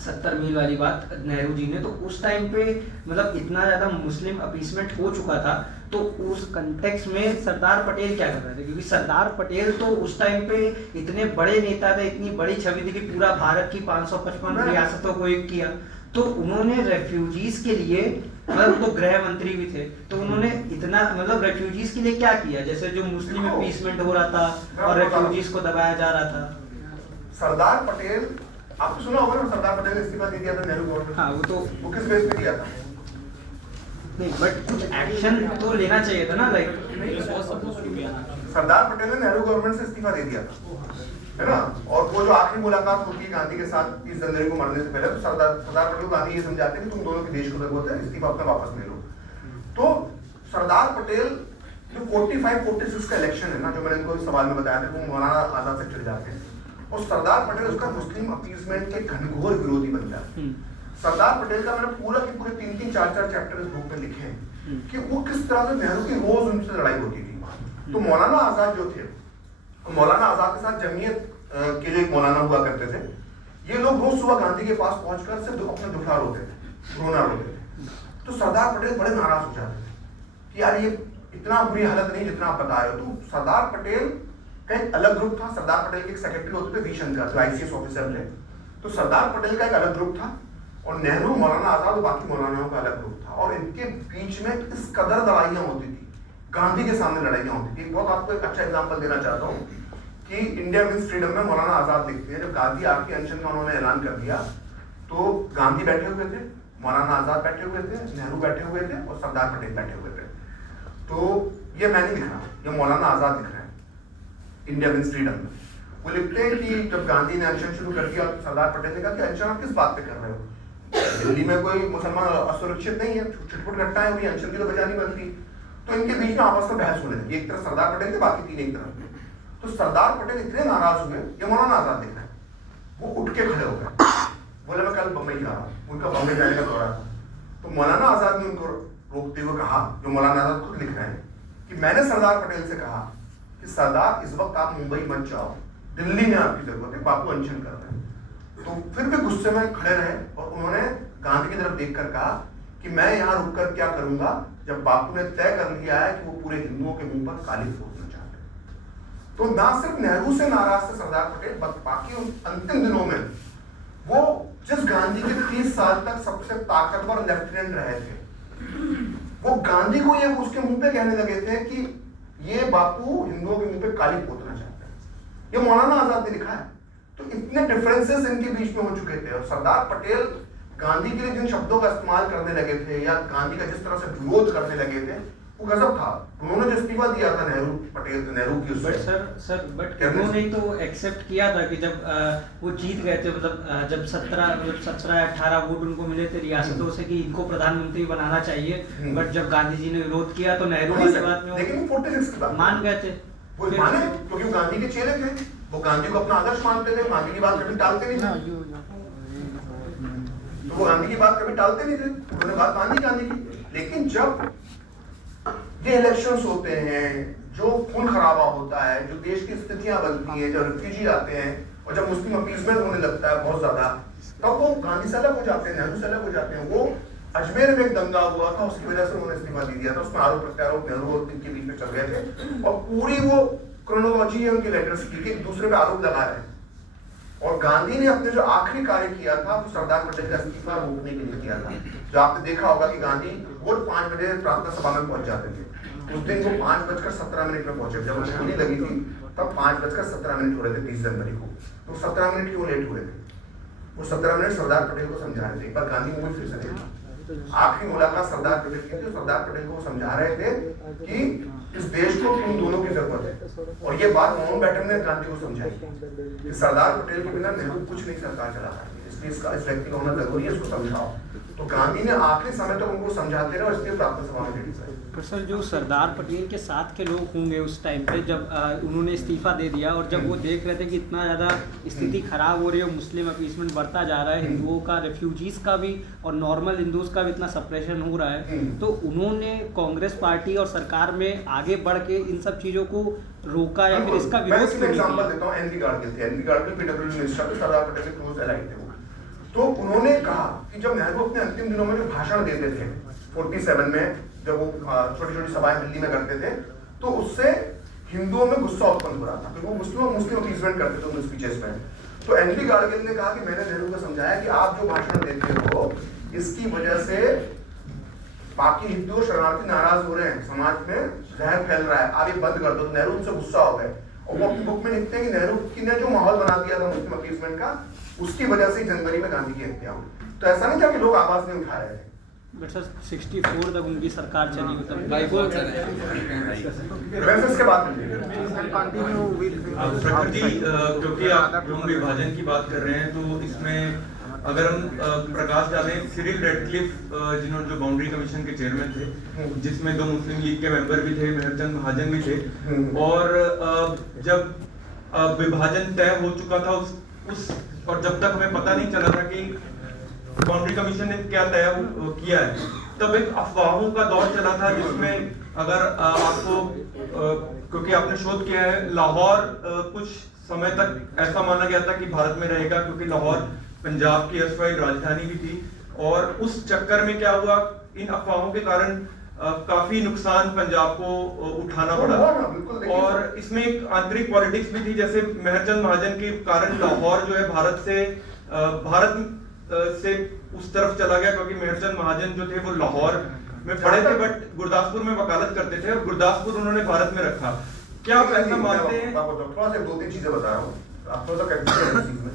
70 मील वाली बात नेहरू जी ने, तो उस टाइम पे मतलब इतना ज़्यादा मुस्लिम अपीसमेंट हो चुका था, तो उस कंटेक्स्ट में सरदार पटेल क्या कर रहे थे? क्योंकि सरदार पटेल तो उस टाइम पे इतने बड़े नेता थे, इतनी बड़ी छवि थी कि पूरा भारत की 555 रियासतों को एक किया, तो उन्होंने रेफ्यूजीज के लिए मतलब तो गृह मंत्री भी थे, तो उन्होंने इतना मतलब रेफ्यूजीज के लिए क्या किया? जैसे जो मुस्लिम अपीसमेंट हो रहा था और रेफ्यूजीज को दबाया जा रहा था। सरदार पटेल, आपने सुना होगा ना, सरदार पटेल ने इस्तीफा दे दिया था नेहरू गवर्नमेंट। हाँ, वो किस बेस पे दिया था? नहीं, बट कुछ एक्शन तो लेना चाहिए था ना, लाइक सरदार पटेल ने नेहरू गवर्नमेंट से इस्तीफा दे दिया था, है ना। और वो जो आखिरी मुलाकात होती है गांधी के साथ 30 जनवरी को मरने से पहले, तो सरदार पटेल गांधी ये समझाते हैं कि तुम दोनों के देश को जरूरत है, इस्तीफा अपना वापस ले लो। तो सरदार पटेल जो 45-46 का इलेक्शन है ना, जो मैंने इनको इस सवाल में बताया था, वो मौलाना आजाद से चढ़ जाते हैं, और सरदार पटेल उसका मुस्लिम अपीसमेंट के घनघोर विरोधी बन जाते हैं। सरदार पटेल का मैंने पूरे 3-4 चैप्टर इस बुक में लिखे हैं कि वो किस तरह से नेहरू की रोज उनसे लड़ाई होती थी। तो मौलाना आजाद जो थे, मौलाना आजाद के साथ जमीयत के जो एक मौलाना हुआ करते थे, ये लोग रोज सुबह गांधी के पास पहुंचकर सिर्फ अपना दुखड़ा रोते थे, रोना रोते थे। तो सरदार पटेल बड़े नाराज हो जाते थे कि यार ये इतना बुरी हालत नहीं जितना आप बता रहे हो। तो सरदार पटेल का एक अलग ग्रुप था, सरदार पटेल के एक सेक्रेटरी होते थे वी शंकर, जो ICS ऑफिसर थे। तो सरदार पटेल का एक अलग ग्रुप था, और नेहरू, मौलाना आजाद और बाकी मौलानाओं का अलग ग्रुप था, और इनके बीच में इस कदर लड़ाइयाँ होती थी, गांधी के सामने लड़ाइयाँ होती थी। बहुत आपको एक अच्छा एग्जाम्पल देना चाहता हूँ कि इंडिया मीन्स फ्रीडम में मौलाना आजाद लिखते हैं, जब गांधी आखिरी अनशन का उन्होंने ऐलान कर दिया तो गांधी बैठे हुए थे, मौलाना आजाद बैठे हुए थे, नेहरू बैठे हुए थे और सरदार पटेल बैठे हुए थे। तो ये मैं नहीं लिख रहा, ये मौलाना आजाद लिख रहे हैं इंडिया मीन्स फ्रीडम में। वो लिखते हैं कि जब गांधी ने अनशन शुरू कर दिया तो सरदार पटेल ने कहा कि अनशन आप किस बात पे कर रहे हो, दिल्ली में कोई मुसलमान असुरक्षित नहीं है, छुटपुट घटनाएं हुई, अनशन की तो वजह नहीं बनती। तो इनके बीच में आपस में बहस होने लगी, एक तरफ सरदार पटेल थे, बाकी तीन एक तरफ। तो सरदार पटेल इतने नाराज हुए, ये मौलाना आजाद देख रहे हैं, वो उठ के खड़े हो गए, बोले मैं कल बम्बई जा रहा हूँ, उनका बम्बई जाने का दौरा था। तो मौलाना आजाद ने उनको रोकते हुए कहा, जो मौलाना आजाद खुद लिख रहे हैं, कि मैंने सरदार पटेल से कहा कि सरदार इस वक्त आप मुंबई मत जाओ, दिल्ली में आपकी जरूरत है, बापू अनशन कर रहे हैं। तो फिर भी गुस्से में खड़े रहे और उन्होंने गांधी की तरफ देखकर कहा कि मैं यहाँ रुककर क्या करूंगा, जब बापू ने तय कर लिया है कि वो पूरे हिंदुओं के मुंह पर काली फोड़ना चाहते हैं। तो ना सिर्फ नेहरू से नाराज थे सरदार पटेल, बाकी अंतिम दिनों में वो जिस गांधी के 30 साल तक सबसे ताकतवर लेफ्टिनेंट रहे थे, वो गांधी को ये उसके मुंह पे कहने लगे थे कि ये बापू हिंदुओं के मुंह पे काली पोतना चाहते हैं। ये मौलाना आजाद ने लिखा है। तो इतने डिफरेंसेस इनके बीच में हो चुके थे, और सरदार पटेल गांधी के लिए जिन शब्दों का इस्तेमाल करने लगे थे या गांधी का जिस तरह से विरोध करने लगे थे, वो गजब था। उन्होंने जो इस्तीफा दिया था नेहरू की उससे, बट उन्होंने तो एक्सेप्ट किया था कि जब वो जीत गए थे, मतलब जब 17-18 वोट उनको मिले थे रियासतों से कि इनको प्रधानमंत्री बनाना चाहिए, बट जब गांधी जी ने विरोध किया तो नेहरू वाली बात में लेकिन 46 की बात मान गए थे। वो माने क्योंकि वो गांधी के चेले थे, वो गांधी को अपना आदर्श मानते थे, गांधी की बात कभी टालते नहीं थे, तो वो गांधी की बात कभी टालते नहीं थे, उन्होंने बात मानी गांधी की। लेकिन जब ये इलेक्शंस होते हैं, जो खून खराबा होता है, जो देश की स्थितियां बनती हैं, जब रिफ्यूजी आते हैं और जब मुस्लिम अपीसमेंट होने लगता है बहुत ज्यादा, तब वो गांधी से अलग हो जाते हैं, नेहरू से अलग हो जाते हैं। वो अजमेर में एक दंगा हुआ था, उसकी वजह से उन्होंने इस्तीफा दे दिया था, उसमें आरोप प्रत्यारोप नेहरू और इनके बीच में चल गए थे, और पूरी वो क्रोनोलॉजी है उनकी लेटर्स की कि एक दूसरे पे आरोप लगा रहे हैं। और गांधी ने अपने जो आखिरी कार्य किया था वो सरदार पटेल का इस्तीफा रोकने के लिए किया था। जो आपने देखा होगा कि गांधी रोज 5 बजे प्रार्थना सभा में पहुंच जाते थे, उस दिन वो 5:17 में पहुंचे, जब होने लगी थी तब 5:17 हो रहे थे 30 जनवरी को, तो 17 मिनट क्यों लेट हुए थे? वो 17 मिनट सरदार पटेल को समझा रहे थे। एक बार गांधी मूवी फिर से आखिरी मुलाकात सरदार पटेल की थी, सरदार पटेल को समझा रहे थे कि इस देश को तुम दोनों की जरूरत है, और ये बात माउंटबेटन ने गांधी को समझाई कि सरदार पटेल के बिना नेहरू कुछ नहीं सरकार चला पाएगी, इसलिए इस व्यक्ति का होना जरूरी है, इसको समझाओ। तो गांधी ने आखिरी समय तक उनको समझाते रहे, इसलिए प्रार्थना सभा में लेडी है। पर सर जो सरदार पटेल के साथ के लोग होंगे उस टाइम पे जब उन्होंने इस्तीफा दे दिया, और जब वो देख रहे थे कि इतना ज़्यादा स्थिति खराब हो रही है, मुस्लिम अपीसमेंट बढ़ता जा रहा है, हिंदुओं का, रेफ्यूजीज़ का भी और नॉर्मल हिंदूज़ का भी इतना सप्रेशन हो रहा है, तो उन्होंने कांग्रेस पार्टी और सरकार में आगे बढ़ के इन सब चीज़ों को रोका या फिर इसका विरोध क्यों नहीं किया? एग्जांपल देता हूं, एनवी गार्गिल थे, एनवी गार्गिल पीडब्ल्यूडी मिनिस्टर थे, सरदार पटेल के क्लोज एलाइड थे वो। तो उन्होंने कहा कि जब नेहरू अपने अंतिम दिनों में जो भाषण देते थे 47 में, जब वो छोटी छोटी सभाएं दिल्ली में करते थे, तो उससे हिंदुओं में गुस्सा उत्पन्न हो रहा था, क्योंकि वो मुस्लिम अपीसमेंट करते थे उन स्पीचेस में। तो एनवी गार्गिल ने कहा कि मैंने नेहरू को समझाया कि आप जो भाषण देते हो इसकी वजह से बाकी हिंदू शरणार्थी नाराज हो रहे हैं, समाज में जहर फैल रहा है, आप ये बंद कर दो। तो नेहरू उनसे गुस्सा हो गए, और वो अपनी बुक में लिखते हैं कि नेहरू ने जो माहौल बना दिया था मुस्लिम अपीसमेंट का, उसकी वजह से जनवरी में गांधी की हत्या हुई। तो ऐसा नहीं था कि लोग आवाज नहीं उठा रहे थे। बट सर 64 तक उनकी सरकार चली, मतलब प्रकृति, क्योंकि हम विभाजन की बात कर रहे हैं, तो इसमें अगर हम प्रकाश डालें, सिरिल रेडक्लिफ जिन्होंने जो बाउंड्री कमीशन के चेयरमैन थे, जिसमें 2 मुस्लिम लीग के मेंबर भी थे, मेहरचंद महाजन भी थे, और जब विभाजन तय हो चुका था उस और जब तक हमें पता नहीं चला था कि बाउंड्री कमीशन ने क्या तय किया है, तब एक अफवाहों का दौर चला था, जिसमें अगर आपको क्योंकि आपने शोध किया है, लाहौर कुछ समय तक ऐसा माना गया था कि भारत में रहेगा, क्योंकि लाहौर पंजाब की असवाई राजधानी भी थी, और उस चक्कर में क्या हुआ, इन अफवाहों के कारण काफी नुकसान पंजाब को उठाना पड़ा, और इसमें एक आंतरिक पॉलिटिक्स भी थी, जैसे मेहरचंद महाजन के कारण लाहौर जो है भारत से उस तरफ चला गया, क्योंकि मेहरचंद महाजन जो थे वो लाहौर में पढ़े थे बट गुरदासपुर में वकालत करते थे और गुरदासपुर उन्होंने भारत में रखा। क्या आप ऐसा मानते हैं? थोड़ा सा 2-3 चीजें बता रहा हूँ, आप थोड़ा सा कंफ्यूज हैं इस चीज में।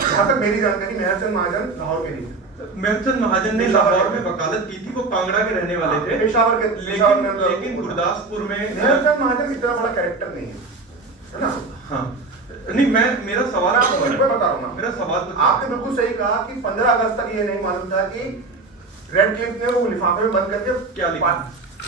जहाँ तक मेरी जानकारी मेहरचंद महाजन लाहौर के नहीं थे। मेहरचंद महाजन ने लाहौर में वकालत की थी, वो कांगड़ा के रहने वाले थे, पेशावर के, लेकिन गुरदासपुर में मेहरचंद महाजन इतना बड़ा कैरेक्टर नहीं है ना? हाँ नहीं, मेरा सवाल आपको मैं बता रहा हूँ ना, मेरा सवाल आपने बिल्कुल सही कहा कि 15 अगस्त तक ये नहीं मालूम था कि रेड क्लिफ ने वो लिफाफे में बंद करके क्या लिखा,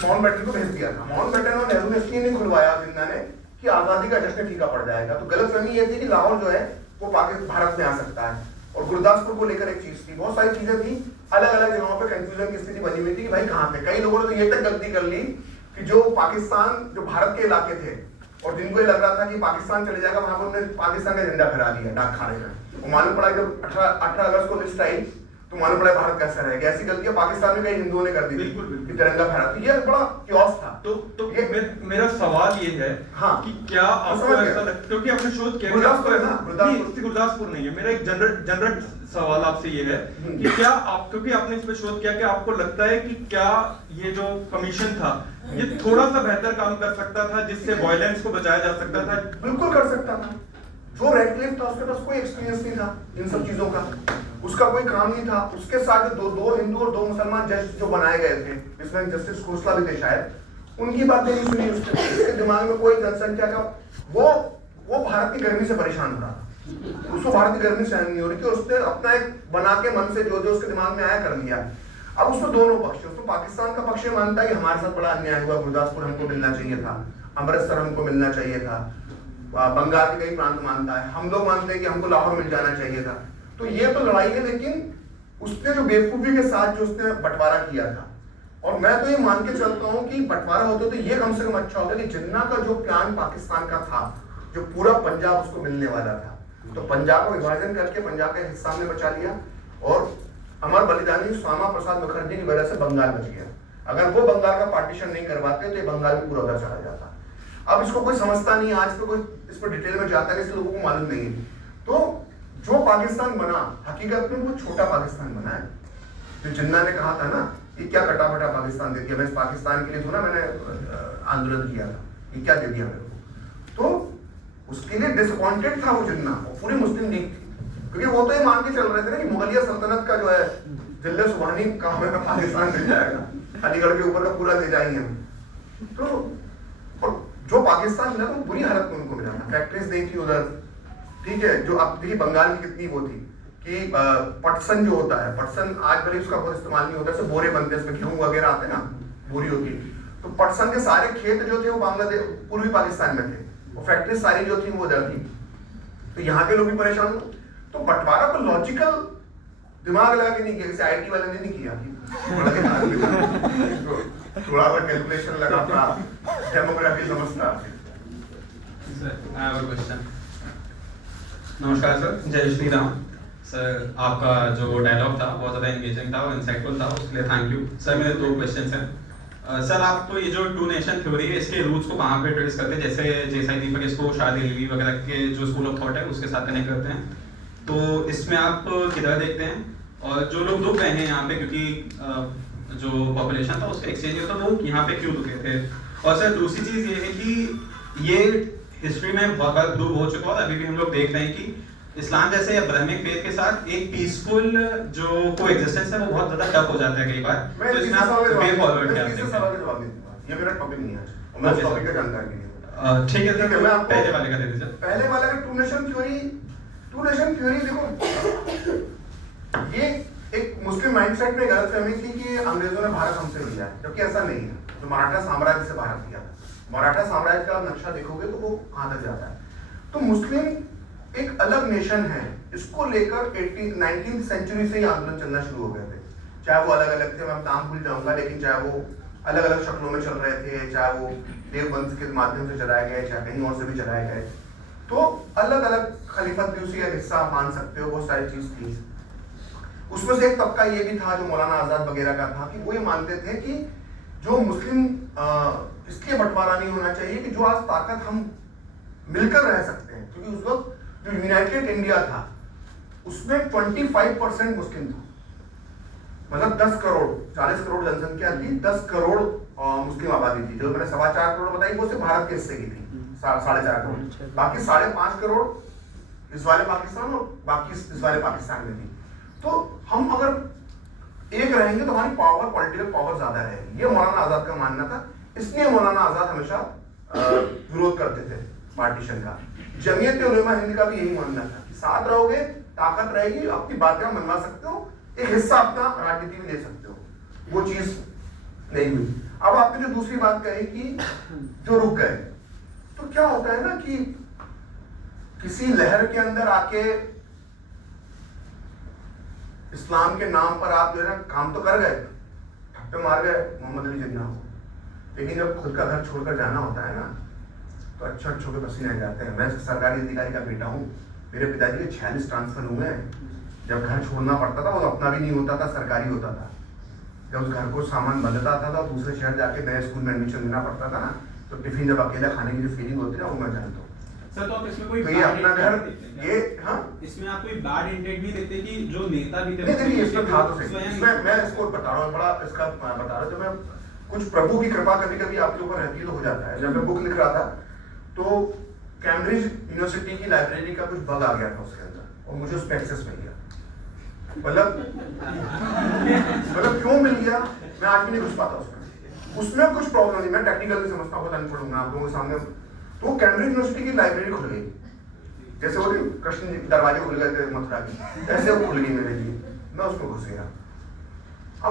माउंटबेटन को भेज दिया था। माउंटबेटन और नेहरू ने इसलिए नहीं खुलवाया जिन्ना ने कि आजादी का जश्न फीका पड़ जाएगा। तो गलतफहमी ये थी कि लाहौर जो है वो पाकिस्तान भारत में आ सकता है, और गुरदासपुर को लेकर एक चीज थी, बहुत सारी चीजें थी, अलग अलग जगहों पे कंफ्यूजन की स्थिति बनी हुई थी कि भाई कहाँ थे। कई लोगों ने तो ये तक गलती कर ली कि जो पाकिस्तान, जो भारत के इलाके थे और जिनको ये लग रहा था कि पाकिस्तान चले जाएगा, वहां पर उन्होंने पाकिस्तान का झंडा फहरा दिया डाक खाने में। वो मालूम पड़ा जब 18 अगस्त को लिस्ट आई तो मालूम पड़ा भारत कैसा रहेगा। ऐसी गलतियां पाकिस्तान में कई हिंदुओं ने कर दी थी, तिरंगा फहरा। तो ये बड़ा क्योस था। तो मेरा सवाल ये है कि क्या आपको ऐसा लगता, क्योंकि आपने शोध किया गुरदासपुर नहीं है, मेरा एक जनरल सवाल आपसे ये है कि क्या आप, क्योंकि आपने इस पे शोध किया, कि आपको लगता है कि क्या ये जो कमीशन था ये थोड़ा सा बेहतर काम कर सकता था जिससे वायलेंस को बचाया जा सकता था? बिल्कुल कर सकता था। जो रेड क्लिफ था उसके पास कोई एक्सपीरियंस नहीं था इन सब चीजों का, उसका कोई काम नहीं था। उसके साथ जो दो हिंदू और 2 मुसलमान जज जो बनाए गए थे, जिसमें जस्टिस खोसला भी थे शायद, उनकी बातें नहीं सुनी उसके दिमाग में कोई जनसंख्या का वो भारत की गर्मी से परेशान हो रहा था, उसको भारत की गर्मी सहन नहीं हो रही थी, उसने अपना एक बना के मन से जो उसके दिमाग में आया कर लिया। अब उसमें दोनों पक्ष, उसमें पाकिस्तान का पक्ष मानता है कि हमारे साथ बड़ा अन्याय हुआ, गुरदासपुर हमको मिलना चाहिए था, अमृतसर हमको मिलना चाहिए था, बंगाल के कई प्रांत मानता है, हम लोग मानते हैं कि हमको लाहौर मिल जाना चाहिए था। तो ये तो लड़ाई है, लेकिन उसने जो बेवकूफी के साथ जो उसने बंटवारा किया था, और मैं तो ये मान के चलता हूँ कि बंटवारा होता तो ये कम से कम अच्छा होगा कि जिन्ना का जो प्लान पाकिस्तान का था, जो पूरा पंजाब उसको मिलने वाला था, तो पंजाब को विभाजन करके पंजाब का हिस्सा हमने बचा लिया, और अमर बलिदानी श्यामा प्रसाद मुखर्जी की वजह से बंगाल बच गया। अगर वो बंगाल का पार्टीशन नहीं करवाते तो ये बंगाल भी पूरा उधर चला जाता। अब इसको कोई समझता नहीं, आज तो कोई इस पर डिटेल में जाता नहीं, इसलिए लोगों को मालूम नहीं है। तो जो पाकिस्तान बना, हकीकत में वो छोटा पाकिस्तान बना है। जो जिन्ना ने कहा था ना, ये क्या कटा फटा पाकिस्तान दे दिया, मैं इस पाकिस्तान के लिए थोड़ा मैंने आंदोलन किया था, ये क्या दे दिया मेरे को। तो उसके लिए डिसअपॉइंटेड था वो जिन्ना, और पूरी मुस्लिम लीग थी, क्योंकि वो तो ये मान के चल रहे थे ना कि मुगलिया सल्तनत का जो है जिले सुबहानी का हमें पाकिस्तान मिल जाएगा, अलीगढ़ के ऊपर का पूरा ले जाएंगे हम। तो और जो पाकिस्तान मिला तो बुरी हालत में उनको मिला था, फैक्ट्रीज नहीं थी उधर, ठीक है। जो अब देखिए बंगाल की कितनी वो थी कि पटसन जो होता है, पटसन आज भले उसका बहुत इस्तेमाल नहीं होता, बोरे बनते हैं, इसमें गेहूं वगैरह आते हैं ना, बोरी होती है। तो पटसन के सारे खेत जो थे वो बांग्लादेश, पूर्वी पाकिस्तान में थे, वो फैक्ट्री सारी जो थी वो उधर थी। तो यहाँ के लोग भी परेशान हो। तो बंटवारा को लॉजिकल दिमाग लगा के नहीं किया, जैसे IT वाले ने नहीं किया, थोड़ा सा कैलकुलेशन लगा था, डेमोग्राफी समझता। नमस्कार सर, जय श्री राम सर। आपका जो डायलॉग था बहुत ज़्यादा एंगेजिंग था और इंसाइटफुल था, उसके लिए थैंक यू सर। मेरे 2 क्वेश्चन हैं सर। आप तो ये जो 2 नेशन थ्योरी है, इसके रूट्स को कहाँ पे ट्रेस करते हैं? जैसे जैसा दीपक इसको शादी लीवी वगैरह के जो स्कूल ऑफ थॉट है उसके साथ कनेक्ट करते हैं, तो इसमें आप किधर देखते हैं? और जो लोग दुख रहे हैं यहाँ पे, क्योंकि जो पॉपुलेशन था उसका एक्सचेंज होता, वो यहाँ पे क्यों दुखे थे? और सर दूसरी चीज़ ये है कि ये हिस्ट्री में बहुत डूब हो चुका है, अभी भी हम लोग देख रहे हैं कि इस्लाम जैसे अब्राहमिक फेथ के साथ एक पीसफुल जो कोएग्जिस्टेंस है वो बहुत ज्यादा टफ हो जाता है कई बार। तो इसमें आप वे फॉरवर्ड क्या देखते हैं? ये मेरा टॉपिक नहीं है, मैं उस टॉपिक का जानकारी नहीं है। ठीक है सर, मैं आपको पहले वाले का दे दीजिए। पहले वाले का टू नेशन थ्योरी देखो, ये एक मुस्लिम माइंडसेट में गलतफहमी थी कि अंग्रेजों ने भारत हमसे लिया है, जबकि ऐसा नहीं है। जो मराठा साम्राज्य से भारत लिया था, मराठा साम्राज्य का नक्शा देखोगे तो वो कहाँ तक जाता है। तो मुस्लिम एक अलग नेशन है, इसको लेकर 19th सेंचुरी से ही आंदोलन चलना शुरू हो गए थे। चाहे वो अलग अलग थे, मैं नाम भूल जाऊंगा, लेकिन चाहे वो अलग अलग शक्लों में चल रहे थे, चाहे वो देवबंद के माध्यम से चलाए गए, चाहे कहीं और से भी चलाए गए, तो अलग अलग खलीफत भी उसका हिस्सा मान सकते हो, बहुत सारी चीज थी। उसमें से एक तबका ये भी था जो मौलाना आजाद वगैरह का था, कि वो ये मानते थे कि जो मुस्लिम इसलिए बंटवारा नहीं होना चाहिए कि जो आज ताकत हम मिलकर रह सकते हैं, क्योंकि उस वक्त जो यूनाइटेड इंडिया था उसमें 25% मुस्लिम था, मतलब 10 करोड़, 40 करोड़ जनसंख्या थी, 10 करोड़ मुस्लिम आबादी थी। जो मैंने 4.25 करोड़ बताई वो सिर्फ भारत के हिस्से की थी, 4.5 करोड़, बाकी 5.5 करोड़ इस वाले पाकिस्तान और बाकी इस वाले पाकिस्तान में थी। तो हम अगर एक रहेंगे तो हमारी पावर, पॉलिटिकल पावर ज्यादा रहेगी, ये मौलाना आजाद का मानना था। इसलिए मौलाना आजाद हमेशा विरोध करते थे पार्टीशन का। जमीयत उलमा हिंद का भी यही मानना था कि साथ रहोगे, ताकत रहेगी, अपनी बातें मनवा सकते हो, एक हिस्सा अपना राजनीति में ले सकते हो। वो चीज नहीं हुई। अब आपने जो दूसरी बात कही कि जो रुक गए, तो क्या होता है ना कि किसी लहर के अंदर आके इस्लाम के नाम पर आप जो है ना काम तो कर गए, ठप्पे मार गए मोहम्मद अली जिन्ना को, लेकिन जब खुद का घर छोड़कर जाना होता है ना तो अच्छा के पसीने आ जाते हैं। मैं सरकारी अधिकारी का बेटा हूँ, मेरे पिताजी के 46 ट्रांसफर हुए हैं। जब घर छोड़ना पड़ता था वो अपना भी नहीं होता था, सरकारी होता था। जब उस घर को सामान बदलता था दूसरे शहर जाके नए स्कूल में एडमिशन देना पड़ता था ना, तो टिफिन जब अकेला खाने की जो फीलिंग होती है ना वो मैं जानता हूँ। सर तो आप इसमें कोई तो ये अपना घर, ये हाँ इसमें आप कोई बैड इंटेंट भी देते कि जो नेता भी थे नहीं, इसमें था तो सही। इसमें मैं इसको बता रहा हूँ, बड़ा इसका बता रहा हूँ। जब मैं कुछ प्रभु की कृपा कभी कभी आपके ऊपर रहती तो हो जाता है। जब मैं बुक लिख रहा था तो कैम्ब्रिज यूनिवर्सिटी की लाइब्रेरी का कुछ बग आ गया था उसके अंदर और मुझे उस पर एक्सेस मिल गया। मतलब क्यों मिल गया मैं आज भी नहीं घुस पाता उसमें कुछ प्रॉब्लम नहीं, मैं टेक्निकल नहीं समझता, पता नहीं पढ़ूंगा आप लोगों के सामने। तो कैम्ब्रिज यूनिवर्सिटी की लाइब्रेरी खुल गई, जैसे वो कृष्ण दरवाजे खुल गए थे मथुरा की, ऐसे वो खुल गई मेरे लिए। मैं उसमें घुस गया। अब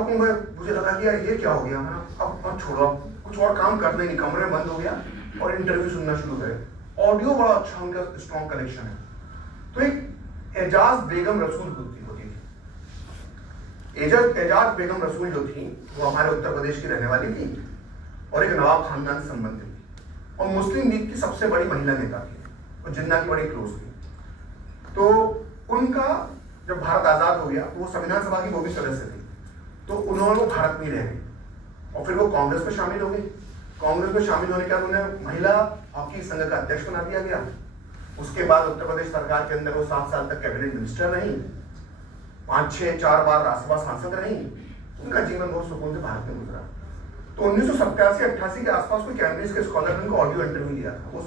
मुझे लगा कि यार ये क्या हो गया। अब छोड़ो, कुछ और काम करना ही नहीं, कमरे में बंद हो गया और इंटरव्यू सुनना शुरू करे। ऑडियो बड़ा अच्छा उनका स्ट्रॉन्ग कलेक्शन है। तो एक एजाज बेगम रसूल होती थी। एजाज बेगम रसूल जो थी वो हमारे उत्तर प्रदेश की रहने वाली थी और एक नवाब खानदान से संबंधित थी और मुस्लिम लीग की सबसे बड़ी महिला नेता थी और जिन्ना की बड़ी क्लोज थी। तो उनका जब भारत आजाद हो गया तो वो संविधान सभा की वो भी सदस्य थी, तो उन्होंने भारत में रह गई और फिर वो कांग्रेस में शामिल हो गई। कांग्रेस में शामिल होने के बाद उन्हें महिला हॉकी संघ का अध्यक्ष बना दिया गया। उसके बाद उत्तर प्रदेश सरकार के अंदर वो 7 साल तक कैबिनेट मिनिस्टर रही, 4 बार राज्यसभा सांसद रही। उनका जीवन बहुत सुकून से भारत में गुजरा। तो 1987-88 के आसपास कोई कैम्ब्रिज के स्कॉलर ने उनको ऑडियो इंटरव्यू दिया था। वो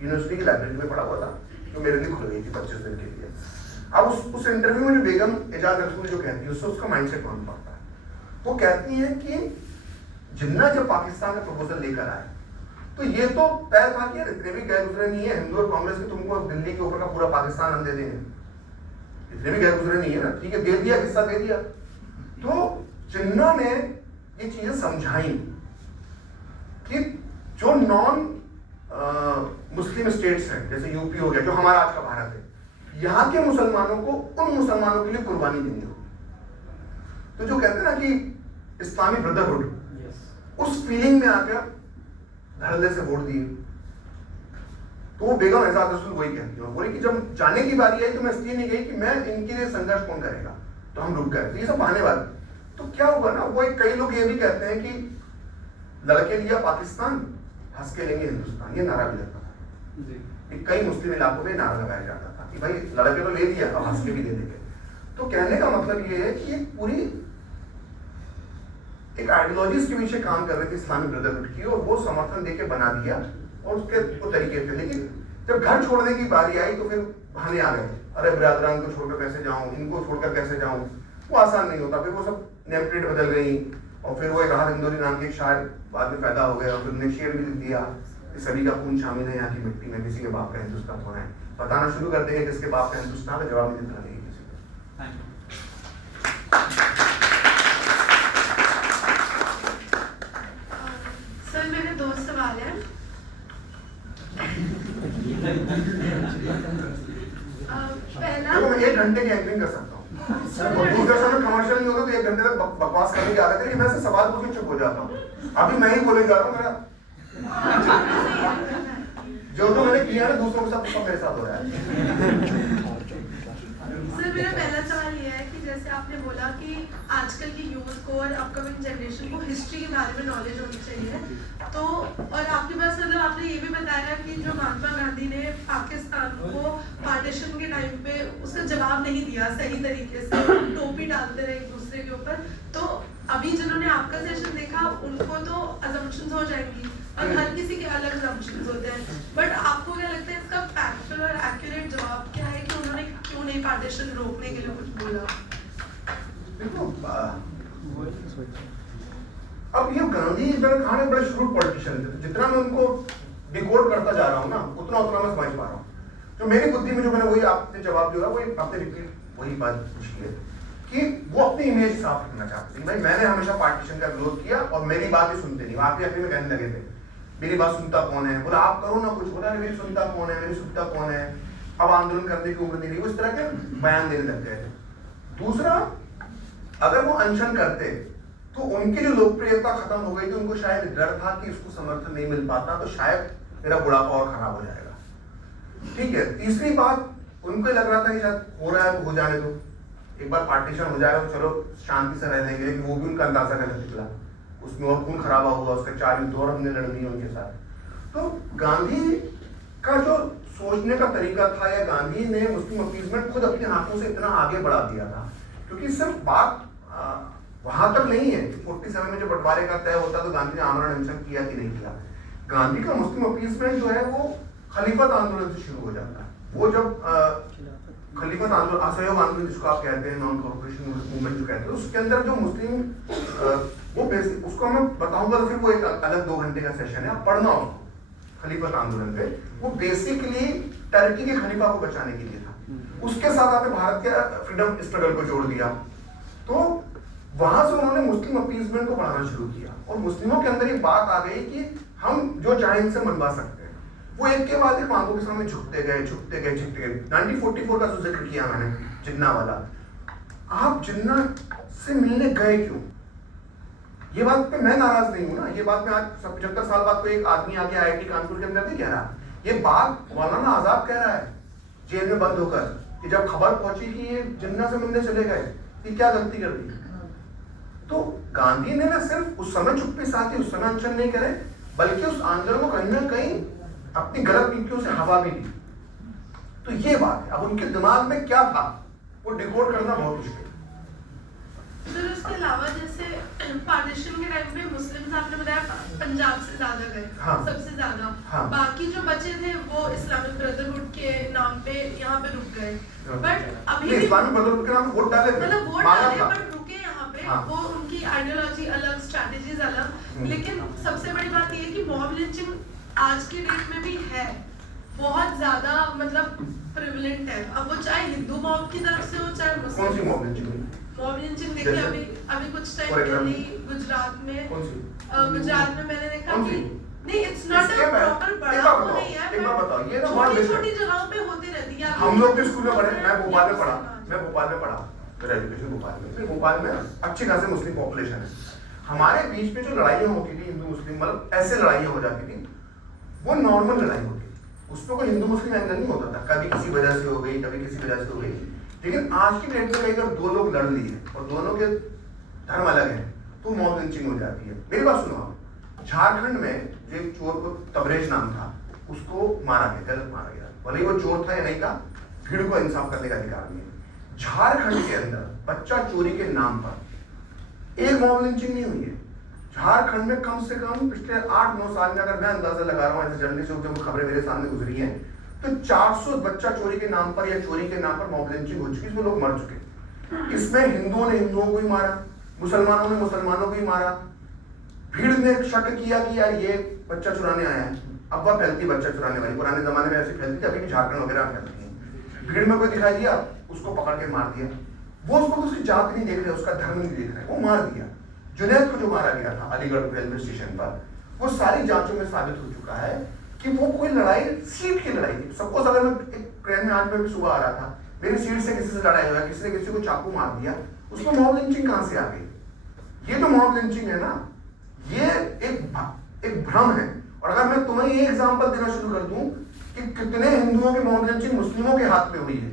यूनिवर्सिटी की लाइब्रेरी में पड़ा हुआ था, जो मेरे लिए खुल गई थी 25 दिन के लिए। अब उस इंटरव्यू में जो बेगम एजाज रसूल जो कहती है उससे उसका माइंडसेट मालूम पड़ता है। वो कहती है कि जिन्ना जब पाकिस्तान का प्रपोजल लेकर आए तो ये तो तय था कि इतने भी गैर गुजरे नहीं है हिंदू और कांग्रेस के, तुमको दिल्ली के ऊपर का पूरा पाकिस्तान हम दे देंगे, इतने भी गैर गुजरे नहीं है ना, ठीक है, दे दिया, हिस्सा दे दिया। तो जिन्ना ने ये चीजें समझाई कि जो नॉन मुस्लिम स्टेट्स हैं, जैसे यूपी हो गया जो हमारा आज का भारत है, यहाँ के मुसलमानों को उन मुसलमानों के लिए कुर्बानी देनी होगी। तो जो कहते हैं ना कि इस्लामी ब्रदरहुड, उस फीलिंग में आकर धड़ल्ले से वोट दिए। तो वो बेगम एजाज रसूल वही कहती है, बोली कि जब जाने की बारी आई तो मैं इसलिए नहीं गई कि मैं इनके लिए संघर्ष कौन करेगा, तो हम रुक गए। तो ये सब बहाने बात। तो क्या हुआ ना, वो कई लोग ये भी कहते हैं कि लड़के लिया पाकिस्तान, हंस के लेंगे हिंदुस्तान, ये नारा भी लगता था। कई मुस्लिम इलाकों में नारा लगाया जाता था कि भाई लड़के तो ले लिया, अब हंस के भी दे देंगे। तो कहने का मतलब ये है कि एक पूरी एक आइडियोलॉजी के पीछे काम कर रही थी इस्लामी ब्रदरहुड की, और वो समर्थन देके बना दिया और उसके वो तरीके थे। लेकिन जब घर छोड़ने की बारी आई तो फिर बहाने आ गए, अरे बिरादरान को छोड़कर कैसे जाऊं, इनको छोड़कर कैसे जाऊं, वो आसान नहीं होता। फिर वो सब नेम प्लेट बदल गई और फिर वो एक राहत इंदौरी नाम के एक शायर बाद में पैदा हो गया और फिर उन्हें शेर भी लिख दिया कि सभी का खून शामिल है यहाँ की मिट्टी में, किसी के बाप का हिंदुस्तान होना है। बताना शुरू कर देंगे किसके बाप का हिंदुस्तान है, जवाब नहीं देना नहीं किसी को। सर मेरे 2 सवाल हैं। पहला, मैं 1 घंटे की एंकरिंग कर सकता हूँ, दूरदर्शन में कमर्शियल नहीं होता तो 1 घंटे तक बकवास करने की आदत है। मैं से सवाल पूछ के चुप हो जाता हूँ। अभी मैं ही बोले जा रहा हूँ, मेरा जो मैंने किया है दूसरों के साथ सब मेरे साथ हो रहा है। सर मेरा पहला सवाल ये है कि जैसे आपने बोला कि आजकल की यूथ को और अपकमिंग जनरेशन को हिस्ट्री के बारे में नॉलेज होनी चाहिए, तो और आपके पास मतलब आपने ये भी बताया कि जो महात्मा गांधी ने पाकिस्तान को पार्टीशन के टाइम पे उसका जवाब नहीं दिया सही तरीके से, टोपी डालते रहे एक दूसरे के ऊपर। तो अभी जिन्होंने आपका सेशन देखा उनको तो अजम्पशंस हो जाएंगी और हर किसी के अलग अजम्पशंस होते हैं, बट आपको क्या लगता है इसका फैक्चुअल और एक्यूरेट जवाब क्या है कि उन्होंने क्यों नहीं पार्टीशन रोकने के लिए कुछ बोला? अब ये गांधी इमरान खान बड़े श्रूड पॉलिटिशियन थे, जितना मैं उनको डिकोड करता जा रहा हूँ ना उतना उतना मैं समझ पा रहा हूँ। जो मेरी बुद्धि में जो मैंने वही आपने जवाब दिया वही आपने रिपीट वही बात पूछी है कि वो अपनी इमेज साफ करना चाहते थे। भाई मैंने हमेशा पार्टीशन का विरोध किया और मेरी बात ही सुनते नहीं, आखिरी आखिरी में कहने लगे थे मेरी बात सुनता कौन है, बोला आप करो ना कुछ, बोला मेरी सुनता कौन है, मेरी सुनता कौन है, अब आंदोलन करने की उम्र नहीं रही, उस तरह के बयान देने लग गए थे। दूसरा, अगर वो अनशन करते तो उनकी जो लोकप्रियता खत्म हो गई थी, उनको शायद डर था कि इसको समर्थन नहीं मिल पाता तो शायद मेरा बुढ़ापा और खराब हो जाएगा। ठीक है। तीसरी बात, उनको लग रहा था कि शायद हो रहा है तो हो जाने दो, एक बार पार्टीशन हो जाएगा तो चलो शांति से रह लेंगे, लेकिन वो भी उनका अंदाजा गलत निकला, उसमें और खून खराबा हुआ, उसका 4 युद्ध और हमने लड़नी है उनके साथ। तो गांधी का जो सोचने का तरीका था, या गांधी ने मुस्लिम अपीजमेंट खुद अपने हाथों से इतना आगे बढ़ा दिया था, क्योंकि सिर्फ बात वहां तक नहीं है कि 47 में जो बंटवारे का तय होता तो गांधी ने आमरण अनशन किया कि नहीं किया। गांधी का मुस्लिम अपीजमेंट जो है वो खलीफत आंदोलन से शुरू हो जाता है। वो जब खलीफत आंदोलन, असहयोग आंदोलन जिसको आप कहते हैं, नॉन कॉर्पोरेशन मूवमेंट जो कहते हैं, उसके अंदर जो मुस्लिम वो बेसिक, उसको मैं बताऊंगा तो फिर वो एक अलग 2 घंटे का सेशन है, आप पढ़ना उसको। खलीफत आंदोलन पे वो बेसिकली टर्की के खलीफा को बचाने के लिए था, उसके साथ आपने भारत के फ्रीडम स्ट्रगल को जोड़ दिया। तो वहां से उन्होंने मुस्लिम अपीजमेंट को बढ़ाना शुरू किया और मुस्लिमों के अंदर एक बात आ गई कि हम जो चाहें इनसे मनवा सकते हैं। वो एक के बाद एक मांगों के सामने झुकते गए 1944 का जो जिक्र किया मैंने, जिन्ना वाला, आप जिन्ना से मिलने गए क्यों? ये बात पे मैं नाराज नहीं हूं ना, ये बात मैं आज 75 साल बाद कोई एक आदमी आके IIT कानपुर के अंदर नहीं कह रहा, ये बात मौलाना आजाद कह रहा है जेल में बंद होकर, कि जब खबर पहुंची कि ये जिन्ना से मिलने चले गए, ये क्या गलती कर दी। तो गांधी ने ना सिर्फ उस समय चुप्पी साधी, उस समय अनशन नहीं करे, बल्कि उस आंदोलन को कहीं ना कहीं अपनी गलत नीतियों से हवा भी दी। तो ये बात है। अब उनके दिमाग में क्या था वो डिकोड करना बहुत मुश्किल। फिर उसके अलावा जैसे पार्टीशन के टाइम पे मुस्लिम्स आपने बताया पंजाब से ज्यादा गए, हाँ, सबसे ज्यादा, हाँ, बाकी जो बचे थे वो इस्लामिक ब्रदरहुड के नाम पे यहाँ पे रुक गए। बट अभी इस्लामिक ब्रदरहुड के नाम वोट डाले, मतलब वोट डाले बट रुके यहाँ पे, हाँ, वो उनकी आइडियोलॉजी अलग, स्ट्रैटेजीज अलग। लेकिन सबसे बड़ी बात ये है कि मॉब लिंचिंग आज की डेट में भी है, बहुत ज्यादा मतलब प्रिविलेंट है। अब वो चाहे हिंदू मॉब की तरफ से हो चाहे मुस्लिम। कौन सी मॉब लिंचिंग? मॉब लिंचिंग देखिए अभी कुछ टाइम पहले गुजरात में, गुजरात में मैंने देखा कि नहीं, इट्स नॉट अ प्रॉपर बड़ा वो नहीं है, एक बार बताओ, ये ना छोटी-छोटी जगहों पे होती रहती है। हम लोग भी स्कूल में पढ़े, मैं भोपाल में पढ़ा, मेरा एजुकेशन भोपाल में अच्छी खासी मुस्लिम पॉपुलेशन है। हमारे बीच में जो लड़ाइयाँ होती थी हिंदू मुस्लिम, मतलब ऐसे लड़ाइयाँ हो जाती थी, वो नॉर्मल लड़ाई होती थी, उसमें कोई हिंदू मुस्लिम एंगल नहीं होता था। कभी किसी वजह से हो गई, कभी किसी वजह से हो गई। लेकिन आज की डेट में अगर 2 लोग लड़ लिए और दोनों के धर्म अलग है तो मॉब लिंचिंग हो जाती है। मेरी बात सुनो, झारखंड में एक चोर को तबरेज नाम था, उसको मारा गया, गलत मारा गया, भले ही वो चोर था या नहीं था, भीड़ को इंसाफ करने का अधिकार नहीं है। झारखंड के अंदर बच्चा चोरी के नाम पर एक मॉब लिंचिंग नहीं हुई है। झारखंड में कम से कम पिछले 8-9 साल में, अगर मैं अंदाजा लगा रहा हूँ ऐसे जर्नलिस्ट से, जब खबरें मेरे सामने गुजरी हैं, तो 400 बच्चा चोरी के नाम पर या चोरी के नाम पर मॉब लिंचिंग हो चुकी है, इसमें लोग मर चुके। इसमें हिंदुओं ने हिंदुओं को ही मारा, मुसलमानों ने मुसलमानों को ही मारा। भीड़ ने शक किया कि यार ये बच्चा चुराने आया है, अफवाह फैलती बच्चा चुराने वाली, पुराने जमाने में ऐसी फैलती थी, अभी भी झारखंड वगैरह में फैलती है। भीड़ में कोई दिखाई दिया, उसको पकड़ के मार दिया। वो उसको उसकी जात नहीं देख रहे, उसका धर्म नहीं देख रहे, वो मार दिया। जुनैद को जो मारा गया था अलीगढ़ रेलवे स्टेशन पर, वो सारी जांचों में साबित हो चुका है कि वो कोई लड़ाई सीट की लड़ाई थी। सपोज अगर मैं एक ट्रेन में 8 बजे सुबह आ रहा था, मेरी सीट से किसी से लड़ाई हुआ, किसी ने किसी को चाकू मार दिया, उसमें मॉब लिंचिंग कहां से आ गई? ये तो मॉब लिंचिंग है ना, ये एक भ्रम है। और अगर मैं तुम्हें ये एग्जांपल देना शुरू कर दूं कि कितने हिंदुओं की मॉब लिंचिंग मुस्लिमों के हाथ में हुई है,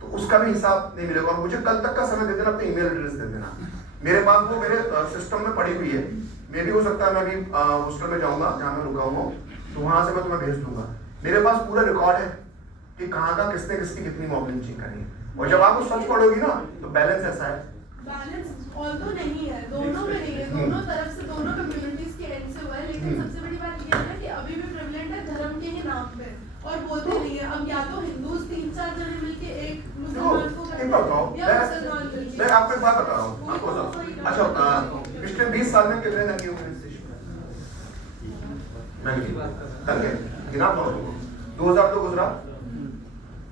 तो उसका भी हिसाब नहीं मिलेगा। और मुझे कल तक का समय दे देना, अपने ईमेल एड्रेस दे देना, मेरे पास वो मेरे सिस्टम में पड़ी हुई है। मे भी हो सकता है मैं भी हॉस्टल में जाऊंगा जहाँ मैं रुका हुआ हूँ, तो वहां से मैं तुम्हें भेज दूंगा। मेरे पास पूरा रिकॉर्ड है कि कहाँ किसने किसकी कितनी मॉब लिंचिंग करी है, और जब आप सच पढ़ोगी ना तो बैलेंस ऐसा है, बैलेंस ऑल्दो नहीं है, दोनों में नहीं है, दोनों तरफ से दोनों कम्युनिटीज के एंड से हुआ है, लेकिन सबसे बड़ी बात ये है ना कि अभी भी प्रेवलेंट है धर्म के ही नाम पे, और बोलते नहीं है। अब या तो हिंदूज 3-4 जने मिलके एक मुसलमान को या मुसलमान मिलके। मैं आपको एक बात बता रहा हूँ आपको। अच्छा, पिछले 20 साल में कितने दंगे हुए इस देश में? दंगे गिना दो। 2002 गुजरात,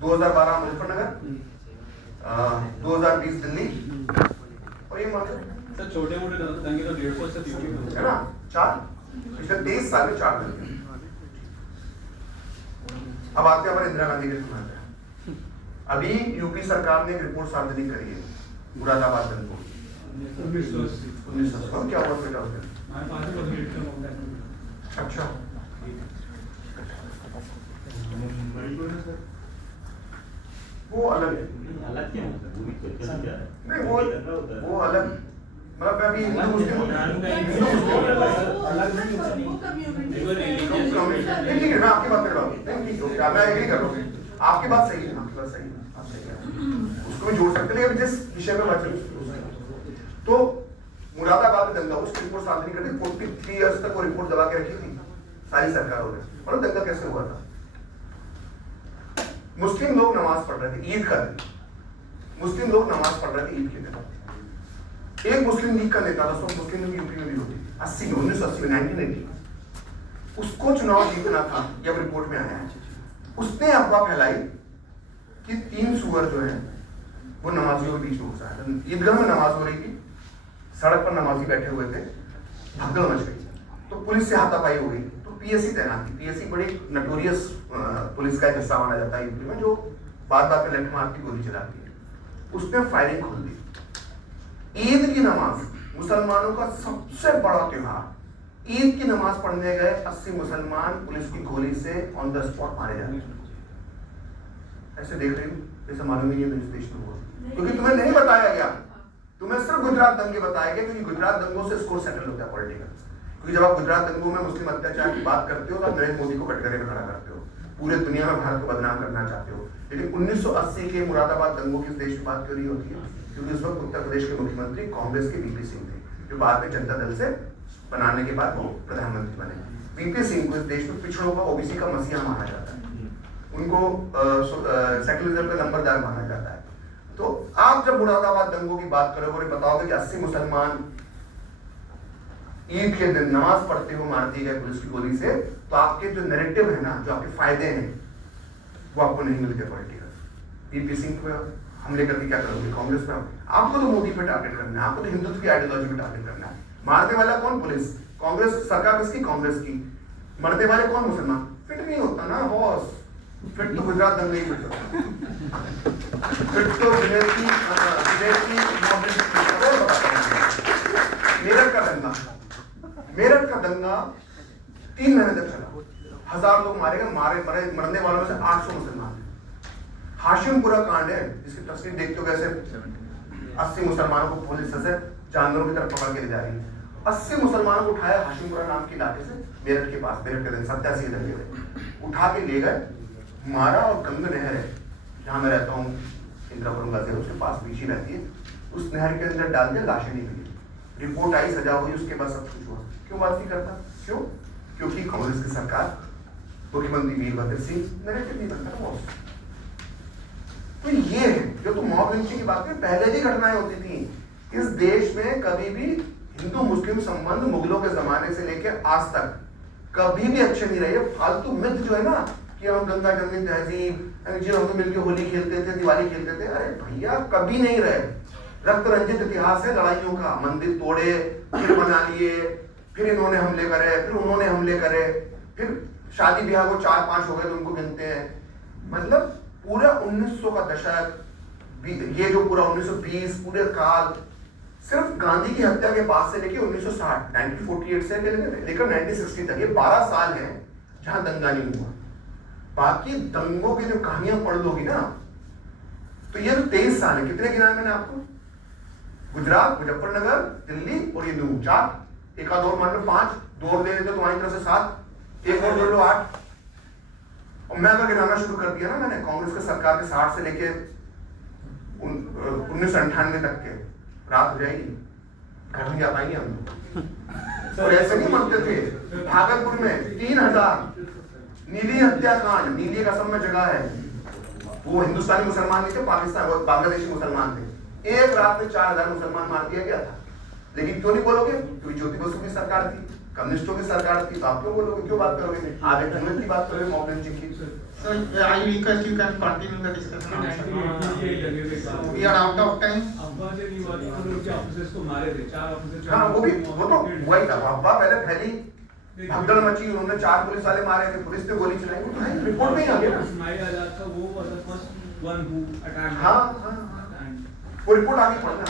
2012 मुजफ्फरनगर, 2020 दिल्ली, और ये मान सर छोटे मोटे दंगे तो 150 से 300 है ना, 4 पिछले 23 साल में 4 दंगे। अब आते हैं हमारे इंदिरा गांधी के समय पे। अभी यूपी सरकार ने एक रिपोर्ट सार्वजनिक करी है मुरादाबाद दंगों की। 1980 क्या हुआ बेटा उसमें? अच्छा, वो अलग है, नहीं वो अलग, मतलब अभी हिंदू मुस्लिम ठीक है, मैं आपकी बात कर रहा हूँ, मैं एग्री कर रहा हूँ, आपकी बात सही है, आपकी बात सही है, आप सही है, उसको भी जोड़ सकते हैं, जिस विषय में बात तो मुरादाबाद में दंगा, उसकी रिपोर्ट सार्वजनिक कर दी, 43 इयर्स तक वो रिपोर्ट दबा के रखी थी सारी सरकारों ने। और दंगा कैसे हुआ था? मुस्लिम लोग नमाज पढ़ रहे थे ईद का दिन, मुस्लिम लोग नमाज पढ़ रहे थे ईद के दिन। एक मुस्लिम लीग का नेता था, मुस्लिम लीग यूपी में भी होती थी 80 में, 1980 में, 1980, उसको चुनाव जीतना था, जब रिपोर्ट में आया है, उसने अफवाह फैलाई कि 3 सुअर जो है वो नमाजियों के बीच में घुसा है। ईदगाह में नमाज हो रही थी, सड़क पर नमाजी बैठे हुए थे, भगदड़ मच गई, तो पुलिस से हाथापाई हो गई, तो पीएससी तैनात थी। पीएससी बड़ी नटोरियस पुलिस का एक हिस्सा माना जाता है यूपी में, जो बात बात पे लेफ्ट मार की गोली चलाती है। उसने फायरिंग खोल दी। ईद की नमाज, मुसलमानों का सबसे बड़ा त्योहार, ईद की नमाज पढ़ने गए 80 मुसलमान पुलिस की गोली से ऑन द स्पॉट मारे जाते हैं। ऐसे देख रही हूँ जैसे मालूम ही नहीं देश में हुआ, क्योंकि तुम्हें नहीं बताया गया, तुम्हें सिर्फ गुजरात दंगे बताए गए, क्योंकि गुजरात दंगों से स्कोर सेटल होता है पॉलिटिकल। क्योंकि जब आप गुजरात दंगों में मुस्लिम अत्याचार की बात करते हो तो आप नरेंद्र मोदी को कटघरे में खड़ा करते हो, पूरे दुनिया में भारत को बदनाम करना चाहते हो। लेकिन 1980 के मुरादाबाद दंगों की देश में बात क्यों नहीं होती है? क्योंकि उस वक्त उत्तर प्रदेश के मुख्यमंत्री कांग्रेस के वीपी सिंह थे, जो बाद में जनता दल से बनाने के बाद वो प्रधानमंत्री बने। वीपी सिंह को इस देश में पिछड़ों का, ओबीसी का मसीहा माना जाता है, उनको सेक्युलरिज्म का नंबरदार माना जाता है। तो आप जब मुरादाबाद दंगों की बात करोगे और बताओगे कि 80 मुसलमान ईद के दिन नमाज पढ़ते हुए मार दिए गए पुलिस की गोली से, तो आपके जो नैरेटिव है ना, जो आपके फायदे हैं, वो आपको नहीं मिलते पॉलिटिकल। वीपी सिंह पे हमले करके क्या करोगे? कांग्रेस में आपको तो मोदी पे टारगेट करना है, आपको तो हिंदुत्व की आइडियोलॉजी पे टारगेट करना है। मारने वाला कौन? पुलिस। कांग्रेस सरकार किसकी? कांग्रेस की। मरने वाले कौन? मुसलमान। फिट नहीं होता ना बॉस, फिट तो गुजरात दंगे ही फिट होता, फिट तो विदेशी मेरठ का दंगा 3 महीने तक चला, 1000 लोग मारे गए, मरने वालों में से 800 मुसलमान। हाशिमपुरा कांड है, जिसकी तस्वीर देखते हो कैसे 80 मुसलमानों को पुलिस से जानवरों की तरफ पकड़ के ले जा रही है। 80 मुसलमानों को उठाया हाशिमपुरा नाम के इलाके से, मेरठ के पास, मेरठ के दिन 87 दंगे में उठा के ले गए, मारा, और गंग नहर है जहाँ मैं रहता हूँ, इंदिरापुरम गाजियाबाद, उसके पास पीछे रहती है, उस नहर के अंदर डाल दिया, लाशें नहीं मिली। रिपोर्ट आई, सजा हुई, उसके बाद सब कुछ हुआ। क्यों बात नहीं करता? क्यों? क्योंकि कांग्रेस की सरकार, मुख्यमंत्री वीरभद्र सिंह नैरेटिव नहीं बनता बॉस। तो ये है जो तुम मॉब लिंचिंग की बात में पहले भी घटनाएं होती थी इस देश में। कभी भी हिंदू मुस्लिम संबंध मुगलों के जमाने से लेकर आज तक कभी भी अच्छे नहीं रहे। फालतू मिथ जो है ना कि हम गंगा जमनी तहजीब, जो हम तो मिलकर होली खेलते थे, दिवाली खेलते थे, अरे भैया कभी नहीं रहे। रक्त रंजित इतिहास है लड़ाइयों का। मंदिर तोड़े, फिर बना लिए, फिर इन्होंने हमले करे, फिर उन्होंने हमले करे, फिर शादी ब्याह को 4-5 हो गए तो उनको गिनते हैं। मतलब पूरा 1900 का दशक, ये जो पूरा 1920 पूरे काल, सिर्फ गांधी की हत्या के बाद से लेके 1960 1948 से लेकर 1960 तक, ये 12 साल हैं जहां दंगा नहीं हुआ। बाकी दंगों की जो कहानियां पढ़ लोगी ना, तो ये 23 साल है। कितने गिनाए मैंने आपको? गुजरात, मुजफ्फरनगर, दिल्ली और ये 4, एक आध और मान लो 5, 2 और दे देते तुम्हारी तरफ से 7, एक और जोड़ लो 8। और मैं अगर गिनाना शुरू कर दिया ना, मैंने कांग्रेस के सरकार के 60 से लेके 1998 तक के, रात हो जाएगी, घर नहीं जा पाएंगे हम लोग। और ऐसे नहीं मरते थे। भागलपुर में 3000 नीली हत्याकांड, नीली एक असम में जगह है, वो हिंदुस्तानी मुसलमान नहीं थे, पाकिस्तान वो बांग्लादेशी मुसलमान थे। एक रात में 4000 मुसलमान मार दिया गया था। लेकिन क्यों नहीं बोलोगे? क्योंकि ज्योति बसु की सरकार थी, कम्युनिस्टों की सरकार थी, तो आप क्यों बोलोगे, क्यों बात करोगे? आप एक जन्नत की बात करोगे, मॉब लिंचिंग की। So I request you can continue the discussion. We are out of time. हाँ, वो तो वही था, अफवाह पहले फैली, भगदड़ मची, उन्होंने 4 पुलिस वाले मारे थे, पुलिस ने गोली चलाई, वो तो है, रिपोर्ट में ही आ गया। हाँ, वो रिपोर्ट आगे पढ़ना।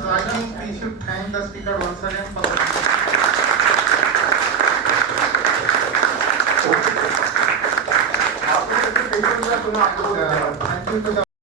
So I think we should thank the speaker once again for the. आपने पेपर में सुना, आप लोगों को Thank you to the